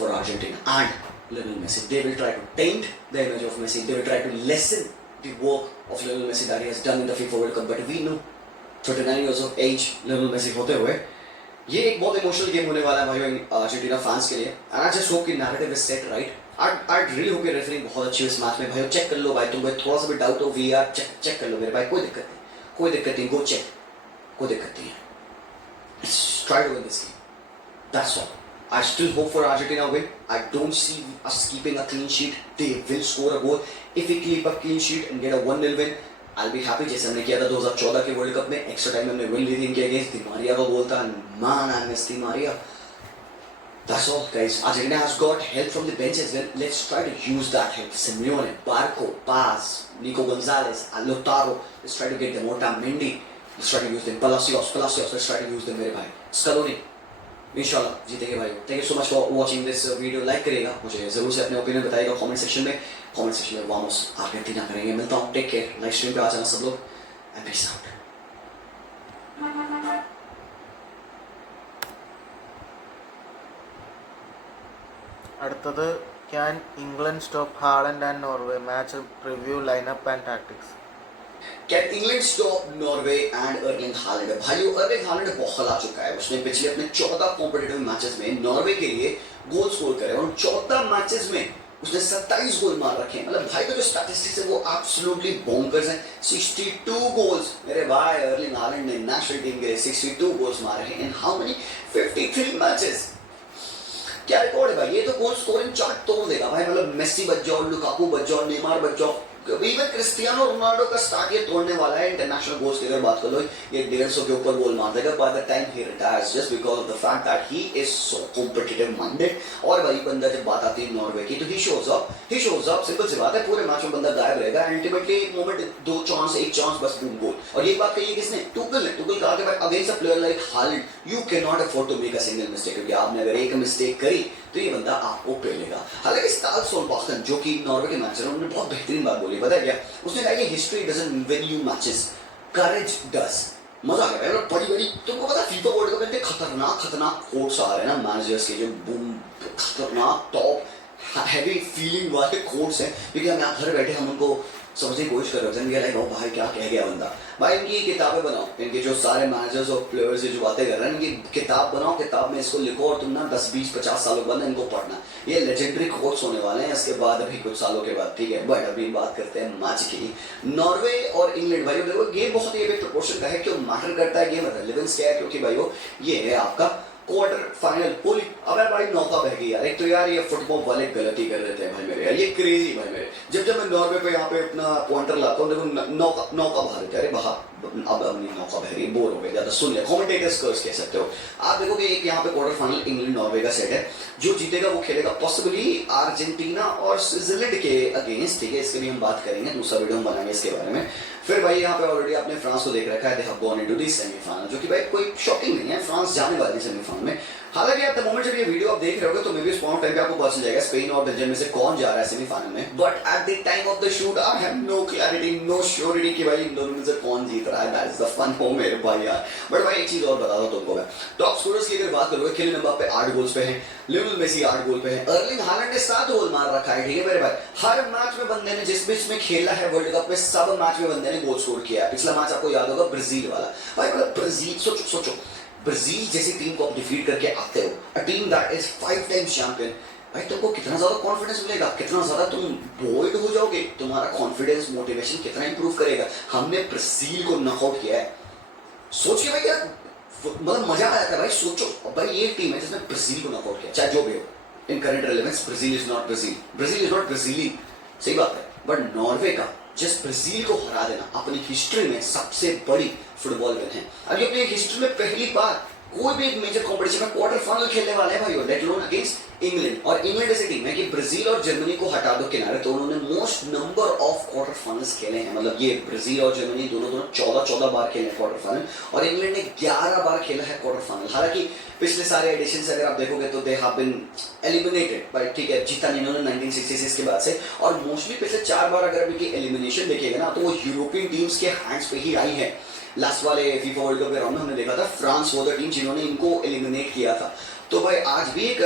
for Argentina and Lionel Messi. They will try to taint the image of Messi. They will try to lessen the work of Lionel Messi that he has done in the FIFA World Cup. But we know 39 years of age Lionel Messi होते हुए ये एक बहुत emotional game होने वाला है भाई Argentina fans के लिए। एंड आई जस्ट होप कि narrative is set right. I really hope कि रेफरिंग बहुत अच्छी है इस मैच में भाई। चेक कर लो भाई, तुम्हें थोड़ा सा भी डाउट हो वीआर चेक कर लो मेरे भाई, कोई दिक्कत नहीं, कोई दिक्कत नहीं, गो चेक, कोई दिक्कत नहीं है। Try to win this game, that's all. I still hope for Argentina win. I don't see us keeping a clean sheet. They will score a goal. If we keep a clean sheet and get a 1-0 win, I'll be happy. जैसे हमने किया था 2014 के world cup में, extra time में हमने win ली थी इनके अगेंस्ट। दी मारिया का गोल था, man I miss Di Maria. That's all guys. Argentina has got help from the bench as well. Let's try to use that help. Simeone, Barco, Paz, Nico Gonzalez, Lautaro. Let's try to get them. Otamendi. Let's try to use them. Palacios. Let's try to use them मेरे भाई. Scaloni. इंशाल्लाह जीतेंगे भाई। Thank you so much for watching this video. Like करिएगा, मुझे जरूर से अपने ओपिनियन बताइएगा कमेंट सेक्शन में। वामोस आर्जेंटीना करेंगे। मिलता हूँ, टेक केयर। लाइव स्ट्रीम पे आ जाना सब लोग एंड पीस आउट। അടുത്തത് can England stop Haaland and Norway match review lineup and tactics. Can England stop Norway and Erling Haaland? भाइयों Erling Haaland बहुत आ चुका है। उसने पिछले अपने 14 कॉम्पिटिटिव मैचेस में नॉर्वे के लिए गोल स्कोर करे और 14 मैचेस में उसने 27 गोल मार रखे हैं। मतलब भाई का जो स्टैटिस्टिक्स है वो एब्सोल्युटली बॉन्कर्स हैं। 62 गोल्स मेरे भाई अर्लिंग हालैंड ने नेशनल टीम के लिए 62 गोल्स मारे हैं इन हाउ मेनी 53 मैचेस। क्या रिकॉर्ड है भाई, ये तो गोल स्कोरिंग चार्ट तोड़ देगा भाई। मतलब मेसी बच जाओ, लुकाकू बच जाओ, नेमार बच जाओ, इवन क्रिस्टियानो रोनाल्डो का स्टार्ट ये तोड़ने वाला है। इंटरनेशनल गोल्स की अगर बात कर लो, ये 150 के ऊपर गोल मार देगा by the time he retires, just because of the fact that he is so competitive minded. और भाई बंदा जब बात आती है नॉर्वे की तो ही शोज अप। सिंपल सी बात है, पूरे मैच में बंदा गायब रहेगा। अल्टीमेटली एक मोमेंट, एक चांस बस बूम गोल। और ये बात कही किसने? टुकल ने। टुकल कहा कि भाई against a player like Haaland you can not afford to make a single mistake, क्योंकि आपने अगर एक मिस्टेक करी तो ये बंदा आपको पेलेगा। हालांकि स्टाल सोलबाखन जो कि नॉर्वे के मैच है, उन्होंने बहुत बेहतरीन बात बोली, पता है क्या? उसने कहा कि history doesn't win you matches, courage does. मजा आ गया बड़ी तुमको पता फीफा वर्ल्ड कप में खतरनाक कोट्स आ रहे हैं ना मैनेजर्स के, जो बूम खतरनाक टॉप हैवी फीलिंग वाले कोट्स हैं, क्योंकि हम यहाँ घर बैठे हम उनको समझने की कोशिश कर रहे थे। लाइक भाई क्या कह गया बंदा। भाई इनकी किताबें बनाओ, इनके जो सारे मैनेजर्स और प्लेयर्स जो बातें कर रहे हैं इनकी किताब बनाओ, किताब में इसको लिखो और तुम ना 10, 20, 50 सालों बाद इनको पढ़ना। ये लेजेंडरी कोट्स होने वाले हैं इसके बाद अभी कुछ सालों के बाद, ठीक है। बट अभी बात करते हैं मैच की। नॉर्वे और इंग्लैंड भाई देखो गेम बहुत ही प्रोपोर्शन का है। क्यों मैटर करता है गेम, रेलेवेंस क्या है? क्योंकि भाई ये है आपका क्वार्टर फाइनल। होली अबे भाई नौका बह गई यार। एक तो यार ये फुटबॉल वाले गलती कर रहे थे भाई मेरे यार, ये क्रेजी भाई मेरे। जब मैं नॉर्वे पे यहाँ पे अपना पॉइंटर लाता हूँ, देखो नौका बहा रहे थे। अरे बहा अब अपनी नौका बह रही, बोर हो गए ज्यादा सुन लिया। कमेंटेटर्स कर्स कह सकते हो आप। देखोगे एक यहाँ पे क्वार्टर फाइनल इंग्लैंड नॉर्वे का सेट है। जो जीतेगा वो खेलेगा पॉसिबली अर्जेंटीना और स्विट्जरलैंड के अगेंस्ट, ठीक है। इसके भी हम बात करेंगे, दूसरा वीडियो हम बनाएंगे इसके बारे में। फिर भाई यहाँ पे ऑलरेडी आपने फ्रांस को देख रखा है, they have gone into the semifinal, जो कि भाई कोई शॉकिंग नहीं है, फ्रांस जाने वाली है सेमीफाइनल में। हालांकि एट द मोमेंट जब ये वीडियो आप देख रहे होगे तो मे बी स्पॉट टाइम पे आपको पता चल जाएगा स्पेन और बेल्जियम में से कौन जा रहा है सेमीफाइनल में। But at the time of the shoot I have no clarity, no surety कि भाई इन दोनों में से कौन जीत रहा है। दैट इज द फन हो मेरे भाई यार। बट भाई एक चीज और बता दो तुमको मैं, टॉप स्कोरर्स की अगर बात करोगे, किलियन एम्बाप्पे 8 गोल्स पे है, लियोनेल मेसी 8 गोल पे है, अर्लिंग हालैंड ने 7 गोल मार रखा है, ठीक है मेरे भाई। हर मैच में बंदे ने जिस बीच में खेला है वर्ल्ड कप में, सब मैच में बंदे ने गोल स्कोर किया है। पिछला मैच आपको याद होगा ब्राजील वाला भाई। मतलब ब्राजील सोचो ब्राजील जैसी टीम को आप डिफीट करके आते हो, अ team that is 5 times champion, भाई तुमको कितना ज्यादा कॉन्फिडेंस मिलेगा, कितना ज्यादा तुम बोल्ड हो जाओगे, तुम्हारा कॉन्फिडेंस मोटिवेशन कितना इंप्रूव करेगा। हमने ब्राजील को नॉकआउट किया है। सोच के भाई यार मतलब मजा आ जाता है भाई। सोचो भाई ये टीम है जिसने ब्राजील को नॉकआउट किया, चाहे जो भी हो। In current relevance Brazil is not Brazil, सही बात है। बट नॉर्वे का जस्ट ब्राजील को हरा देना अपनी हिस्ट्री में सबसे बड़ी फुटबॉल विन है। अभी अपनी हिस्ट्री में पहली बार कोई भी एक मेजर कॉम्पिटिशन में क्वार्टर फाइनल खेलने वाले हैं भाई, लेट लोन अगेंस्ट इंग्लैंड। और इंग्लैंड ऐसी टीम है कि ब्राजील और जर्मनी को हटा दो किनारे, तो उन्होंने most number of quarter finals खेले हैं। मतलब ये ब्राजील और जर्मनी दोनों 14 बार खेले हैं क्वार्टर फाइनल, और इंग्लैंड ने 11 बार खेला है क्वार्टर फाइनल। हालांकि पिछले सारे एडिशन अगर आप देखोगे तो they have been eliminated by, ठीक है, जीता नहीं इन्होंने 1966 के बाद से। और मोस्टली पिछले 4 बार अगर इनकी एलिमिनेशन देखिएगा ना तो वो यूरोपियन टीम्स के हैंड्स पे ही आई है। लास्ट वाले फीफा वर्ल्ड कप के राउंड में हमने देखा था फ्रांस वो द टीम जिन्होंने इनको एलिमिनेट किया था। तो भाई आज भी एक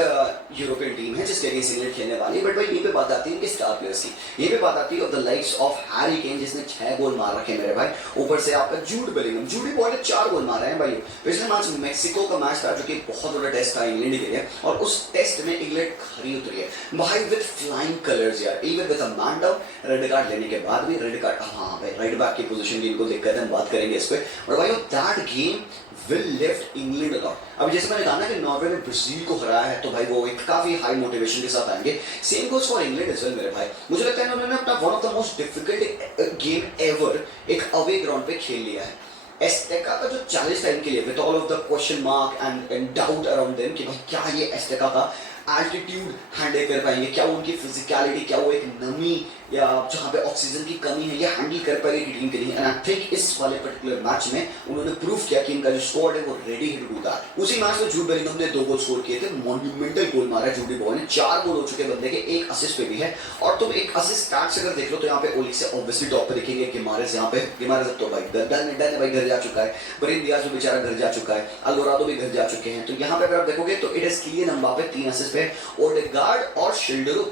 यूरोपियन टीम है जिसके अगेंस्ट इंग्लैंड खेलने वाली है। बट भाई ये पे बात आती है इनके स्टार प्लेयर्स की, ये पे बात आती है of the likes of Harry Kane जिसने 6 गोल मार रखे मेरे भाई। ऊपर से आपका जूड बेलिंगम, जूडी बॉय ने 4 गोल मारे हैं भाई। पिछले मैच मेक्सिको का मैच था जो कि बहुत बड़ा टेस्ट था इंग्लैंड के लिए, और उस टेस्ट में इंग्लैंड खरी उतरी है भाई विद फ्लाइंग कलर्स यार। Even with a man down, red card लेने के बाद भी रेड कार्ड, हाँ भाई राइट बैक की पोजीशन की इनको दिक्कत है, हम बात करेंगे इस पे। और भाई that game will lift England a lot. अब जैसे मैंने कहा ना कि नॉर्वे ने ब्राजील को हराया है, तो भाई वो एक काफी हाई मोटिवेशन के साथ आएंगे। Same goes for England as well मेरे भाई। मुझे लगता है उन्होंने अपना one of the most difficult game ever एक अवे ग्राउंड पे खेल लिया है। एस्टेका का जो 40 टाइम के लिए with all of the question mark and doubt around them कि भाई क्या ये एस्टेका का एल्टीट्यूड हैंडल कर पाएंगे, क्या उनकी फिजिकलिटी, क्या वो एक नमी या जहाँ पे ऑक्सीजन की कमी है ये हैंडल कर पाएगी टीम के लिए। एंड आई थिंक इस वाले पर्टिकुलर मैच में उन्होंने प्रूव किया कि इनका जो स्क्वाड है वो रेडी है टू डू दैट। उसी मैच में जूड बेलिंगम ने 2 गोल स्कोर किए थे, मॉन्यूमेंटल गोल मारा है जूडी बॉय ने, 4 गोल हो चुके बंदे के, 1 असिस्ट पे भी है। और तुम एक असिस्ट स्टैट्स अगर देख लो तो यहाँ पे ओलिक से ऑब्वियसली टॉप पे दिखेंगे गिमारेस। यहाँ पे गिमारेस तो भाई डन भाई घर जा चुका है, ब्रेन दियाज भी बेचारा घर जा चुका है, अल्वाराडो भी घर जा चुके हैं। तो यहाँ पे अगर आप देखोगे तो इट इज क्लियर नंबर पे 3 असिस्ट पे ओडेगार्ड और शिल्डरो,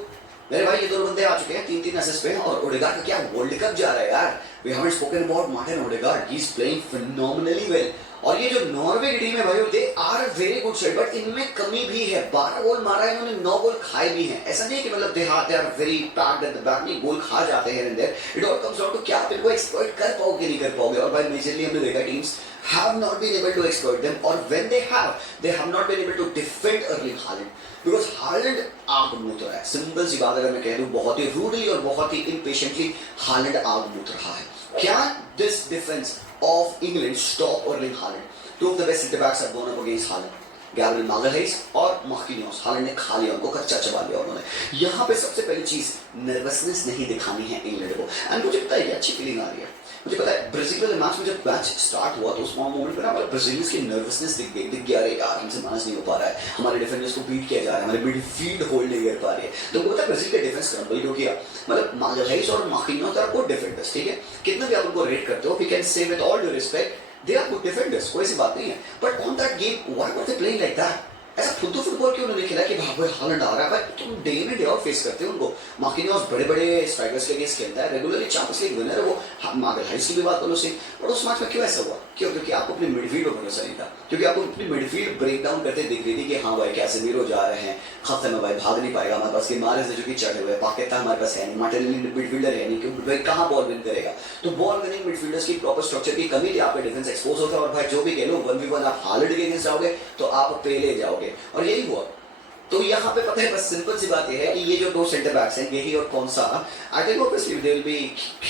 मेरे भाई ये दोनों बंदे आ चुके हैं 3-3 असिस्ट पे। और ओडेगार्ड का क्या वर्ल्ड कप जा रहा है यार, we haven't spoken about Martin Odegaard, he is playing phenomenally well. और ये जो नॉर्वे की टीम है भाई they are a very good side, but इनमें कमी भी है। 12 गोल मारा है इन्होंने, 9 गोल खाए भी हैं। ऐसा नहीं है कि मतलब they are very packed at the back, नहीं, गोल खा जाते हैं and there. It all comes down to क्या आप इनको एक्सप्लॉइट कर पाओगे नहीं कर पाओगे। और भाई मेजरली हमने देखा teams have not been able to exploit them, or when they have not been able to defend Erling Haaland, because Haaland आग मूत रहा है। सिंपल सी बात अगर मैं कह दूं, बहुत ही रूडली और बहुत ही इम्पेशेंटली Haaland आग मूत रहा है। क्या this defense of England stop Erling Haaland? Two of the best centre backs have gone up against Haaland, Gabriel Magalhaes और मार्किनियोस। हालैंड ने खा लिया उनको, कच्चा चबा लिया उन्होंने। यहाँ पे सबसे पहली चीज नर्वसनेस नहीं दिखानी है इंग्लैंड को। एंड मुझे पता है अच्छी फीलिंग आ रही है, मुझे पता है ब्राजील वाले मैच में जब मैच स्टार्ट हुआ तो उस मोमेंट पे ना ब्राजीलियंस की नर्वसनेस दिख गया अरे यार हमसे मैनेज नहीं हो पा रहा है, हमारे डिफेंडर्स को बीट किया जा रहा है, हमारे मिडफील्ड होल्ड नहीं कर पा रही है। तो पता है ब्राजील का डिफेंस क्रम्बल क्यों किया, मतलब मागालहाइस और मार्किनियोस आर गुड डिफेंडर्स, ठीक है, कितना भी आप उनको रेट करते हो, we can say with all due respect they are good defenders, कोई ऐसी बात नहीं है। But on that game why were they playing like that? ऐसा फुद्दू फुटबॉल क्यों उन्होंने खेला कि भाई हालैंड आ रहा है, भाई तुम day in day out face करते हो उनको। मार्किनियोस बड़े बड़े स्ट्राइकर्स के अगेंस्ट खेलता है, रेगुलरली चैंपियंस लीग विनर है वो, मागालहाइस की भी बात करो से। और उस मैच में क्यों ऐसा हुआ? क्यों? क्योंकि आपको अपनी मिडफील्ड पर भरोसा नहीं था, क्योंकि आपको अपनी मिडफील्ड ब्रेक डाउन करते दिख रही थी कि हाँ भाई कैसेमीरो जा रहे हैं खत्म है, भाई भाग नहीं पाएगा, हमारे पास गिमारेस है जो कि चढ़े हुए, पाकेता हमारे पास है नहीं, मार्टिनेली मिडफील्डर है नहीं, क्योंकि भाई कहाँ बॉल विन करेगा। तो बॉल विनिंग मिडफील्डर्स की प्रॉपर स्ट्रक्चर की कमी थी, आपका डिफेंस एक्सपोज होता है। और भाई जो भी कह लो 1v1 आप हालैंड के अगेंस्ट जाओगे तो आप पेले जाओगे, और यही हुआ। तो यहाँ पे पता है बस सिंपल सी बात यह है कि ये जो 2 सेंटर बैक्स हैं यही और कौन सा, I think obviously they will be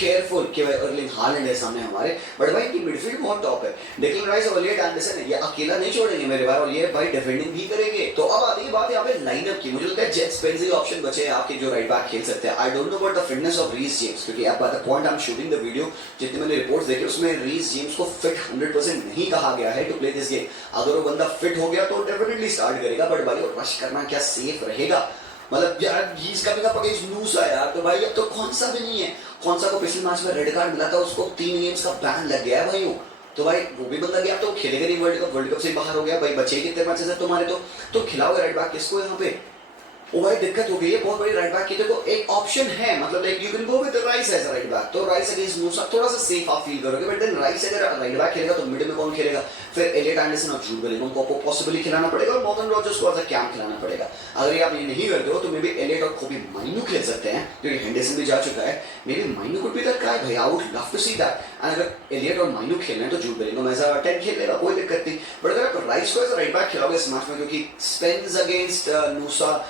careful कि भाई अर्लिंग हालैंड है सामने हमारे, बट भाई इनकी मिडफील्ड बहुत टॉप है। डेक्लन राइस और एलियट एंडरसन है, ये अकेला नहीं छोड़ेंगे मेरे भाई, और ये भाई डिफेंडिंग भी करेंगे। तो अब आती है बात यहाँ पे लाइनअप की। मुझे लगता है जेट स्पेंजी ऑप्शन बचे हैं आपके जो राइट बैक खेल सकते हैं। I don't know about the fitness of Reece James, क्योंकि अब बात point I am shooting the video, जितने मैंने रिपोर्ट्स देखे उसमें रीस जेम्स को फिट 100% नहीं कहा गया है टू प्ले दिस गेम। अगर वो बंदा फिट हो गया तो डेफिनेटली स्टार्ट करेगा, बट भाई रश करना क्या सेफ रहेगा? मतलब यार he's coming up against Nusa यार, तो भाई अब तो कौन सा भी नहीं है। कौन सा को पिछले मैच में रेड कार्ड मिला था, उसको 3 गेम्स का बैन लग गया है भाई। तो भाई वो भी बंदा गया तो खेलेगा नहीं वर्ल्ड कप से बाहर हो गया भाई। बचे कितने मैचेस है तुम्हारे, तो खिलाओगे राइट बैक किसको यहाँ पे? वो भाई दिक्कत हो गई है बहुत बड़ी राइट बैक की। देखो एक ऑप्शन है, मतलब like you can go with Rice as right back, तो राइस अगेंस्ट मूसा थोड़ा सा सेफ आप फील करोगे। बट देन राइस अगर राइट बैक खेलेगा तो मिड में कौन खेलेगा? फिर एलियट एंडरसन और जूड बेलिंगम को आपको पॉसिबली खिलाना पड़ेगा, और मॉर्गन रॉजर्स को एज अ कैंप खिलाना पड़ेगा। अगर ये आप ये नहीं करते हो तो मे बी एलियट और कोबी माइनू खेल सकते हैं, क्योंकि हेंडरसन भी जा चुका है। Maybe Mainoo could be that guy भाई, I would love to see that. And अगर एलियट और माइनू खेल रहे हैं तो जूड बेलिंगम एज अ 10 खेल लेगा, कोई दिक्कत नहीं। बट अगर आप राइस को एज राइट बैक खिलाओगे इस मैच में, क्योंकि Spence against Nusa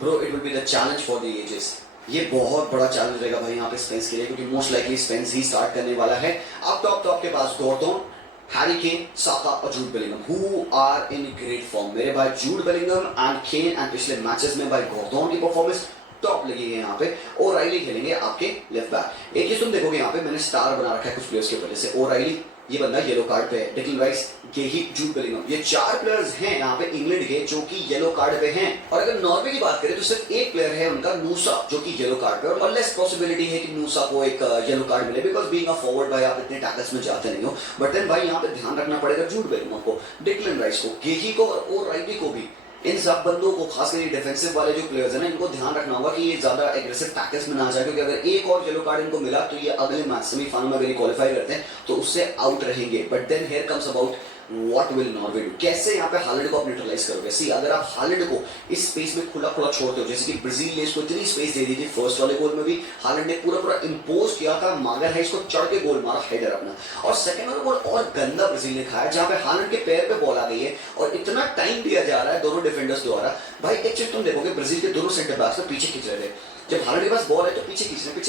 bro it will be the challenge for the ages. ये बहुत बड़ा चैलेंज रहेगा भाई यहाँ पे स्पेंस के लिए, क्योंकि मोस्ट लाइकली स्पेंस ही स्टार्ट करने वाला है। अब टॉप के पास गॉर्डन, हैरी केन, साका और Jude Bellingham who are in great form. मेरे भाई Jude Bellingham and Kane and पिछले मैचेस में भाई गॉर्डन की परफॉर्मेंस टॉप लगी है यहाँ पे। ओराइली खेलेंगे आपके लेफ्ट बैक। एक चीज तुम देखोगे यहाँ पे मैंने स्टार बना रखा है कुछ प्लेयर्स की वजह से। ओराइली ये बंदा येलो कार्ड पे है, डिक्लन राइस, गेही, जूड बेलिंगम, ये 4 प्लेयर्स हैं यहाँ पे इंग्लैंड के जो कि येलो कार्ड पे हैं। और अगर नॉर्वे की बात करें तो सिर्फ एक प्लेयर है उनका नूसा जो कि येलो कार्ड पे, और लेस पॉसिबिलिटी है कि नूसा को एक येलो कार्ड मिले बिकॉज बीइंग अ फॉरवर्ड भाई आप इतने टैकल्स में जाते नहीं हो। बट देन भाई यहाँ पे ध्यान रखना पड़ेगा जूड बेलिंगम को, डिक्लन राइस को, गेही को और ओराइली को भी। इन सब बंदों को खासकर ये डिफेंसिव वाले जो प्लेयर्स हैं ना इनको ध्यान रखना होगा कि ये ज्यादा एग्रेसिव टैकल्स में ना जाए, क्योंकि अगर एक और येलो कार्ड इनको मिला तो ये अगले मैच सेमीफाइनल में अगर क्वालिफाई करते हैं तो उससे आउट रहेंगे। But then here comes about what will Norway do, कैसे यहाँ पे हालैंड को आप न्यूट्रलाइज करोगे। सी अगर आप हालैंड को इस स्पेस में खुला खुला छोड़ते हो, जैसे कि ब्राजील ने इसको इतनी स्पेस दे दी थी फर्स्ट वाले गोल में भी हालैंड ने पूरा पूरा इंपोज किया था, मागर है इसको चढ़ के गोल मारा हेडर अपना। और सेकंड वाला गोल और गंदा ब्राजील ने खाया जहां पे हालैंड के पैर पे बॉल आ गई है और इतना टाइम दिया जा रहा है दोनों डिफेंडर्स द्वारा। भाई एक चीज तुम देखोगे ब्राजील के दोनों सेंटर बैक्स को पीछे खींच रहे थे, जब हालैंड के पास बॉल है तो पीछे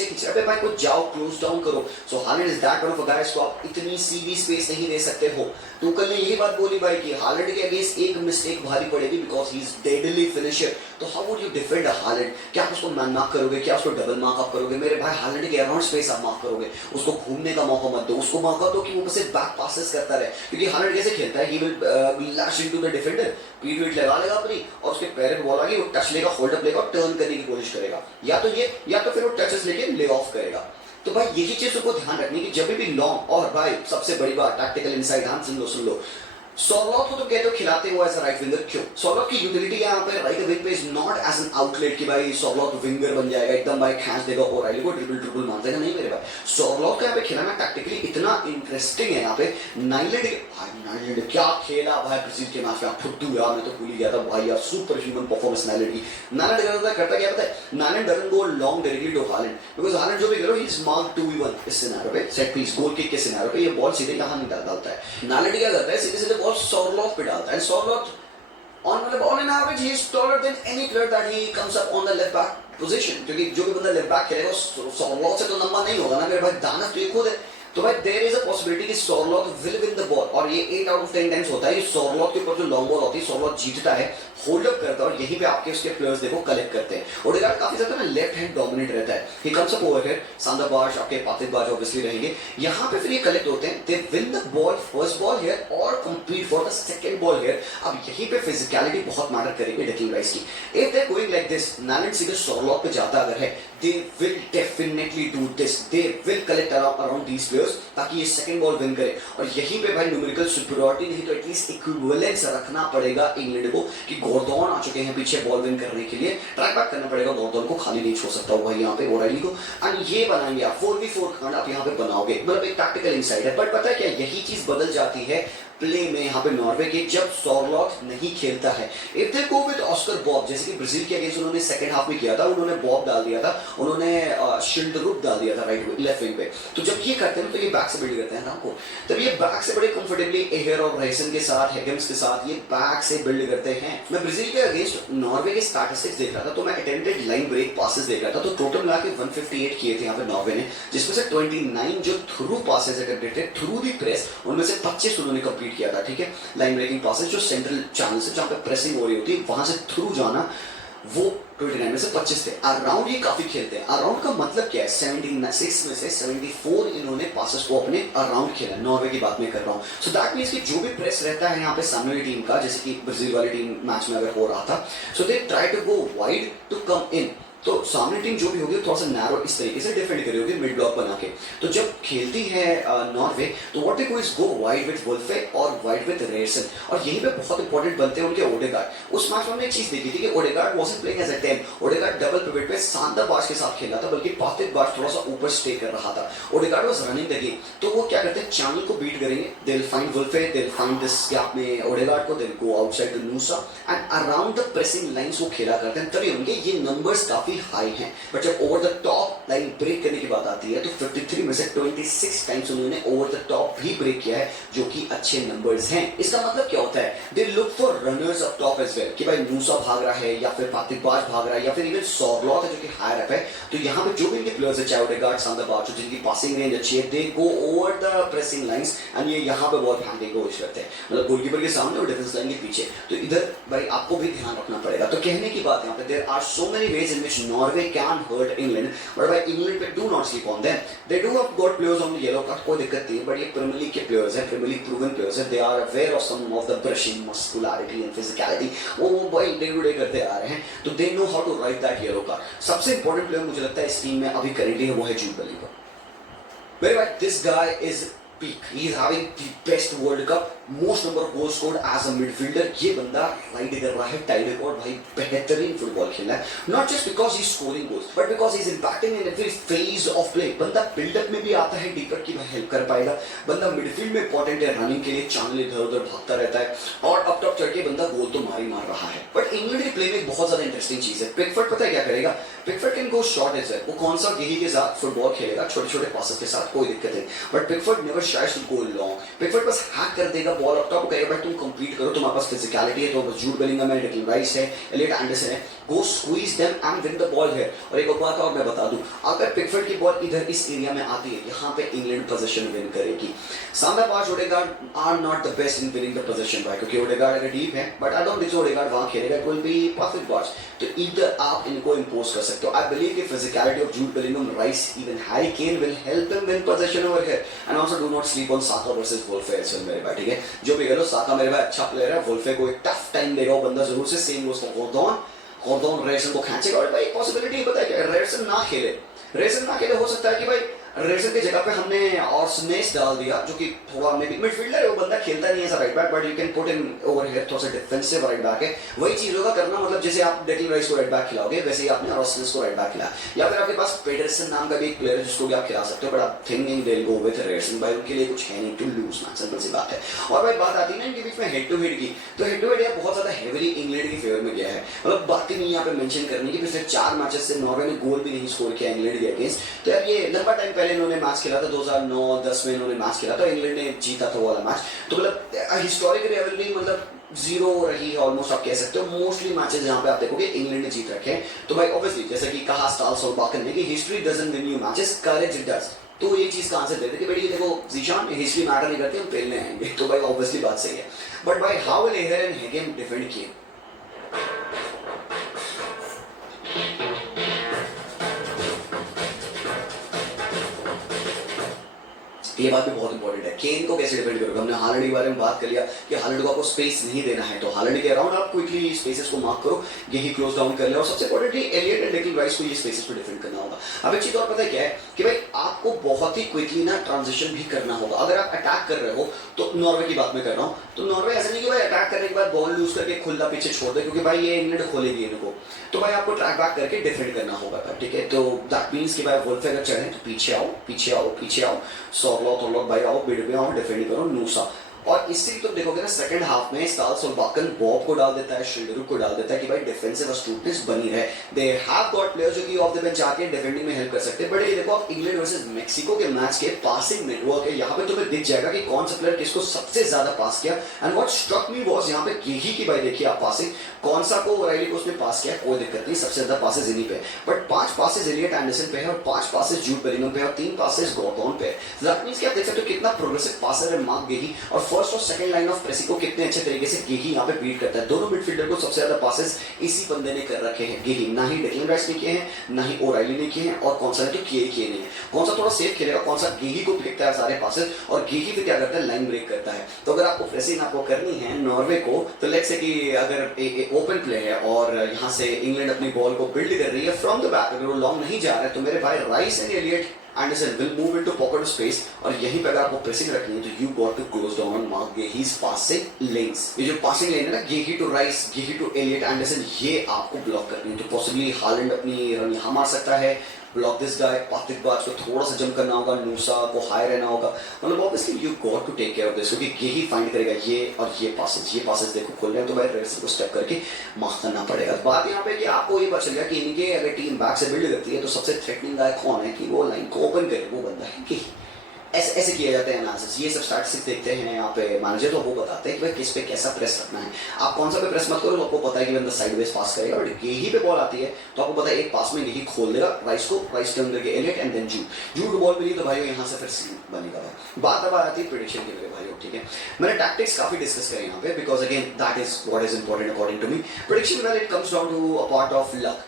खींच रहे भाई को जाओ क्लोज डाउन करो। So Haaland is that one of a guys को आप इतनी सीधी स्पेस नहीं दे सकते हो। टुकल ने यही बात बोली भाई कि हालैंड के अगेंस्ट एक मिस्टेक भारी पड़ेगी because he is deadly finisher. तो how would you defend Haaland, क्या आप उसको मैन मार्क करोगे, क्या उसको डबल मार्क अप करोगे। मेरे भाई हालैंड के अराउंड स्पेस आप मार्क करोगे, उसको घूमने का मौका मत दो, उसको मौका दो कि वो बस बैक पासेस करता रहे, क्योंकि हालैंड कैसे खेलता है he will lash into the defender, पीठ वीट लगा लेगा अपनी और उसके पैर पे बॉल आ गई वो टच लेगा, होल्ड अप लेगा और टर्न करने की कोशिश करेगा, या तो ये या तो फिर वो टचेस लेके ले ऑफ करेगा। तो भाई यही चीज को ध्यान रखनी कि जब भी लॉन्ग, और भाई सबसे बड़ी बात टैक्टिकल इनसाइड ध्यान सुन लो सॉर्लॉट को तो कहते हो खिलाते हुए एज अ राइट विंगर, क्यों सॉर्लॉट की यूटिलिटी यहाँ पे राइट विंग पे is not as an outlet कि भाई सॉर्लॉट विंगर बन जाएगा एकदम भाई खींच देगा और ओराइली को ड्रिबल मार देगा, नहीं मेरे भाई। सॉर्लॉट का यहाँ पे खिलाना टैक्टिकली इतना इंटरेस्टिंग है। यहाँ पे नाइलैंड क्या खेला भाई ब्राजील के मैच में, फुद्दू यार मैं तो भूल ही गया था भाई यार, सुपर ह्यूमन परफॉर्मेंस नाइलैंड की। नाइलैंड करता क्या पता है, Nyland doesn't go long directly to Haaland because Haaland जो भी करो ही इज मार्क 2v1 इस सिनेरियो पे, सेट पीस गोल किक के सिनेरियो पे ये बॉल सीधे यहां नहीं डालता है। नाइलैंड क्या करता है सीधे सीधे बॉल सॉर्लॉट पे डालता है। सॉर्लॉट on the ball in average he is taller than any player that he comes up on the left back position, क्योंकि जो भी बंदा लेफ्ट बैक खेलेगा सॉर्लॉट से तो लंबा नहीं होगा ना मेरे भाई, दानव तो ये खुद है। तो भाई देयर इज अ पॉसिबिलिटी कि सॉर्लॉट विल विन द बॉल, और ये 8 आउट ऑफ 10 टाइम्स होता है। सॉर्लॉट के ऊपर जो लॉन्ग बॉल होती है सॉर्लॉट जीतता है, होल्ड अप करता है और यहीं पे आपके उसके प्लेयर्स देखो कलेक्ट करते हैं। ओडेगार्ड काफी ज्यादा ना लेफ्ट हैंड डोमिनेट रहता है, he comes up over here, Sander Berge आपके पातिक बार्ज ऑब्वियसली रहेंगे यहां पे, फिर ये कलेक्ट होते हैं, they win the ball first ball here और complete for the second ball here. अब यहीं पे फिजिकलिटी बहुत मैटर करेगी डिक्लन राइस की। If they going like this, Nyland सीधे सॉर्लॉट पे जाता अगर है, they will definitely do this, they will collect around these players ताकि ये सेकंड बॉल विन करे। और यहीं पे भाई न्यूमेरिकल सुपीरियरिटी नहीं तो एटलीस्ट इक्विवेलेंस रखना पड़ेगा इंग्लैंड को कि गॉर्डन आ चुके हैं पीछे बॉल विन करने के लिए, ट्रैक बैक करना पड़ेगा गॉर्डन को, खाली नहीं छोड़ सकता भाई यहाँ पे ओराइली को। एंड ये बनाएंगे आप 4v4 खंड आप यहाँ पे बनाओगे, मतलब एक टैक्टिकल इनसाइड है। बट पता है क्या यही चीज बदल जाती है प्ले में यहाँ पे नॉर्वे के, जब सॉर्लॉट नहीं खेलता है। If they go with Oscar Bob, जैसे कि ब्राजील के अगेंस्ट उन्होंने सेकंड हाफ में किया था, उन्होंने बॉब डाल दिया था, उन्होंने शिल्डरूप डाल दिया था राइट लेफ्ट विंग पे। तो जब ये करते हैं तो ये बैक से बिल्ड करते हैं ना को, तब ये बैक से बड़े कंफर्टेबली एयर और राइसन के साथ हेगम्स के साथ ये बैक से बिल्ड करते हैं। मैं ब्राजील के अगेंस्ट नॉर्वे के स्टैटिस्टिक्स देख रहा था तो मैं अटेम्प्टेड लाइन ब्रेक पासेस देख रहा था, तो टोटल मिला के 158 किए थे यहाँ पे नॉर्वे ने, जिसमें से 29 जो थ्रू पासेस अटेम्प्टेड थे थ्रू दी प्रेस, उनमें से 25 उन्होंने कंप्लीट किया था। ठीक है, लाइन ब्रेकिंग पासेस जो सेंट्रल चैनल से जहां पे प्रेसिंग हो रही होती है वहां से थ्रू जाना, वो 29 में से 25 थे। अराउंड ये काफी खेलते हैं। अराउंड का मतलब क्या है, 76 में से 74 इन्होंने पासेस को अपने अराउंड खेला, नॉर्वे की बात में कर रहा हूं। सो दैट मींस कि जो भी प्रेस रहता है यहाँ पे सामने वाली टीम का, जैसे कि ब्राजील वाली टीम मैच में अगर हो रहा था, so they try to go wide to come in, तो सामने टीम जो भी होगी थोड़ा सा नैरो इस तरीके से डिफेंड करी होगी मिड ब्लॉक बना के। तो जब खेलती है नॉर्वे तो what they do is go wide with Wolfe और वाइड विद रेयरसन, और यहीं पे बहुत इंपॉर्टेंट बनते हैं उनके ओडेगार्ड। उस मैच में हमने एक चीज देखी थी कि Odegaard wasn't playing as a 10, Odegaard double pivot पे सान्दर बार्ज के साथ खेल रहा था, बल्कि पातिक बार्ज थोड़ा सा ऊपर स्टे कर रहा था। Odegaard was running the game, तो वो क्या करते हैं चैनल को बीट करेंगे, they will find Wolfe, they will find this gap में ओडेगार्ड को, they will go outside to Nusa and around the pressing lines वो खेला करते हैं, तभी उनके ये नंबर्स काफी काफी हाई हैं, बट जब over the top line break करने की बात आती है तो 53 में से 26 टाइम्स उन्होंने ओवर द टॉप भी ब्रेक किया है, जो कि अच्छे नंबर्स हैं। इसका मतलब क्या होता है, they look for runners up top as well, कि भाई मूसा भाग रहा है या फिर पातिबाज भाग रहा है या फिर इवन सॉरलॉट है जो कि हायर अप है, तो यहाँ पे जो भी इनके प्लेयर्स है, चाहे ओडेगार्ड, सामदा बाचो, जिनकी पासिंग रेंज अच्छी है, they go over the pressing lines and ये यहाँ पे बॉल फेंकने की कोशिश करते हैं, मतलब गोलकीपर के सामने और डिफेंस लाइन के पीछे। तो इधर भाई आपको भी ध्यान रखना पड़ेगा। तो कहने की बात यहाँ पे, there are so many ways in which Norway can hurt England, but भाई इंग्लैंड पे do not sleep on them. They do have got players on the yellow card, कोई दिक्कत नहीं, बट ये प्रीमियर लीग के प्लेयर्स हैं, Premier League proven players हैं, they are aware of some of the brushing muscularity and physicality, वो भाई day to day करते आ रहे हैं, तो they know how to ride that yellow card. सबसे इंपॉर्टेंट प्लेयर मुझे लगता है इस टीम में अभी करेंटली है, वो है जूड Bellingham. Very right, this guy is peak. He is having the best World Cup, most number of goals scored as a midfielder. ये बंदा राइड कर रहा है टाई रिकॉर्ड, भाई बेहतरीन फुटबॉल खेल रहा है, not just because he scoring goals but because he is impacting in every phase of play. बंदा बिल्डअप में भी आता है, डीपर की हेल्प कर पाएगा, बंदा मिडफील्ड में इंपॉर्टेंट है, रनिंग के लिए चैनल इधर उधर भागता रहता है, और अप टॉप चढ़ के बंदा गोल तो मार रहा है। बट इंग्लैंड के प्ले में एक बहुत ज्यादा इंटरेस्टिंग चीज है, पिकफोर्ड पता है क्या करेगा, Pickford can go short as well, वो कौन सा गेही के साथ फुटबॉल खेलेगा, छोटे छोटे पासेस के साथ, कोई दिक्कत नहीं, but Pickford never shies to go long. Pickford बस हैक कर देगा बॉल अप टॉप, कहेगा भाई तुम कंप्लीट करो, तुम्हारे पास फिजिकलिटी है, तो जूड बेलिंगहम है, डेक्लन राइस है, एलियट एंडरसन है, go squeeze them and win the ball here. और एक बात और मैं बता दूं, अगर पिकफोर्ड की बॉल इधर इस एरिया में आती है, यहाँ पे इंग्लैंड पोजीशन विन करेगी। सामदा पांच Odegaard are not the best in winning the position भाई, क्योंकि ओडेगार्ड अगर डीप है, but I don't think so Odegaard वहां खेलेगा, it will be perfect balls, तो इधर आप इनको इंपोज कर सकते हो। आई बिलीव कि physicality of Jude Bellingham, Rice, even Harry Kane will help them win position over here. And also do not sleep on Saka versus Wolfe as well मेरे भाई, ठीक है, जो भी करो, साका मेरे भाई अच्छा प्लेयर है, वुल्फे को एक टफ टाइम देगा वो बंदा जरूर से, सेम गोस फॉर गॉर्डन रेडसन को खींचेगा, और भाई पॉसिबिलिटी पता है क्या, रेडसन ना खेले, हो सकता है कि भाई रेडसन की जगह पे हमने और स्नेस डाल दिया, जो कि थोड़ा मे बी मिडफील्डर है, वो बंदा खेलता नहीं है ऐसा right back, but you can put in over here, थोड़ा सा डिफेंसिव राइट बैक है, वही चीज होगा करना, मतलब जैसे आप डेक्लन राइस को राइट बैक खिलाओगे, वैसे ही आपने रॉसनेस को राइट बैक खिलाया, या फिर आपके पास पेडरसन नाम का भी एक प्लेयर है जिसको भी आप खिला सकते हो, बट आप थिंकिंग दे गो विद रेडसन, भाई उनके लिए कुछ है नहीं टू लूज ना, सिंपल सी बात है। और भाई बात आती है ना इनके बीच में हेड टू हेड की, तो हेड टू हेड यार बहुत ज्यादा हेवीली इंग्लैंड की फेवर में गया है, मतलब बात ही नहीं यहाँ पे मेंशन करने की, पिछले 4 मैचेस से नॉर्वे ने गोल भी नहीं स्कोर किया इंग्लैंड के अगेंस्ट, तो यार ये लंबा टाइम पहले इन्होंने मैच खेला 2009-10 में इन्होंने मैच खेला था, इंग्लैंड ने जीता था वो वाला मैच, तो मतलब हिस्टोरिकल रिवलरी मतलब जीरो रही है ऑलमोस्ट, आप कह सकते हो। मोस्टली मैचेस जहां पे आप देखोगे इंग्लैंड ने जीत रखे हैं, तो भाई ऑब्वियसली जैसे कि कहा स्टाल सोलबाकन ने कि history doesn't win you matches, courage it does, तो ये चीज का आंसर देते कि बेटी देखो जीशान, हिस्ट्री मैटर नहीं करती, हम खेलने आएंगे, तो भाई ऑब्वियसली बात सही है। बट भाई हाउ विल एहर एंड हेगेन डिफेंड किए, ये बात भी बहुत इंपॉर्टेंट है, केन को कैसे डिफेंड करोगे। हमने हालैंड के बारे में बात कर लिया कि हालैंड को आपको स्पेस नहीं देना है, तो हालैंड के अराउंड आप क्विकली स्पेसेस को मार्क करो, यही क्लोज डाउन कर ले, और सबसे importantly Elliott and Declan Rice को ये स्पेसेस पे डिफेंड करना होगा। अब एक चीज और पता है क्या है कि भाई आपको बहुत ही क्विकली ना ट्रांजिशन भी करना होगा। अगर आप अटैक कर रहे हो, तो नॉर्वे की बात मैं कर रहा हूँ, तो नॉर्वे ऐसा नहीं कि भाई अटैक करने के बाद बॉल लूज करके खुला पीछे छोड़ दे, क्योंकि भाई ये इंग्लैंड खोलेगी इनको, तो भाई आपको ट्रैक बैक करके डिफेंड करना होगा, ठीक है। तो दैट मींस कि भाई वुल्फ अगर चढ़े तो पीछे आओ, पीछे आओ, पीछे आओ, सॉरलॉट भाई आओ, बिड में आओ, डिफेंड करो नूसा। और इससे भी तुम देखोगे ना सेकंड हाफ में स्टाल सोलबाकन बॉब को डाल देता है, शिल्डरू को डाल देता है कि भाई डिफेंसिव अस्टूटनेस बनी रहे। दे हैव गॉट प्लेयर्स जो कि ऑफ द बेंच आके डिफेंडिंग में हेल्प कर सकते हैं। बट ये देखो आप इंग्लैंड वर्सेस मेक्सिको के मैच के पासिंग नेटवर्क है, यहाँ पे तुम्हें दिख जाएगा कि कौन सा प्लेयर किसको सबसे ज्यादा पास किया। And what struck me was यहाँ पे गेही की भाई देखिए आप पासिंग, कौन सा को राइली को उसने पास किया, कोई दिक्कत नहीं, सबसे ज्यादा पासेस इन्हीं पे, बट 5 पासेस एलियट एंडरसन पे है और 5 पासेस जूड बेलिंगहम पे और 3 पासेस गॉर्डन पे। दैट मींस कि आप देख सकते हो कितना प्रोग्रेसिव पासर है मार्क गेही, और फर्स्ट और सेकंड लाइन ऑफ प्रेसिंग को कितने अच्छे तरीके से गेही यहाँ पे बीट करता है। दोनों मिडफील्डर को सबसे ज्यादा पासेस इसी बंदे ने कर रखे हैं, गेही, ना ही डेक्लन राइस ने किए हैं, ना ही ओराइली ने किए हैं, और कौन सा है तो किए नहीं है। कौन सा थोड़ा सेफ खेलेगा, कौन सा गेही को फेंकता है सारे पासेस, और गेही फिर क्या करता है लाइन ब्रेक करता है। तो अगर आपको प्रेसिंग आपको करनी है नॉर्वे को, तो लेट्स से कि अगर एक ओपन प्ले है और यहाँ से इंग्लैंड अपनी बॉल को बिल्ड कर रही है फ्रॉम द बैक, अगर वो लॉन्ग नहीं जा रहा है, तो मेरे भाई Rice and Elliot Anderson will move into pocket space, और यहीं पे अगर आपको प्रेसिंग रखनी है तो you got to close down on Marc Guehi's passing lanes. ये जो पासिंग लेन है ना, Guehi to Rice, Guehi to Elliot Anderson, ये आपको ब्लॉक करनी है। तो पॉसिबली हालैंड अपनी रन यहाँ मार सकता है, ब्लॉक दिस गाय, पातिक बाज को थोड़ा सा जंप करना होगा, नूसा को हाई रहना होगा, मतलब obviously you got to take care of this, क्योंकि यही फाइंड करेगा ये और ये पासेस देखो खुल रहे हैं, तो भाई रेडर्सन को स्टेप करके मार्क करना पड़ेगा। बात यहाँ पे कि आपको ये पता चल गया कि इनके अगर टीम बैक से बिल्ड करती है तो सबसे थ्रेटनिंग गाय कौन है कि वो लाइन को ओपन करे, वो बंदा है कि ऐसे किया जाता है एनालिसिस। ये सब स्टैटिस्टिक्स देखते हैं यहाँ पे मैनेजर, तो वो बताते हैं कि भाई किस पे कैसा प्रेस रखना है। आप कौन सा पे प्रेस मत करो तो आपको पता है कि बंदा साइडवेज पास करेगा, और यही पे बॉल आती है तो आपको पता है एक पास में यही खोल देगा राइस को, राइस टर्न करके एलियट एंड देन जू को बॉल मिली तो भाई यहाँ से फिर सीन बनेगा। बात अब आती है प्रेडिक्शन के लिए भाई, ठीक है मैंने टैक्टिक्स काफी डिस्कस करे यहाँ पे, because again that is what is important according to me. Prediction well it comes down to a part of luck.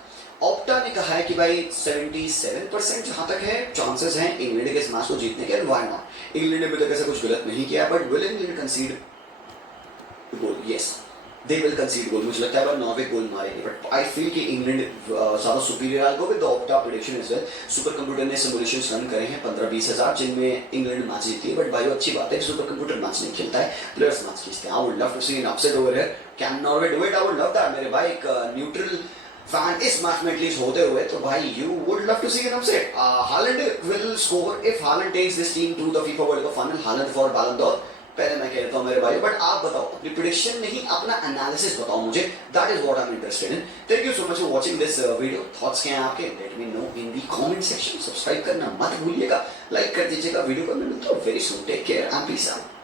Opta ने कहा है कि भाई 77% जहां तक है चांसेस हैं इंग्लैंड के इस मैच को जीतने के, व्हाई नॉट। इंग्लैंड ने अभी तक ऐसा कुछ गलत नहीं किया, but will England concede goal? Yes they will concede goal. मुझे लगता है नॉर्वे गोल मारेंगे, बट आई फील कि इंग्लैंड ज्यादा सुपीरियर आएगा with the Opta prediction as well. Super computer ने सिमुलेशंस रन करे हैं 15-20 हजार, जिनमें इंग्लैंड मैच जीती है, बट भाई अच्छी बात है सुपर कंप्यूटर मैच नहीं खेलता है, प्लेयर्स मैच खींचते हैं। I would love to see an upset over here. Can Norway do it? I would love that मेरे भाई। एक न्यूट्रल फैन इस मैच में एटलीस्ट होते हुए तो भाई you would love to see an upset. Haaland will score if Haaland takes this team to the FIFA world Cup final, Haaland for Ballon d'Or. पहले मैं कहता हूं मेरे भाई, बट आप बताओ अपनी प्रेडिक्शन नहीं अपना एनालिसिस बताओ मुझे, that is what I am interested in. Thank you so much for watching this video. Thoughts क्या हैं आपके? Late me no in the comment section. Subscribe करना मत भूलिएगा, लाइक कर दीजिएगा वीडियो को। मैं मिलता हूं very soon, take care and peace out.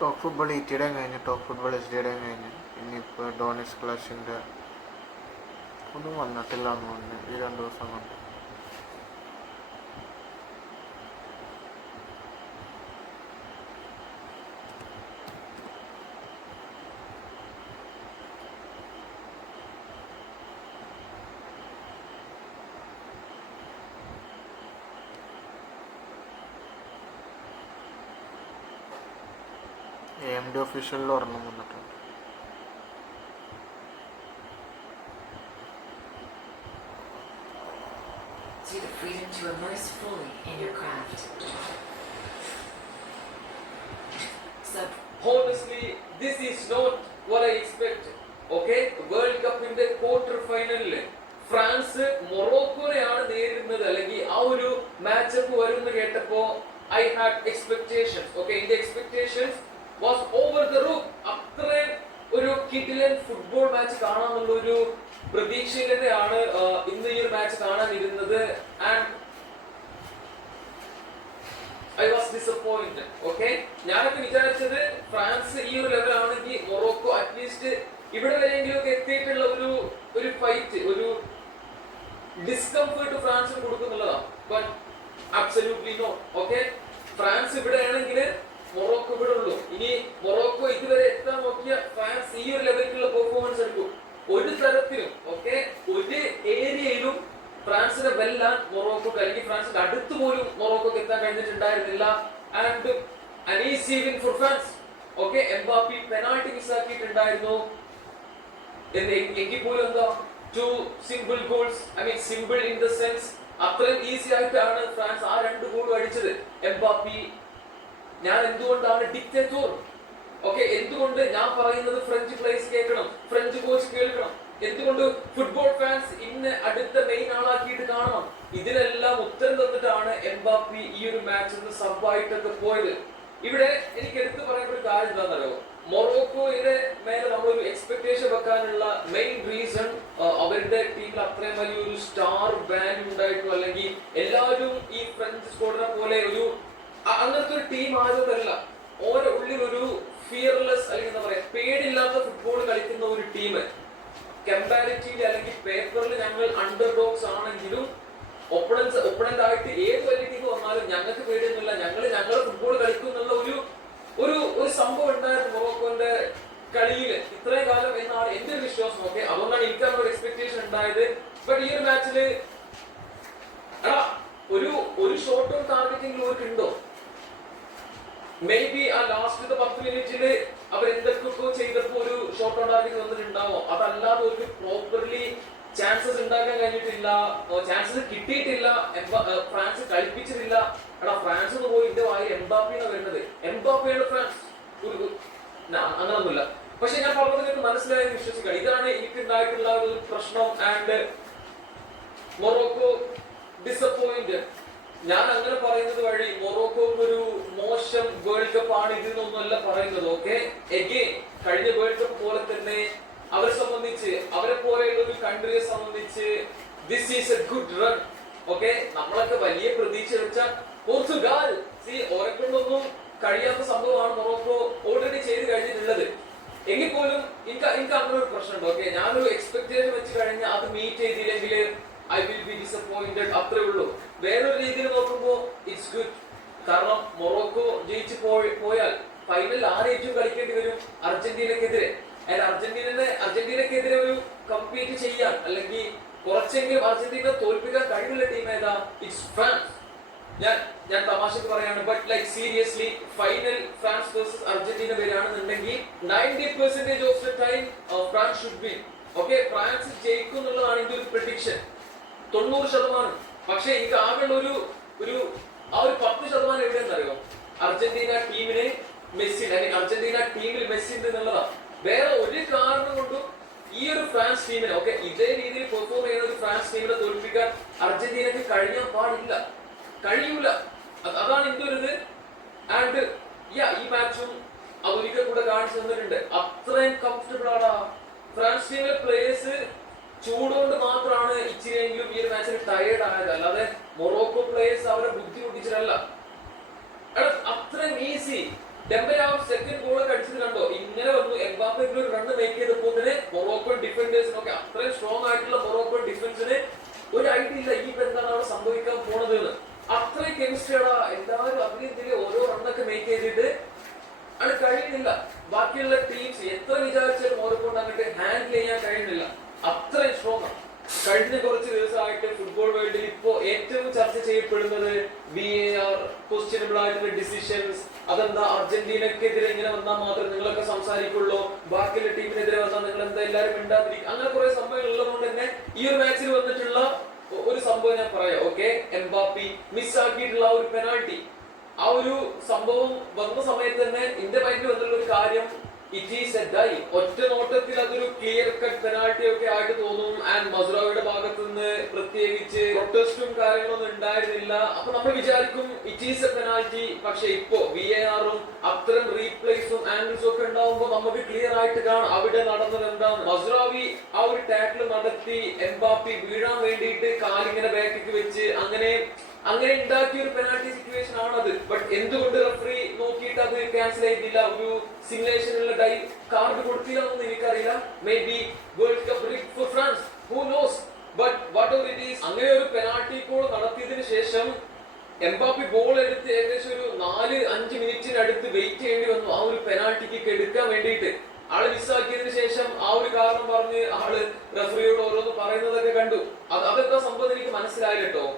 Top football ഈറ്റിയുടെ കഴിഞ്ഞ് ടോപ്പ് ഫുട്ബോൾ എസ് ഡിയുടെ കഴിഞ്ഞ് ഇനിയിപ്പോൾ ഡോണിക്സ് ക്ലാഷിൻ്റെ ഒന്നും വന്നിട്ടില്ല എന്ന് പറഞ്ഞു ഈ 2 ദിവസം കൊണ്ട്. AMD ഒഫീഷ്യലിൽ ഒരെണ്ണം വന്നിട്ടുണ്ട്. To the freedom to immerse fully in your craft. So, Honestly, this is not what I expected. Okay, world കപ്പിന്റെ ക്വാർട്ടർ ഫൈനലിൽ ഫ്രാൻസ് മൊറോക്കോനെയാണ് നേരിടുന്നത്, അല്ലെങ്കിൽ ആ ഒരു മാച്ചപ്പ് വരുമെന്ന് കേട്ടപ്പോ I had expectations. Okay, in the expectations was over the roof. അത്രയും ഒരു കിടിലൻ ഫുട്ബോൾ മാച്ച് കാണാനുള്ള ഒരു പ്രതീക്ഷയിൽ തന്നെയാണ് ഇന്ന് ഈ ഒരു മാച്ച് കാണാനിരുന്നത്. And I was disappointed. Okay, ഞാനൊക്കെ വിചാരിച്ചത് ഫ്രാൻസ് ഈ ഒരു ലെവൽ ആണെങ്കിൽ മൊറോക്കോ അറ്റ്ലീസ്റ്റ് ഇവിടെ വരെയെങ്കിലും ഒക്കെ എത്തിയിട്ടുള്ള ഒരു ഫൈറ്റ്, ഒരു ഡിസ്കംഫർട്ട് ഫ്രാൻസിന് കൊടുക്കുന്നുള്ളതാണ്. But absolutely no. Okay, France ഇവിടെ ആണെങ്കിൽ മൊറോക്കോ ഇവിടെ ഉള്ളൂ. ഇനി മൊറോക്കോ ഇതുവരെ എത്താൻ നോക്കിയ ഫ്രാൻസ് ഈ ഒരു ലെവലിലുള്ള പെർഫോമൻസ് എടുക്കും. ഒരു തരത്തിലും ഓക്കെ ഒരു ഏരിയയിലും ഫ്രാൻസിനെ വെല്ലാൻ മൊറോക്കോ, അല്ലെങ്കിൽ ഫ്രാൻസിന്റെ അടുത്ത് പോലും മൊറോക്കോക്ക് എത്താൻ കഴിഞ്ഞിട്ടുണ്ടായിരുന്നില്ല. And an easy win for France. Okay, Mbappe penalty മിസ്സാക്കിയിട്ടുണ്ടായിരുന്നു. എങ്കിൽ പോലും എന്താ 2 simple goals. I mean simple in the sense അത്രയും ഈസി ആയിട്ടാണ് ഫ്രാൻസ് ആ 2 ഗോളും അടിച്ചത്. എംബാപ്പി, ഞാൻ എന്തുകൊണ്ടാണ് ഡിക്റ്റേറ്റർ? ഓക്കെ, എന്തുകൊണ്ട് ഞാൻ പറയുന്നത് ഫ്രഞ്ച് പ്ലേസ് കേൾക്കണം, ഫ്രഞ്ച് കോച്ച് കേൾക്കണം, എന്തുകൊണ്ട് ഫുട്ബോൾ ഫാൻസ് ഇന്ന് അടുത്ത മെയിൻ ആളാക്കിയിട്ട് കാണണം? ഇതിനെല്ലാം ഉത്തരം തന്നിട്ടാണ് എംബാപ്പി ഈ ഒരു മാച്ചിൽ സബ്ബായിട്ടൊക്കെ പോയത്. ഇവിടെ എനിക്ക് എടുത്തു പറയുന്ന ഒരു കാര്യം എന്താണെന്നറിയോ, മൊറോക്കോയുടെ മേലെ നമ്മളൊരു എക്സ്പെക്ടേഷൻ വെക്കാനുള്ള മെയിൻ റീസൺ അവരുടെ ടീമിൽ അത്രയും വലിയൊരു സ്റ്റാർ ബാൻഡ് ഉണ്ടായിട്ടും, അല്ലെങ്കിൽ എല്ലാവരും ഈ ഫ്രഞ്ച് സ്ക്വാഡിനെ പോലെ ഒരു അങ്ങനത്തെ ഒരു ടീം ആയതല്ല. ഓരോ ഉള്ളിൽ ഒരു ഫിയർലെസ്, അല്ലെങ്കിൽ എന്താ പറയാ, പേടില്ലാത്ത ഫുട്ബോൾ കളിക്കുന്ന ഒരു ടീം. കമ്പാരിറ്റീവ്ലി അല്ലെങ്കിൽ പേപ്പറിൽ ഞങ്ങൾ അണ്ടർ ഡോഗ്സ് ആണെങ്കിലും ഒപ്പണന്റ് ആയിട്ട് ഏത് വലിയ ടീം വന്നാലും ഞങ്ങൾക്ക് പേടിയൊന്നുമില്ല, ഞങ്ങൾ ഫുട്ബോൾ കളിക്കും എന്നുള്ള ഒരു സംഭവം ഉണ്ടായിരുന്നു മൊറോക്കോന്റെ കളിയിൽ ഇത്രയും കാലം എന്നാണ് എന്റെ ഒരു വിശ്വാസം. ഓക്കെ, അതുകൊണ്ടാണ് എനിക്ക് അങ്ങനെ ഒരു എക്സ്പെക്ടേഷൻ ഉണ്ടായത്. ബട്ട് ഈ ഒരു മാച്ചില് ഒരു ഷോർട്ട് ടേം ടാർഗറ്റിംഗ് ഉണ്ടോ? മേ ബി ആ ലാസ്റ്റ് 10 മിനിറ്റില് അവർ എന്തൊക്കെ മൊറോക്കോ ചെയ്തപ്പോ ഒരു ഷോട്ട് ഓൺ ടാർഗറ്റ് വന്നിട്ടുണ്ടാവോ, അതല്ലാതെ ഒരു പ്രോപ്പർലി ചാൻസസ് ഉണ്ടാക്കാൻ കഴിഞ്ഞിട്ടില്ല, ചാൻസസ് കിട്ടിയിട്ടില്ല, ഫ്രാൻസ് കളിപ്പിച്ചിട്ടില്ല. എടാ ഫ്രാൻസ് എന്ന് പോയി എന്റെ വായി എംബാപ്പയാണ് വരുന്നത്, എംബാപ്പയാണ് ഫ്രാൻസ്, അങ്ങനൊന്നുമില്ല. പക്ഷെ ഞാൻ പറഞ്ഞത് നിങ്ങൾക്ക് മനസ്സിലായെന്ന് വിശ്വസിക്കുക. ഇതാണ് എനിക്ക് ഉണ്ടായിട്ടുള്ള ഒരു പ്രശ്നം. And Morocco disappoint. ഞാൻ അങ്ങനെ പറയുന്നത് വഴി മൊറോക്കോക്ക് ഒരു മോശം വേൾഡ് കപ്പ് ആണ് ഇതെന്നൊന്നുമല്ല പറയുന്നത്. ഓക്കെ, എഗെയിൻ കഴിഞ്ഞ വേൾഡ് കപ്പ് പോലെ തന്നെ അവരെ സംബന്ധിച്ച്, അവരെ പോലെയുള്ള ഒരു കൺട്രിയെ സംബന്ധിച്ച് this is A good run. Okay, നമ്മളൊക്കെ വലിയ പ്രതീക്ഷ വെച്ച പോർച്ചുഗൽ, ഓരെക്കൊണ്ടൊന്നും കഴിയാത്ത സംഭവമാണ് മൊറോക്കോ ഓൾറെഡി ചെയ്ത് കഴിഞ്ഞിട്ടുള്ളത്. എങ്കിൽ പോലും എനിക്ക് അങ്ങനെ ഒരു പ്രശ്നമുണ്ട്. ഓക്കെ, ഞാനൊരു എക്സ്പെക്ടേഷൻ വെച്ച് കഴിഞ്ഞാൽ അത് മീറ്റ് ചെയ്തില്ലെങ്കിൽ ഐ വിൽ ബി ഡിസപ്പോയിന്റഡ്, അത്രേ ഉള്ളൂ. വേറൊരു രീതിയിൽ നോക്കുമ്പോൾ ഇറ്റ്സ് ഗുഡ്. കാരണം മൊറോക്കോ ജയിച്ചു പോയാൽ ഫൈനൽ ആരേറ്റവും കളിക്കേണ്ടി വരും? അർജന്റീനക്കെതിരെ. അർജന്റീനക്കെതിരെ ഒരു കമ്പീറ്റ് ചെയ്യാൻ അല്ലെങ്കിൽ കുറച്ചെങ്കിലും അർജന്റീന തോൽപ്പിക്കാൻ കഴിവുള്ള ടീം ഏതാ? It's France. ഞാൻ തമാശക്ക് പറയാണ്, but like seriously final France versus Argentina വരികയാണെന്നുണ്ടെങ്കിൽ 90% of the time France should win. Okay, France ജയിക്കും എന്നുള്ളതാണ് എന്റെ ഒരു പ്രഡിക്ഷൻ, 90%. പക്ഷെ എനിക്ക് ആകെയുള്ള ഒരു 10% എവിടെയെന്നറിയോ? അർജന്റീന ടീമിന് മെസ്സി, അല്ലെങ്കിൽ അർജന്റീന ടീമിൽ മെസ്സി ഉണ്ട് എന്നുള്ളതാണ്. വേറെ ഒരു കാരണം കൊണ്ടും ഈ ഒരു ഫ്രാൻസ് ടീമിനെ, ഓക്കെ, ഇതേ രീതിയിൽ പെർഫോം ചെയ്യുന്ന ഒരു ഫ്രാൻസ് ടീമിനെ തോൽപ്പിക്കാൻ അർജന്റീനക്ക് കഴിയാൻ പാടില്ല, കഴിയൂല. അതാണ് എന്റെ ഒരു ഇത്. ആൻഡ് ഈ മാച്ചും അതൊരിക്കൽ കൂടെ കാണിച്ചു തന്നിട്ടുണ്ട്. അത്രയും കംഫർട്ടബിൾ ആണ് ഫ്രാൻസ് ടീമിലെ പ്ലേയേഴ്സ്. ചൂടുകൊണ്ട് മാത്രമാണ് ഇച്ചിരിയെങ്കിലും ഈ ഒരു മാച്ചിൽ ടയേർഡ് ആയത്, അല്ലാതെ മൊറോക്കോ പ്ലേയേഴ്സ് അവരെ ബുദ്ധിമുട്ടിച്ചിട്ടല്ല. അത്രയും ഈസി. ഡെമ്പലെ ആ സെക്കൻഡ് ഗോൾ അടിച്ചത് കണ്ടോ? ഇങ്ങനെ വന്നു, എംബാപ്പെ ഒരു റണ്ണ് മേക്ക് ചെയ്തപ്പോൾ തന്നെ മൊറോക്കോ ഡിഫൻഡേഴ്സിനൊക്കെ, അത്രയും സ്ട്രോങ് ആയിട്ടുള്ള മൊറോക്കോ ഡിഫൻസിന് ഒരു ഐഡിയ ഇല്ല ഈ എന്താണ് അവിടെ സംഭവിക്കാൻ പോണത് എന്ന്. അത്രയും കെമിസ്ട്രിയാടാ. എല്ലാവരും അതിനെതിരെ ഓരോ റണ്ണൊക്കെ മേക്ക് ചെയ്തിട്ട് അത് കഴിയുന്നില്ല. ബാക്കിയുള്ള ടീംസ് എത്ര വിചാരിച്ചാലും മൊറോക്കോ അങ്ങോട്ട് ഹാൻഡിൽ ചെയ്യാൻ കഴിയുന്നില്ല, അത്രയും സ്ട്രോങ് ആണ്. കഴിഞ്ഞ കുറച്ച് ദിവസമായിട്ട് ഫുട്ബോൾ വേൾഡിൽ ഇപ്പോ ഏറ്റവും ചർച്ച ചെയ്യപ്പെടുന്നത് VAR, ക്വസ്റ്റ്യനബിൾ ആയിട്ടുള്ള ഡിസിഷൻസ്. അതെന്താ അർജന്റീനക്കെതിരെ ഇങ്ങനെ വന്നാൽ മാത്രമേ നിങ്ങളൊക്കെ സംസാരിക്കുള്ളൂ, ബാക്കിയുള്ള ടീമിനെതിരെ വന്നാൽ നിങ്ങൾ എന്താ എല്ലാവരും മിണ്ടാതിരിക്കും, അങ്ങനെ കുറെ സംഭവങ്ങൾ ഉള്ളതുകൊണ്ട് തന്നെ ഈ ഒരു മാച്ചിൽ വന്നിട്ടുള്ള ഒരു സംഭവം ഞാൻ പറയാം. ഓക്കെ, എംബാപ്പി മിസ്സാക്കിയിട്ടുള്ള ഒരു പെനാൾട്ടി, ആ ഒരു സംഭവം വന്ന സമയത്ത് തന്നെ എന്റെ മൈൻഡിൽ വന്നിട്ടുള്ള ഒരു കാര്യം, ഇറ്റ് ഈസ് എ ഡൈ. ഒറ്റ നോട്ടത്തിൽ അതൊരു ക്ലിയർ കട്ട് പെനാൾട്ടി ഒക്കെ ആയിട്ട് തോന്നും. ആൻഡ് മസുറാവിയുടെ ഭാഗത്ത് നിന്ന് പ്രത്യേകിച്ച് പ്രൊട്ടസ്റ്റും കാര്യങ്ങളൊന്നും ഉണ്ടായിരുന്നില്ല. അപ്പൊ നമ്മൾ വിചാരിക്കും ഇറ്റ് ഈസ് എ പെനാൾട്ടി. പക്ഷെ ഇപ്പോ VAR-ഉം അത്തരം റീപ്ലേസും ആംഗിൾസും ഒക്കെ ഉണ്ടാവുമ്പോൾ നമുക്ക് ക്ലിയർ ആയിട്ട് കാണാം അവിടെ നടന്നത് എന്താണ്. മസുറാവി ആ ഒരു ടാക്കിൾ നടത്തി എംബാപ്പി വീഴാൻ വേണ്ടിയിട്ട് കാലിങ്ങനെ ബാക്കിക്ക് വെച്ച് അങ്ങനെ ഉണ്ടാക്കിയ ഒരു പെനാൾട്ടി സിറ്റുവേഷൻ ആണത്. ബട്ട് എന്തുകൊണ്ട് റഫറി നോക്കിയിട്ട് അത് ക്യാൻസൽ ചെയ്തില്ല, ഒരു സിമുലേഷനുള്ള ഡൈ കാർഡ് കൊടുത്തില്ല എന്നൊന്നും എനിക്കറിയില്ല. Maybe World Cup rig for France, who knows. But whatever it is, അങ്ങനെ ഒരു പെനാൾട്ടി ഗോൾ നടത്തിയതിനു ശേഷം എംബാപ്പി ബോൾ എടുത്ത് ഏകദേശം ഒരു 4-5 മിനിറ്റിനടുത്ത് വെയിറ്റ് ചെയ്യേണ്ടി വന്നു ആ ഒരു പെനാൾട്ടി കിക്ക് എടുക്കാൻ വേണ്ടിയിട്ട്. ആള് മിസ്സാക്കിയതിനു ശേഷം ആ ഒരു കാരണം പറഞ്ഞ് ആള് റഫറിയോട് ഓരോന്ന് പറയുന്നതൊക്കെ കണ്ടു. അതെന്താ സംഭവം എനിക്ക് മനസ്സിലായില്ല കേട്ടോ.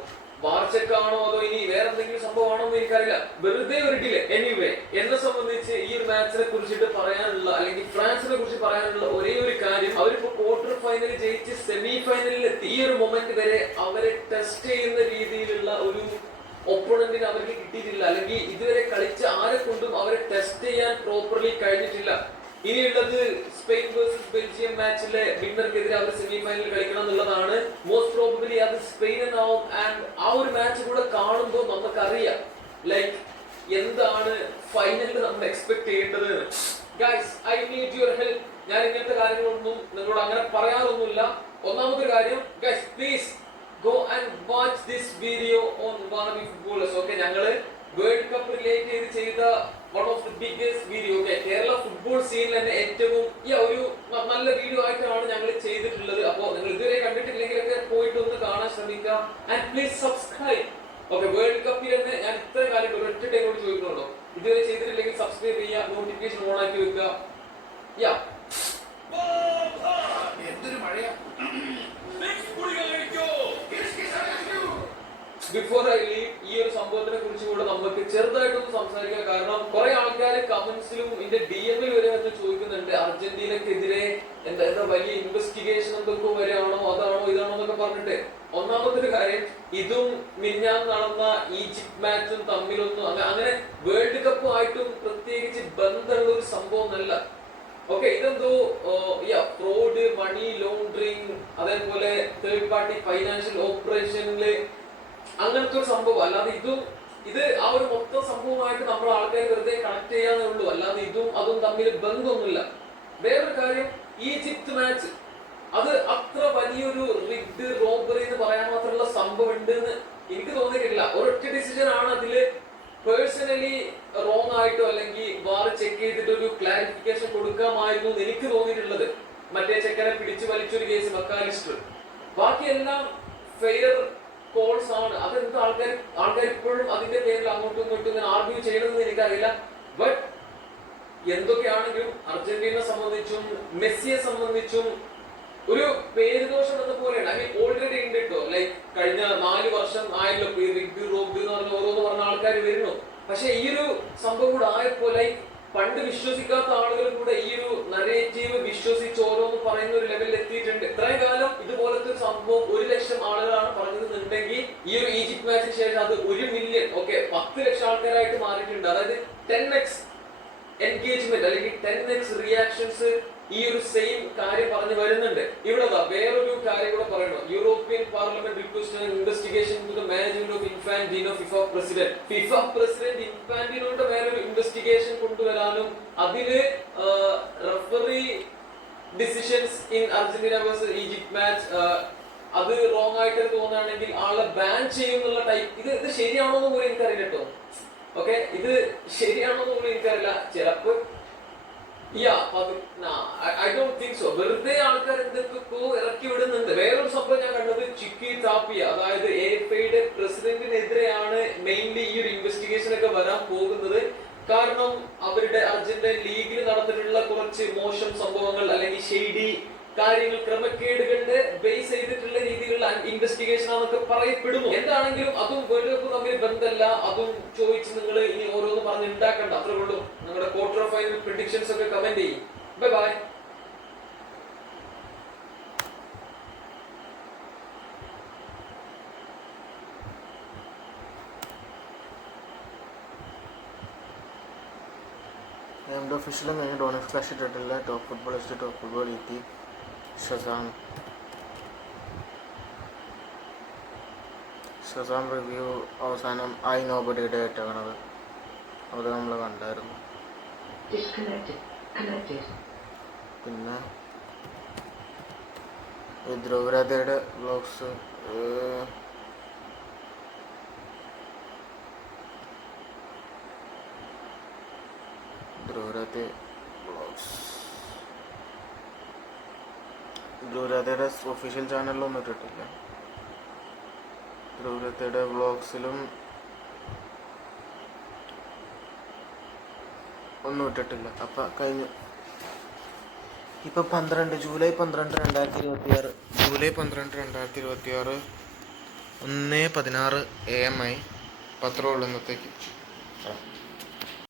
വാർച്ചക്കാണോ അതോ ഇനി വേറെ എന്തെങ്കിലും സംഭവമാണോ എന്ന് എനിക്കറിയില്ല. വെറുതെ ഒരു ഡിലേ. എനിവേ, എന്നെ സംബന്ധിച്ച് ഈ ഒരു മാച്ചിനെ കുറിച്ചിട്ട് പറയാനുള്ള, അല്ലെങ്കിൽ ഫ്രാൻസിനെ കുറിച്ച് പറയാനുള്ള ഒരേ ഒരു കാര്യം, അവരിപ്പോ ക്വാർട്ടർ ഫൈനൽ ജയിച്ച് സെമി ഫൈനലിൽ എത്തി. ഈ ഒരു മൊമെന്റ് വരെ അവരെ ടെസ്റ്റ് ചെയ്യുന്ന രീതിയിലുള്ള ഒരു ഒപ്പോണന്റിന് അവർക്ക് കിട്ടിയിട്ടില്ല, അല്ലെങ്കിൽ ഇതുവരെ കളിച്ച ആരെ കൊണ്ടും അവരെ ടെസ്റ്റ് ചെയ്യാൻ പ്രോപ്പർലി കഴിഞ്ഞിട്ടില്ല. ഇനിയുള്ളത് സ്പെയിൻ വേഴ്സസ് ബെൽജിയം മാച്ചിലെ വിന്നർക്കെതിരെ അവർ സെമി ഫൈനലിൽ കളിക്കണം എന്നുള്ളതാണ്. മോസ്റ്റ് പ്രോബബിലി അത് സ്പെയിനാവും. ആൻഡ് ആ ഒരു മാച്ച് കൂടെ കാണുമ്പോൾ നമുക്കറിയാം ലൈക്ക് എന്താണ് ഫൈനലിൽ നമ്മൾ എക്സ്പെക്ട് ചെയ്യേണ്ടത്. Guys, I need your help. ഞാൻ ഇങ്ങനത്തെ കാര്യങ്ങളൊന്നും നിങ്ങളോട് അങ്ങനെ പറയാറൊന്നുമില്ല. ഒന്നാമത്തെ കാര്യം, guys please go and watch this video on Wannabe Footballers. Okay, ഞങ്ങള് വേൾഡ് കപ്പ് റിലേറ്റ് ചെയ്ത one of the biggest video. Okay, Kerala football സീനിൽ തന്നെ ഏറ്റവും ഒരു നല്ല വീഡിയോ ആയിട്ടാണ് ഞങ്ങൾ ചെയ്തിട്ടുള്ളത്. അപ്പോൾ നിങ്ങൾ ഇതുവരെ കണ്ടിട്ടില്ലെങ്കിലൊക്കെ പോയിട്ട് ഒന്ന് കാണാൻ ശ്രമിക്കുക. And please subscribe. Okay, world കപ്പിൽ തന്നെ ഞാൻ ഇത്ര കാര്യം ഒരൊറ്റ ടൈമോട് ചോദിക്കുന്നുണ്ടോ, ഇതുവരെ ചെയ്തിട്ടില്ലെങ്കിൽ സബ്സ്ക്രൈബ് ചെയ്യുക, നോട്ടിഫിക്കേഷൻ ഓൺ ആക്കി വെക്കുക. എന്തൊരു മഴയാ. ബിഫോർ ഐ ലീവ്, ഈ ഒരു സംഭവത്തിനെ കുറിച്ച് കൂടെ നമുക്ക് ചെറുതായിട്ടൊന്ന് സംസാരിക്കാം. കാരണം കുറെ ആൾക്കാർ കമന്റ്സിലും ഇതിന്റെ DM-ൽ വരെ വന്ന് ചോദിക്കുന്നുണ്ട് അർജന്റീനക്കെതിരെ എന്താ വലിയ ഇൻവെസ്റ്റിഗേഷൻ എന്തൊക്കെ വരികയാണോ അതാണോ ഇതാണോ എന്നൊക്കെ പറഞ്ഞിട്ട്. ഒന്നാമത്തെ ഒരു കാര്യം, ഇതും മിനിഞ്ഞാന്ന് നടന്ന ഈജിപ്ത് മാച്ചും തമ്മിലൊന്നും അങ്ങനെ വേൾഡ് കപ്പുമായിട്ടും പ്രത്യേകിച്ച് ബന്ധമുള്ള ഒരു സംഭവം അല്ല. ഓക്കെ, ഇതെന്തോ ഫ്രോഡ്, മണി ലോണ്ടറിങ്, അതേപോലെ തേർഡ് പാർട്ടി ഫൈനാൻഷ്യൽ ഓപ്പറേഷനില് അങ്ങനത്തെ ഒരു സംഭവം. അല്ലാതെ ഇത് ആ ഒരു മൊത്തം സംഭവമായിട്ട് നമ്മൾ ആൾക്കാർ വെറുതെ കണക്ട് ചെയ്യാന്നേ ഉള്ളൂ. അല്ലാതെ ഇതും അതും തമ്മിൽ ബന്ധമൊന്നുമില്ല. വേറൊരു കാര്യം, ഈജിപ്ത് മാച്ച് അത് അത്ര വലിയൊരു റിഗ്ഡ് റോബറി എന്ന് പറയാൻ മാത്രമുള്ള സംഭവം ഉണ്ട് എന്ന് എനിക്ക് തോന്നിയിട്ടില്ല. ഒരൊറ്റ ഡിസിഷൻ ആണ് അതില് പേഴ്സണലി റോങ് ആയിട്ടോ അല്ലെങ്കിൽ വാർ ചെക്ക് ചെയ്തിട്ട് ഒരു ക്ലാരിഫിക്കേഷൻ കൊടുക്കാമായിരുന്നു എന്ന് എനിക്ക് തോന്നിയിട്ടുള്ളത്. മറ്റേ ചെക്കനെ പിടിച്ചു വലിച്ചൊരു കേസ് മക്കാലിസ്റ്റർ. ബാക്കിയെല്ലാം ഫെയർ കോൾസ് ആണ്. അതെന്ത് ആൾക്കാർ ഇപ്പോഴും അതിന്റെ പേരിൽ അങ്ങോട്ടും ഇങ്ങോട്ടും ഇങ്ങനെ ആർഗ്യൂ ചെയ്യണമെന്ന് എനിക്കറിയില്ല. ബട്ട് എന്തൊക്കെയാണെങ്കിലും അർജന്റീനയെ സംബന്ധിച്ചും മെസ്സിയെ സംബന്ധിച്ചും ഒരു പേരുദോഷം എന്ന പോലെയാണ്. ഐ മീൻ ഓൾറെഡി ഉണ്ട് കേട്ടോ. ലൈക്ക് കഴിഞ്ഞ 4 വർഷം ആയല്ലോ റിഗ് റോബ് എന്ന് പറഞ്ഞ ഓരോന്ന് പറഞ്ഞ ആൾക്കാർ വരുന്നു. പക്ഷെ ഈ ഒരു സംഭവം കൂടെ ആയപ്പോ ലൈക്ക് പണ്ട് വിശ്വസിക്കാത്ത ആളുകൾ കൂടെ ഈ ഒരു നരേറ്റീവ് വിശ്വസിച്ച് ഓരോന്ന് പറയുന്ന ഒരു ലെവലിൽ എത്തിയിട്ടുണ്ട്. ഇത്രയും കാലം ഇതുപോലത്തെ ഒരു സംഭവം 1 ലക്ഷം ആളുകളാണ് പറഞ്ഞതെന്നുണ്ടെങ്കിൽ ഈ ഒരു ഈജിപ്ത് മാച്ചിന് ശേഷം അത് 1 മില്യൺ 10 ലക്ഷം ആൾക്കാരായിട്ട് മാറിയിട്ടുണ്ട്. അതായത് 10x എൻഗേജ്മെന്റ് അല്ലെങ്കിൽ 10x റിയാക്ഷൻസ് ഈ ഒരു സെയിം കാര്യം പറഞ്ഞു വരുന്നുണ്ട്. ഇവിടെ വേറൊരു കാര്യം കൂടെ പറയണോ. European parliament request investigation to the management of Infantino, FIFA president ഇൻഫാന്റിനോയുടെ വേറൊരു ഇൻവെസ്റ്റിഗേഷൻ കൊണ്ടുവരാനും അതില് referee decisions in Argentina versus Egypt match അത് റോങ് ആയിട്ട് തോന്നുകയാണെങ്കിൽ ആളെ ബാൻ ചെയ്യുന്നുള്ള ടൈപ്പ്. ഇത് ശരിയാണോന്ന് പോലും എനിക്കറിയില്ല കേട്ടോ. ഓക്കെ, ഇത് ശരിയാണോന്ന് പോലും എനിക്കറിയില്ല. ചിലപ്പോ ഐ ഡോണ്ട് തിങ്ക് സോ. വെറുതെ ആൾക്കാർ എന്തൊക്കെയോ ഇറക്കി വിടുന്നുണ്ട്. വേറൊരു സംഭവം ഞാൻ കണ്ടത്, ചിക്കി താപ്പിയ, അതായത് AFAയുടെ പ്രസിഡന്റിനെതിരെയാണ് മെയിൻലി ഈ ഒരു ഇൻവെസ്റ്റിഗേഷൻ ഒക്കെ വരാൻ പോകുന്നത്. കാരണം അവരുടെ അർജന്റീന ലീഗിൽ നടന്നിട്ടുള്ള കുറച്ച് മോശം സംഭവങ്ങൾ അല്ലെങ്കിൽ ഷെയ്ഡി കാര്യങ്ങൾ, ക്രമക്കേടുകളുടെ ബേസ് ചെയ്തിട്ടുള്ള രീതിയിലുള്ള ഇൻവെസ്റ്റിഗേഷൻ ആണെന്നൊക്കെ പറയപ്പെടുന്നു. എന്താണെങ്കിലും അതും വേൾഡ് കപ്പ് തമ്മിൽ ബന്ധമല്ല. അതും ചോദിച്ച് നിങ്ങൾ ഇനി ഓരോന്ന് പറഞ്ഞ് ഉണ്ടാക്കണ്ട. അത്രേ ഉള്ളൂ. നിങ്ങളുടെ ക്വാർട്ടർ ഫൈനൽ പ്രെഡിക്ഷൻസ് ഒക്കെ കമന്റ് ചെയ്യും. Bye bye. നമ്മുടെ ഒഫീഷ്യലും കഴിഞ്ഞ് ഡോണക്സ് ക്ലാഷ് ഇട്ടിട്ടില്ല. ടോപ്പ് ഫുട്ബോൾ എസ് ടോപ്പ് ഫുട്ബോൾ ഇറ്റി ഷസാം റിവ്യൂ അവസാനം ഐ നോബഡിയുടെ ആയിട്ടാണത്. അത് നമ്മൾ കണ്ടായിരുന്നു. പിന്നെ ധ്രുവരാധയുടെ വ്ലോഗ്സ് ധ്രുവരാധയുടെ ഒഫീഷ്യൽ ചാനലിലൊന്നും ഇട്ടിട്ടില്ല. ധ്രുവരാധയുടെ വ്ളോഗ്സിലും ഒന്നും ഇട്ടിട്ടില്ല. അപ്പം കഴിഞ്ഞു. ഇപ്പം ജൂലൈ 12, 2026 1:16 AM ആയി. പത്രമുള്ളൂ ഇന്നത്തേക്ക്.